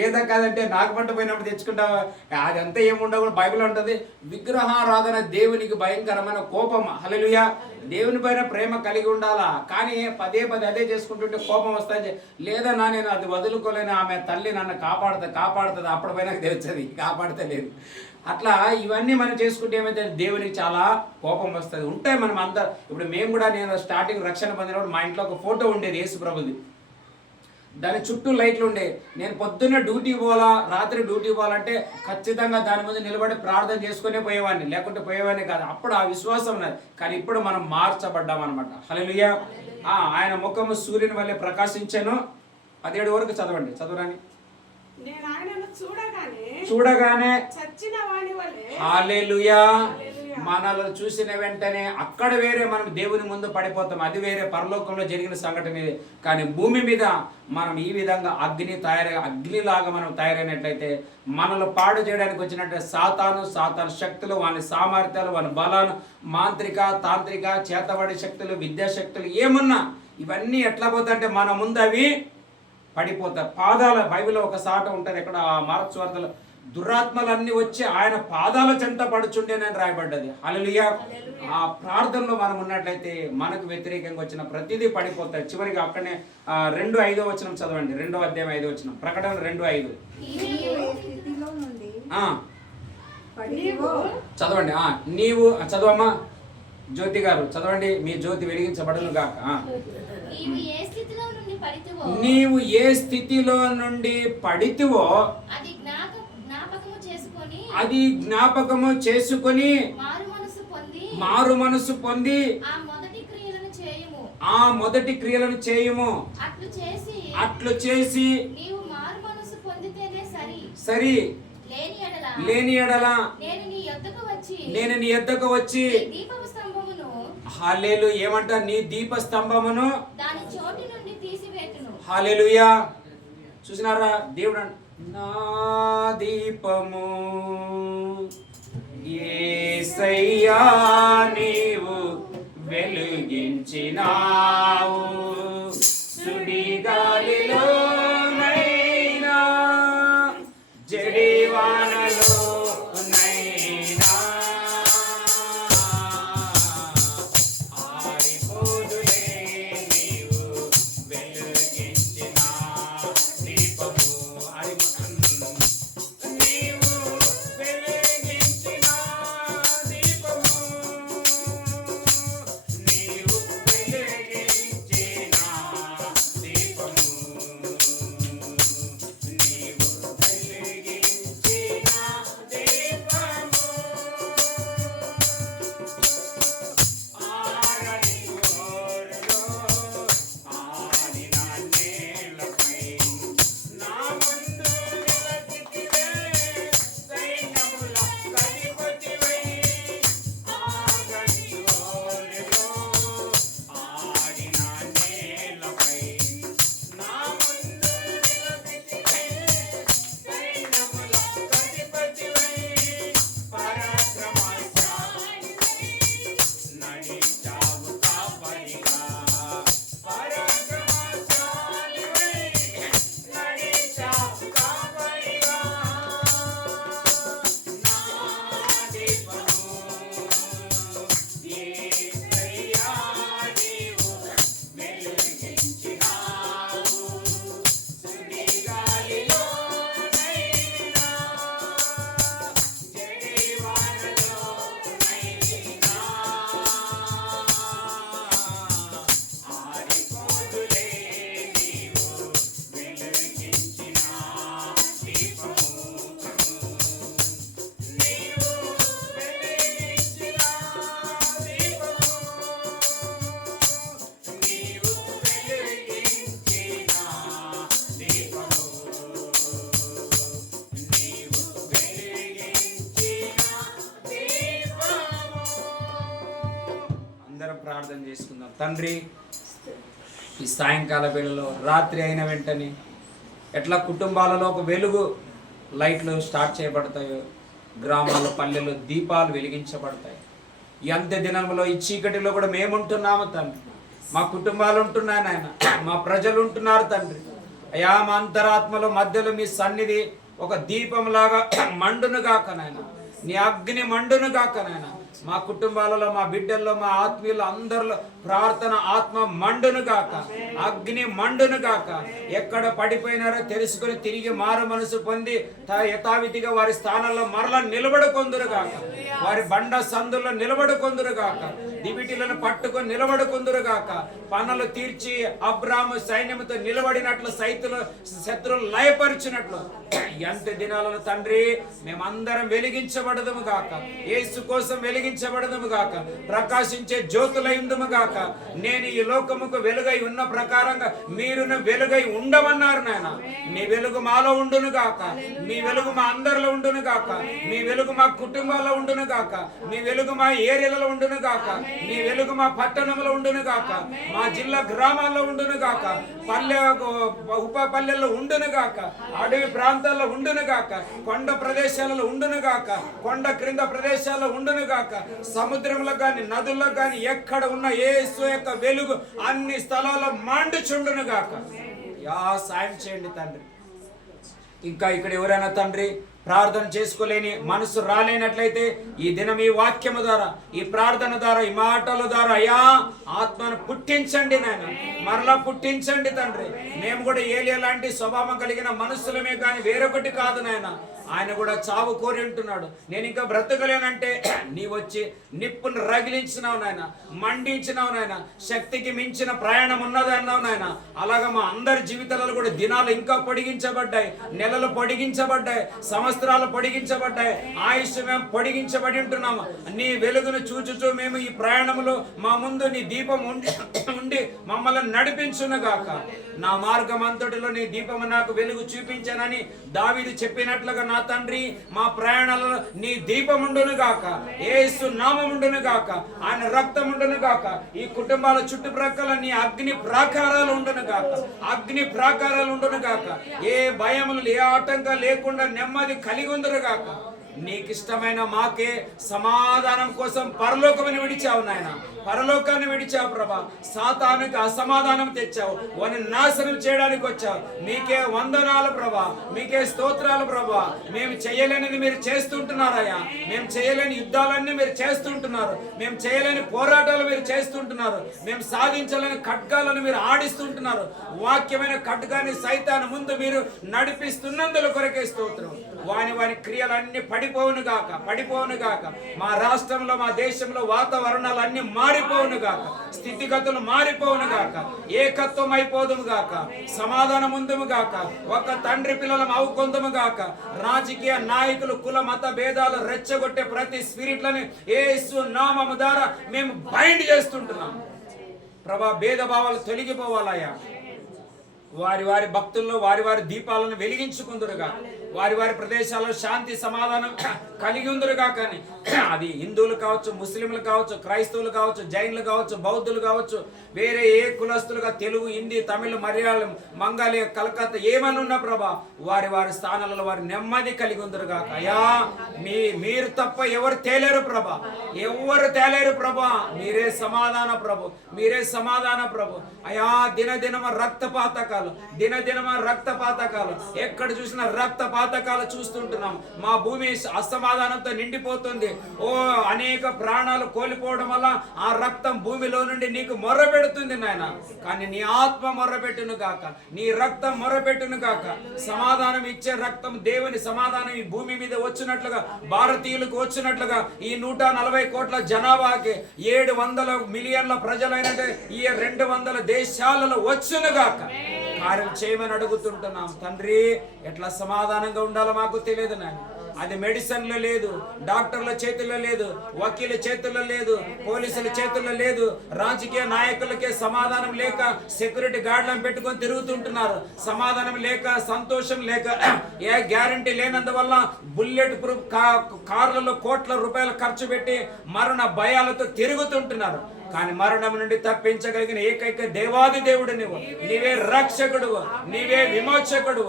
ఏదో కాదంటే నాకు పంట పోయినప్పుడు తెచ్చుకుంటావా? అదంతా ఏముండవు కూడా బైబిల్ ఉంటుంది. విగ్రహారాధన దేవునికి భయంకరమైన కోపం. హల్లెలూయా. దేవుని పైన ప్రేమ కలిగి ఉండాలా, కానీ పదే అదే చేసుకుంటుంటే కోపం వస్తుంది. లేదా నేను అది వదులుకోలేను, ఆమె తల్లి నన్ను కాపాడుతుంది అప్పుడు పైన తెలుస్తుంది, కాపాడతలేదు. అట్లా ఇవన్నీ మనం చేసుకుంటే ఏమైతే దేవునికి చాలా కోపం వస్తుంది. ఉంటాయి మనం అంతా. ఇప్పుడు మేము కూడా, నేను స్టార్టింగ్ రక్షణ పొందినప్పుడు మా ఇంట్లో ఒక ఫోటో ఉండేది యేసు ప్రభుది. దాని చుట్టూ లైట్లు ఉండే. నేను పొద్దున్న డ్యూటీకి పోవాలా, రాత్రి డ్యూటీకి పోవాలంటే ఖచ్చితంగా దాని ముందు నిలబడి ప్రార్థన చేసుకునే పోయేవాడిని, లేకుంటే పోయేవాడిని కాదు. అప్పుడు ఆ విశ్వాసం ఉన్నది. కానీ ఇప్పుడు మనం మార్చబడ్డాం అనమాట. హల్లెలూయా. ఆయన ముఖము సూర్యుని వల్లే ప్రకాశించెను. 17 వరకు చదవరాని. నేను ఆయనను చూడగానే చచ్చిన వాని వలె. హల్లెలూయా. మనల్ని చూసిన వెంటనే అక్కడ వేరే మనం దేవుని ముందు పడిపోతాం. అది వేరే పరలోకంలో జరిగిన సంఘటన ఇది. కానీ భూమి మీద మనం ఈ విధంగా అగ్నిలాగా మనం తయారైనట్లయితే మనల్ని పాడు చేయడానికి వచ్చినట్టు సాతాను శక్తులు, వాని సామర్థ్యాలు, వాని బలాలు, మాంత్రిక తాంత్రిక చేతబడి శక్తులు, విద్యాశక్తులు ఏమున్నా ఇవన్నీ ఎట్లా పోతాయంటే మన ముందు అవి పడిపోతాయి. పాదాల బైబిల్లో ఒక సాట ఉంటుంది. ఎక్కడ మార్క్స్ వార్తలో దురాత్మలన్నీ వచ్చి ఆయన పాదాల చెంత పడుచుండేనని రాయబడ్డది. హల్లెలూయా. ఆ ప్రార్థనలో మనం ఉన్నట్లయితే మనకు వ్యతిరేకంగా వచ్చిన ప్రతిదీ పడిపోతాయి. చివరికి అక్కడనే 2:5 వచనం చదవండి. 2వ అధ్యాయం 5వ వచనం. ప్రకటన 2:5 చదవండి. నీవు చదవమ్మా జ్యోతి గారు, చదవండి. మీ జ్యోతి వెలిగించబడును గాక. నీవు ఏ స్థితిలో నుండి పడితివో అది జ్ఞాపకము చేసుకొని మారు మనసు పొంది ఆ మొదటి క్రియలను చేయుము. అట్లు చేసి సరి లేని ఎడల నేను నీ యొద్దకు వచ్చి హల్లెలూయా. ఏమంట? నీ దీపస్తంభమును హల్లెలూయా. చూసినారా? దేవుడు నా దీపము యేసయ్యా నీవు వెలుగించినావు, సుడిగాలిలోనైనా జడివానలోనైనా ఆరిపోదులే నీవు వెలుగించిన దీపము. నీవు వెలిగించిన దీపము, నీవు వెలిగించిన ప్రార్థన చేసుకుందాం. తండ్రి, ఈ సాయంకాల వేళలో రాత్రి అయిన వెంటనే ఎట్లా కుటుంబాలలో ఒక వెలుగు లైట్లు స్టార్ట్ చేయబడతాయో, గ్రామాల్లో పల్లెల్లో దీపాలు వెలిగించబడతాయి. ఈ అంత్య దినంలో ఈ చీకటిలో కూడా మేముంటున్నాము తండ్రి, మా కుటుంబాలు ఉంటున్నాయి నాయన, మా ప్రజలు ఉంటున్నారు తండ్రి. అయా, మా అంతరాత్మలో మధ్యలో మీ సన్నిధి ఒక దీపంలాగా మండును గాక నాయన, నీ అగ్ని మండును గాక నాయన. మా కుటుంబాలలో, మా బిడ్డల్లో, మా ఆత్మీయులు అందరిలో ప్రార్థన ఆత్మ మండును గాక, అగ్ని మండును గాక. ఎక్కడ పడిపోయినారో తెలుసుకుని తిరిగి మారు మనసు పొంది యథావిధిగా వారి స్థానాల్లో మరలా నిలబడుకొందురు గాక, వారి బండ సందుల్లో నిలబడుకొందురు గాక, దివిటీలను పట్టుకొని నిలబడుకొందురు గాక. పనులు తీర్చి అబ్రాము సైన్యముతో నిలబడినట్లు శత్రువులు లయపరిచినట్లు ఎంత దినాలను తండ్రి మేమందరం వెలిగించబడదుము గాక, యేసు కోసం వెలిగించబడదుము గాక, ప్రకాశించే జ్యోతులైందుము గాక. నేను ఈ లోకముకు వెలుగై ఉన్న ప్రకారంగా మీరును వెలుగై ఉండమన్నారు నాయన. నీ వెలుగు మాలో ఉండును గాక, మీ వెలుగు మా అందరిలో ఉండును గాక, మీ వెలుగు మా కుటుంబాల్లో ఉండును గాక, మీ వెలుగు మా ఏరియాలలో ఉండును గాక, నీ వెలుగు మా పట్టణంలో ఉండును గాక, మా జిల్లా గ్రామాల్లో ఉండును గాక, పల్లె ఉప పల్లెల్లో ఉండును గాక, అడవి ప్రాంతాల్లో ఉండును గాక, కొండ ప్రదేశాలలో ఉండును గాక, కొండ క్రింద ప్రదేశాల్లో ఉండును గాక, సముద్రంలో గాని నదుల్లో గాని ఎక్కడ ఉన్న యేసు యొక్క వెలుగు అన్ని స్థలాల్లో మండుచుండును గాక. యా సాయం చేయండి తండ్రి. ఇంకా ఇక్కడ ఎవరైనా తండ్రి ప్రార్థన చేసుకోలేని మనసు రాలేనట్లయితే ఈ దినం ఈ వాక్యము ద్వారా, ఈ ప్రార్థన ద్వారా, ఈ మాటల ద్వారా అయ్యా ఆత్మను పుట్టించండి నాయన, మరలా పుట్టించండి తండ్రి. మేము కూడా ఏలియా లాంటి స్వభావం కలిగిన మనుషులమే కానీ వేరొకటి కాదు నాయన. ఆయన కూడా చావు కోరి ఉంటున్నాడు. నేను ఇంకా బ్రతకలేనంటే నీ వచ్చి నిప్పును రగిలించినావు నాయన, మండించినావు నాయన, శక్తికి మించిన ప్రయాణం ఉన్నది అన్నావు నాయన. అలాగా మా అందరి జీవితాలలో కూడా దినాలు ఇంకా పొడిగించబడ్డాయి, నెలలు పొడిగించబడ్డాయి, సంవత్సరాలు పొడిగించబడ్డాయి, ఆయుష్ మేము పొడిగించబడి ఉంటున్నాము. నీ వెలుగును చూచుచూ మేము ఈ ప్రయాణంలో మా ముందు నీ దీపం ఉండి మమ్మల్ని నడిపించునుగాక. నా మార్గం అంతటిలో నీ దీపము నాకు వెలుగు చూపించానని దావీదు చెప్పినట్లుగా నా తండ్రి మా ప్రయాణాలలో నీ దీపం ఉండును గాక, యేసు నామం ఉండును గాక, ఆయన రక్తం ఉండును గాక. ఈ కుటుంబాల చుట్టుప్రక్కల నీ అగ్ని ప్రాకారాలు ఉండును గాక, అగ్ని ప్రాకారాలు ఉండును గాక. ఏ భయములు ఏ ఆటంకం లేకుండా నెమ్మది కలిగి ఉందురు గాక. నీకు ఇష్టమైన మాకే సమాధానం కోసం పరలోకముని విడిచావు నాయన, పరలోకాన్ని విడిచావు ప్రభా. సాతానుకి అసమాధానం తెచ్చావు, వాని నాశనం చేయడానికి వచ్చావు. మీకే వందనాలు ప్రభా, మీకే స్తోత్రాలు ప్రభా. మేము చేయలేనిది మీరు చేస్తుంటున్నారయ్యా, మేము చేయలేని యుద్ధాలన్నీ మీరు చేస్తుంటున్నారు, మేము చేయలేని పోరాటాలు మీరు చేస్తుంటున్నారు, మేము సాధించలేని ఖడ్గాలను మీరు ఆడిస్తుంటున్నారు. వాక్యమైన ఖడ్గాన్ని సైతాను ముందు మీరు నడిపిస్తున్నందుల కొరకే స్తోత్రం. వాని క్రియలన్నీ పడిపోవును గాక, పడిపోవును గాక. మా రాష్ట్రంలో, మా దేశంలో వాతావరణాలు అన్ని మారిపోవును గాక, స్థితిగతులు మారిపోవును గాక, ఏకత్వం అయిపోదుము గాక, సమాధానం ఉందుము గాక, ఒక తండ్రి పిల్లలం అవుకొందుము గాక. రాజకీయ నాయకులు కుల మత భేదాలు రెచ్చగొట్టే ప్రతి స్పిరిట్లని యేసు నామము ద్వారా మేము బైండ్ చేస్తుంటున్నాం ప్రభా. భేదభావాలు తొలగిపోవాలయ్యా. వారి వారి భక్తుల్లో వారి వారి దీపాలను వెలిగించుకుందురుగా, వారి వారి ప్రదేశాల్లో శాంతి సమాధానం కలిగి ఉందరుగా. కానీ అది హిందువులు కావచ్చు, ముస్లింలు కావచ్చు, క్రైస్తవులు కావచ్చు, జైన్లు కావచ్చు, బౌద్ధులు కావచ్చు, వేరే ఏ కులస్తులుగా తెలుగు, హిందీ, తమిళ, మలయాళం, మంగాళీ, కలకత్తా ఏమని ఉన్న ప్రభా, వారి వారి స్థానాలలో వారి నెమ్మది కలిగి ఉందరుగా. అయ్యా మీరు తప్ప ఎవరు తేలేరు ప్రభా, ఎవరు తేలేరు ప్రభా. మీరే సమాధాన ప్రభు, మీరే సమాధాన ప్రభు. అయ్యా దినదినమ రక్తపాతకాలు, దినదినమ రక్తపాతకాలు, ఎక్కడ చూసినా రక్తపాతకాలు చూస్తుంటున్నాం. మా భూమి అసమాధానంతో నిండిపోతుంది. ఓ అనేక ప్రాణాలు కోల్పోవడం వల్ల ఆ రక్తం భూమిలో నుండి నీకు మొర్ర పెడుతుంది నాయన. కానీ నీ ఆత్మ మొర్ర పెట్టును గాక, నీ రక్తం మొర్ర పెట్టును గాక. సమాధానం ఇచ్చే రక్తం, దేవుని సమాధానం ఈ భూమి మీద వచ్చినట్లుగా, భారతీయులకు వచ్చినట్లుగా ఈ 140 కోట్ల జనాభాకి 700 మిలియన్ల ప్రజలైనట్టు ఈ 200 దేశాలలో వచ్చును గాక. కార్యం చేయమని అడుగుతుంటున్నాం తండ్రి. ఎట్లా సమాధానంగా ఉండాలో మాకు తెలియదు నాయన. అది మెడిసిన్లో లేదు, డాక్టర్ల చేతుల్లో లేదు, వకీల చేతుల్లో లేదు, పోలీసుల చేతుల్లో లేదు. రాజకీయ నాయకులకే సమాధానం లేక సెక్యూరిటీ గార్డులను పెట్టుకొని తిరుగుతుంటున్నారు. సమాధానం లేక, సంతోషం లేక, ఏ గ్యారంటీ లేనందువల్ల బుల్లెట్ ప్రూఫ్ కార్లలో కోట్ల రూపాయలు ఖర్చు పెట్టి మరణ భయాలతో తిరుగుతుంటున్నారు. కానీ మరణం నుండి తప్పించగలిగిన ఏకైక దేవాది దేవుడు నువ్వు. నీవే రక్షకుడు, నీవే విమోచకుడు.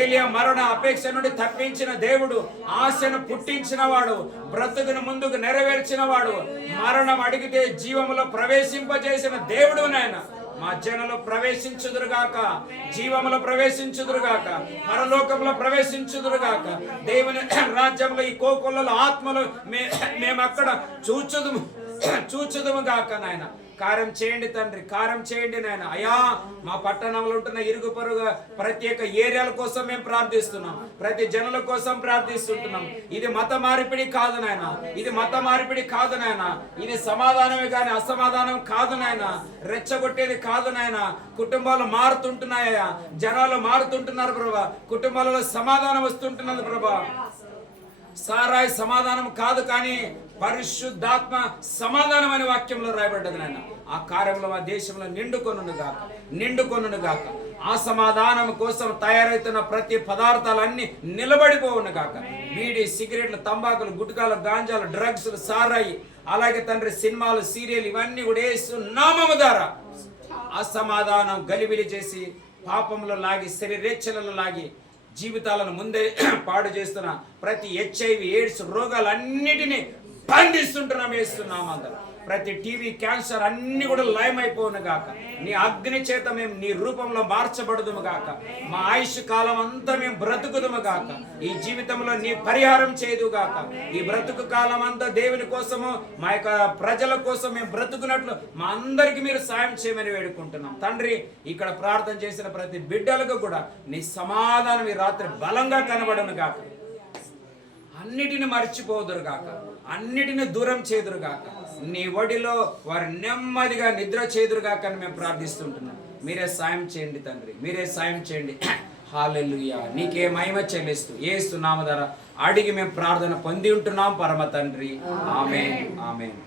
ఏలియా మరణ అపేక్ష నుండి తప్పించిన దేవుడు, ఆశను పుట్టించిన వాడు, బ్రతుకును ముందుకు నెరవేర్చిన వాడు, మరణం అడిగితే జీవములో ప్రవేశింపజేసిన దేవుడు నాయన. మా జనులు ప్రవేశించుదురుగాక, జీవములో ప్రవేశించుదురుగాక, పరలోకంలో ప్రవేశించుదురుగాక. దేవుని రాజ్యంలో ఈ కోకొల్లలో ఆత్మలో మేము అక్కడ చూచుదుము గాక నాయన. కార్యం చేయండి తండ్రి, కార్యం చేయండి నాయన. అయ్యా, మా పట్టణంలో ఉంటున్న ఇరుగు పొరుగు ప్రత్యేక ఏరియాల కోసం మేము ప్రార్థిస్తున్నాం, ప్రతి జనుల కోసం ప్రార్థిస్తుంటున్నాం. ఇది మత మార్పిడి కాదు నాయన, ఇది మత మార్పిడి కాదు నాయన, ఇది సమాధానమే కానీ అసమాధానం కాదు నాయన, రెచ్చగొట్టేది కాదు నాయన. కుటుంబాలు మారుతుంటున్నాయా, జనాలు మారుతుంటున్నారు ప్రభా, కుటుంబాలలో సమాధానం వస్తుంటున్నది ప్రభా. సారాయి సమాధానం కాదు కానీ పరిశుద్ధాత్మ సమాధానం అనే వాక్యంలో రాయబడ్డది నాయన. ఆ కార్యంలో మా దేశంలో నిండుకొనును గాక. ఆ సమాధానం కోసం తయారవుతున్న ప్రతి పదార్థాలన్నీ నిలబడిపోవును గాక. బీడి, సిగరెట్లు, తంబాకులు, గుట్కాలు, గాంజాలు, డ్రగ్స్, సారాయి, అలాగే తండ్రి సినిమాలు, సీరియల్ ఇవన్నీ కూడా యేసు నామము ద్వారా అసమాధానం గలిబిలి చేసి పాపంలో లాగి, శరీరేచ్ఛలలో లాగి జీవితాలను ముందే పాడు చేస్తున్న ప్రతి HIV, ఎయిడ్స్ రోగాలన్నిటినీ బంధిస్తుంటున్నాం వేస్తున్నామంతా. ప్రతి టీవీ, క్యాన్సర్ అన్ని కూడా లయమైపోను గాక. నీ అగ్ని చేత మేము నీ రూపంలో మార్చబడుదుము గాక. మా ఆయుష్ కాలం అంతా మేము బ్రతుకుదుము గాక. ఈ జీవితంలో నీ పరిహారం చేయదు గాక. ఈ బ్రతుకు కాలం అంతా దేవుని కోసము, మా యొక్క ప్రజల కోసం మేము బ్రతుకున్నట్లు మా అందరికి మీరు సాయం చేయమని వేడుకుంటున్నాం తండ్రి. ఇక్కడ ప్రార్థన చేసిన ప్రతి బిడ్డలకు కూడా నీ సమాధానం ఈ రాత్రి బలంగా కనబడును గాక. అన్నిటిని మర్చిపోదురు గాక, అన్నిటిని దూరం చేదురుగాక. నీ ఒడిలో వారు నెమ్మదిగా నిద్ర చేదురుగాక అని మేము ప్రార్థిస్తుంటున్నాం. మీరే సాయం చేయండి తండ్రి, మీరే సాయం చేయండి. హల్లెలూయా. నీకే మహిమ చెల్లిస్తూ యేసు నామమున అడిగి మేము ప్రార్థన పొంది ఉంటున్నాం పరమ తండ్రి. ఆమేన్, ఆమేన్.